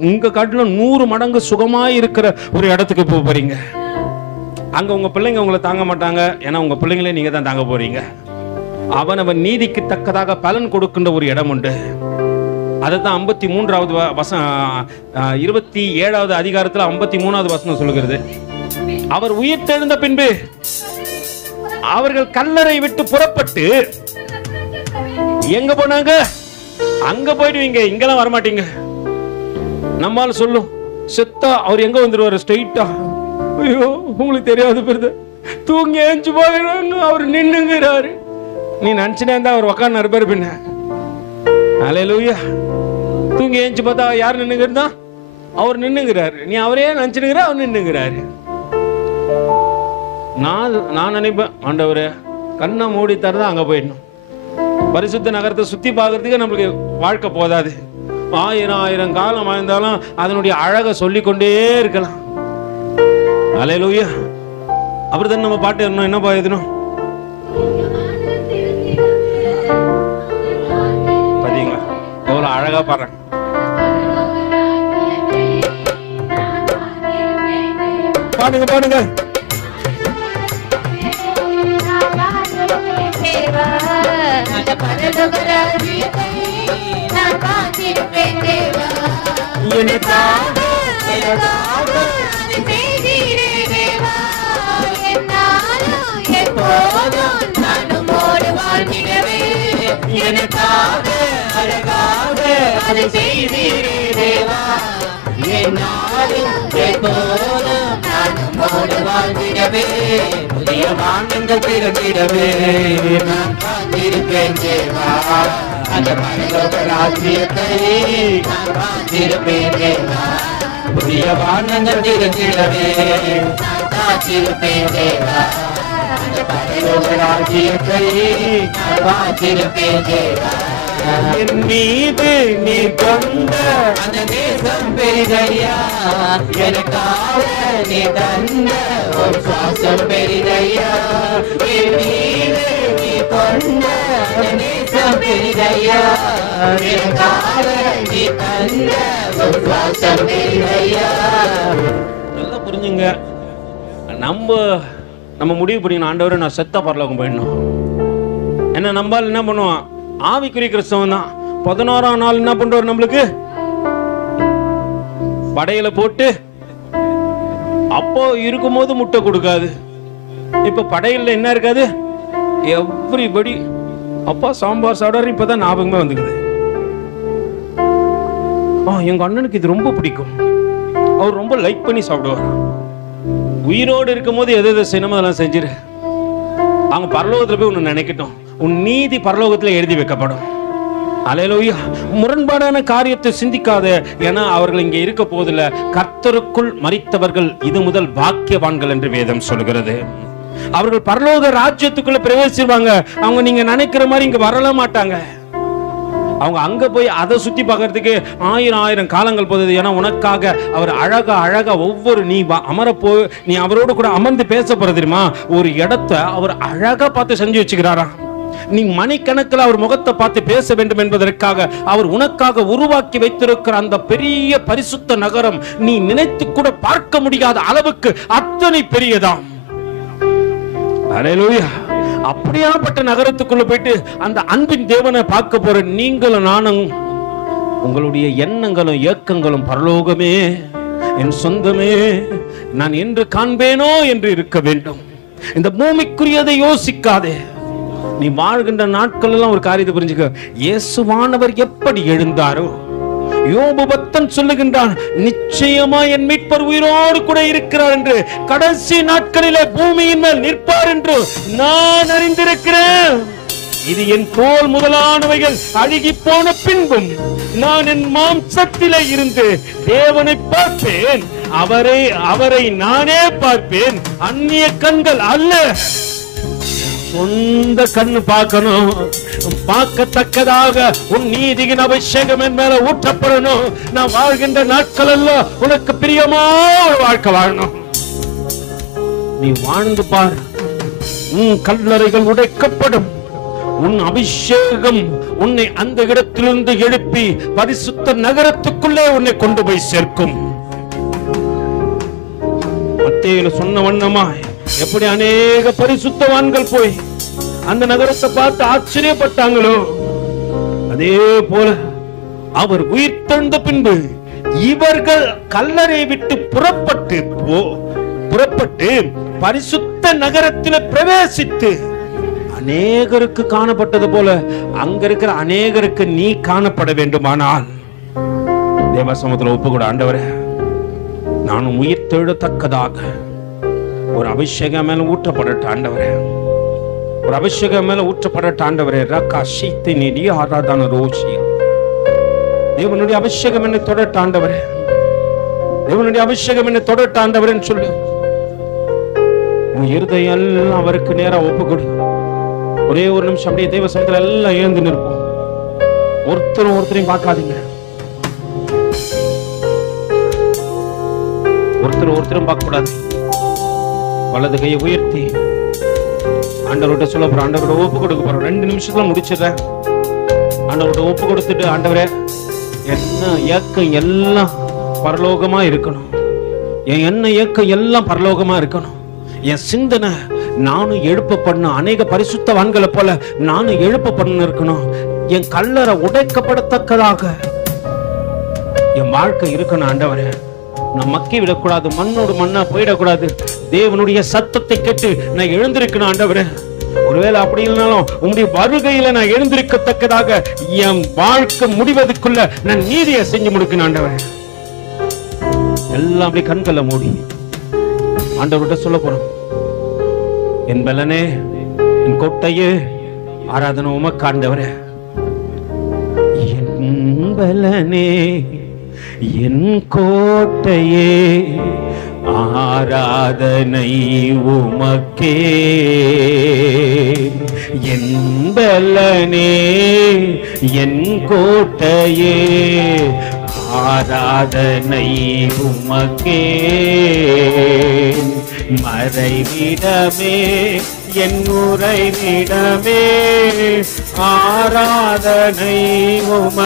இங்க காட்டிலும் 100 மடங்கு சுகமாய் இருக்கிற ஒரு இடத்துக்கு போறீங்க. அங்க உங்க பிள்ளைங்க உங்களை தாங்க மாட்டாங்க, ஏன்னா உங்க பிள்ளைங்களே நீங்க தான் தாங்க போறீங்க. அவனவன் நீதிக்கு தக்கதாக பலன் கொடுக்கின்ற ஒரு இடம் உண்டு. அதுதான் 53வது 27வது அதிகாரத்துல 53வது வசனம் சொல்லுகிறது. அவர் உயிர் தெழுந்த பின்பு அவர்கள் கல்லறை விட்டு புறப்பட்டு எங்க போனாங்க? அங்க போயிடுவீங்க, இங்கெல்லாம் வரமாட்டீங்க. நம்மால சொல்லும் செத்தா அவர் எங்க வந்துருவாரு? ஸ்ட்ரெயிட்டா. ஐயோ உங்களுக்கு தெரியாது பிரதர், தூங்கி ஏஞ்சு போகிறாங்க, அவர் நின்னுங்கிறாரு. நீ நினைச்சுனே இருந்தா அவர் உக்காந்து இருப்பாரு பின்ன. அல்லேலூயா. தூங்கி ஏஞ்சு பார்த்தா யார் நின்னுங்கிறதா? அவர் நின்னுங்கிறாரு. நீ அவரே நினைச்சுனுங்கிற, அவர் நின்னுங்கிறாரு. நான் நினைப்பேன், ஆண்டவரே கண்ணை மூடி தரதான் அங்க போயிடணும். பரிசுத்த நகரத்தை சுத்தி பார்க்கறதுக்கு நம்மளுக்கு வாழ்க்கை போதாது. 1000 காலம் வாழ்ந்தாலும் அதனுடைய அழகை சொல்லிக்கொண்டே இருக்கலாம். அல்லேலூயா. அப்படிதான் நம்ம பாட்டு என்ன பாயணும் பாத்தீங்களா? எவ்வளவு அழகா பாடுறேன். பாடுங்க பாடுங்க. புதிய வானங்கள் திறந்திடவே நான் காத்திருப்பேன் தேவா. அந்த பரலோக ராஜ்யத்தை நான் காத்திருப்பேன் தேவா. புதிய வானங்கள் திறந்திடவே நான் காத்திருப்பேன் தேவா. அந்த பரலோக ராஜ்யத்தை நான் காத்திருப்பேன் தேவா. என் மீது நீ கொண்ட அந்த தேசம் பெரிதையா, எனக்காக நீ தந்த ஒரு சுவாசம் பெரிதையா. என் மீது நீ கொண்ட அந்த தேசம் பெரிதையா, எனக்காக நீ தந்த ஒரு சுவாசம் பெரிதையா. நல்லா புரிஞ்சுங்க. நம்ம முடிவு பண்ணிக்கணும், ஆண்டவரை நான் செத்த பரலோகம் போயிடணும். என்ன நம்பால் என்ன பண்ணுவான்? ஆவிக்குரிய கிறிஸ்தவன் தான். 11ஆம் நாள் என்ன பண்றவர்? நம்மளுக்கு படையில போட்டு அப்போ இருக்கும்போது முட்டை கொடுக்காது. இப்ப படையில என்ன இருக்காது? எவ்ரிபடி அப்பா சாம்பார் சாப்பிடாரு. இப்பதான் ஞாபகமே வந்துக்குது. எங்க அண்ணனுக்கு இது ரொம்ப பிடிக்கும், அவர் ரொம்ப லைக் பண்ணி சாப்பிடுவார். உயிரோடு இருக்கும் போது எதை செய்யணுமோ அதெல்லாம் செஞ்சிரு. அவங்க பரலோகத்துல போய் ஒண்ணு நினைக்கட்டும். உன் நீதி பரலோகத்தில் எழுதி வைக்கப்படும். அல்லேலூயா. முரண்பாடான காரியத்தை சிந்திக்காத. ஏன்னா அவர்கள் இங்கே இருக்க போதில்லை. கர்த்தருக்குள் மரித்தவர்கள் இது முதல் பாக்கியவான்கள் என்று வேதம் சொல்கிறது. அவர்கள் பரலோக ராஜ்யத்துக்குள்ள பிரவேசிப்பாங்க. அவங்க நீங்க நினைக்கிற மாதிரி இங்க வரல மாட்டாங்க. அவங்க அங்க போய் அதை சுத்தி பார்க்கறதுக்கு ஆயிரம் காலங்கள் போகுது. ஏன்னா உனக்காக அவர் அழகா ஒவ்வொரு நீ அமரப்போ நீ அவரோடு கூட அமர்ந்து பேச போற தெரியுமா, ஒரு இடத்தை அவர் அழகா பார்த்து செஞ்சு வச்சுக்கிறாரா. நீ மணிக்கணக்கில் அவர் முகத்தை பார்த்து பேச வேண்டும் என்பதற்காக அவர் உனக்காக உருவாக்கி வைத்திருக்கிற அந்த பெரிய பரிசுத்த நகரம் நீ நினைத்து கூட பார்க்க முடியாத அளவுக்கு அத்தனை பெரியதாம். அல்லேலூயா. அப்படியாப்பட்ட நகரத்துக்குள்ள போயிட்டு அந்த அன்பின் தேவனை பார்க்க போற நீங்களும் நானும், உங்களுடைய எண்ணங்களும் ஏக்கங்களும் பரலோகமே என் சொந்தமே நான் என்று காண்பேனோ என்று இருக்க வேண்டும். இந்த பூமிக்குரியதை யோசிக்காதே. நீ வாழ்கின்ற நாட்கள் எல்லாம் ஒரு காரியத்தை புரிஞ்சுக்க. இயேசுவானவர் எப்படி எழுந்தாரோ, யோபு பக்தன் சொல்லுகின்றான், நிச்சயமா என் மீட்பர் உயிரோடு கூட இருக்கிறார் என்று. கடைசி நாட்களிலே பூமியின் மேல் நிற்பார் என்று நான் அறிந்திருக்கிறேன். இது என் தோல் முதலானவைகள் அழுகி போன பின்பும் நான் என் மாம்சத்திலே இருந்து தேவனை பார்ப்பேன். அவரை நானே பார்ப்பேன், அந்நிய கண்கள் அல்ல. சொந்த கண்ணு பார்க்கணும். பார்க்கத்தக்கதாக உன் நீதியின் அபிஷேகம் என் மேல ஊற்றப்படணும். நான் வாழ்கின்ற நாட்கள் எல்லாம் உனக்கு பிரியமா ஒரு வாழ்க்கை வாழணும். நீ வாழ்ந்து பார். உன் கல்லறைகள் உடைக்கப்படும். உன் அபிஷேகம் உன்னை அந்த இடத்திலிருந்து எழுப்பி பரிசுத்த நகரத்துக்குள்ளே உன்னை கொண்டு போய் சேர்க்கும். மத்தேயுல சொன்ன வண்ணமாய் எப்படி அநேக பரிசுத்தவான்கள் போய் அந்த நகரத்தை பார்த்து ஆச்சரியப்பட்டாங்களோ, அதே போல அவர் உயிர்த்தெழுந்த பின்பு இவர்கள் கல்லறை விட்டு புறப்பட்டு பரிசுத்த நகரத்தில் பிரவேசித்து அநேகருக்கு காணப்பட்டது போல அங்க இருக்கிற அநேகருக்கு நீ காணப்பட வேண்டுமானால் தேவசமத்தில் ஒப்பு கூட, ஆண்டவரே நானும் உயிர்த்தெழத்தக்கதாக ஒரு அபிஷேகம் மேல ஊற்றப்படட்ட ஆண்டவரே, ஒரு அபிஷேகம் மேல ஊற்றப்படட்ட ஆண்டவரே. ரகாஷித்தி நிதி ஆராதன ரோஷியா. தேவனுடைய அபிஷேகம் என்னை தொடட்ட ஆண்டவரே, தேவனுடைய அபிஷேகம் என்னை தொடட்ட ஆண்டவரேன்னு சொல்லு. உன் இருதயம் எல்லாம் அவருக்கு நேரா ஒப்பு கொடு. ஒரே ஒரு நிமிஷம் அப்படியே தேவ சமூகத்துல எல்லாம் எழுந்து நிற்போம். ஒருத்தரையும் பார்க்காதீங்க. ஒருத்தரும் பார்க்க கூடாது. வலது கையை உயர்த்தி ஆண்டவர்கிட்ட சொல்ல போறோம். ஆண்டவரோட ஒப்பு கொடுக்க போறோம். 2 நிமிஷத்துல முடிச்சிடுறேன். ஆண்டவரோட ஒப்பு கொடுத்துட்டு, ஆண்டவரே என்ன ஏக்கம் எல்லாம் பரலோகமா இருக்கணும். என் என்ன ஏக்கம் எல்லாம் பரலோகமா இருக்கணும். என் சிந்தனை நானும் எழுப்பப்படணும். அநேக பரிசுத்தவான்களை போல நானும் எழுப்பப்படணும் இருக்கணும். என் கல்லறை உடைக்கப்படத்தக்கதாக என் வாழ்க்கை இருக்கணும். ஆண்டவரே நான் மக்கி விடக்கூடாது. மண்ணோடு மண்ணா போயிடக்கூடாது. தேவனுடைய சத்தத்தை கேட்டு நான் எழுந்திருக்கணும். ஆண்டவரே ஒருவேளை அப்படி இல்லைனாலும் உங்களுடைய வருகையில நான் எழுந்திருக்கத்தக்கதாக என் வாழ்க்கை முடிவதற்குள்ள நான் நீதியை செஞ்சு முடிக்கணும். ஆண்டவரே எல்லாம் அப்படி கண்களை மூடி ஆண்டவர்கிட்ட சொல்ல போறோம். என் பலனே, என் கோட்டையே, ஆராதனை உமக்கு ஆண்டவரே. என் பலனே, என் கோட்டையே, ஆராதனை உமக்கே. என் பலனே, என் கோட்டையே, ஆராதனை உமக்கே. மறைவிடமே, என் உறைவிடமே, ஆராதனை உமக்கே.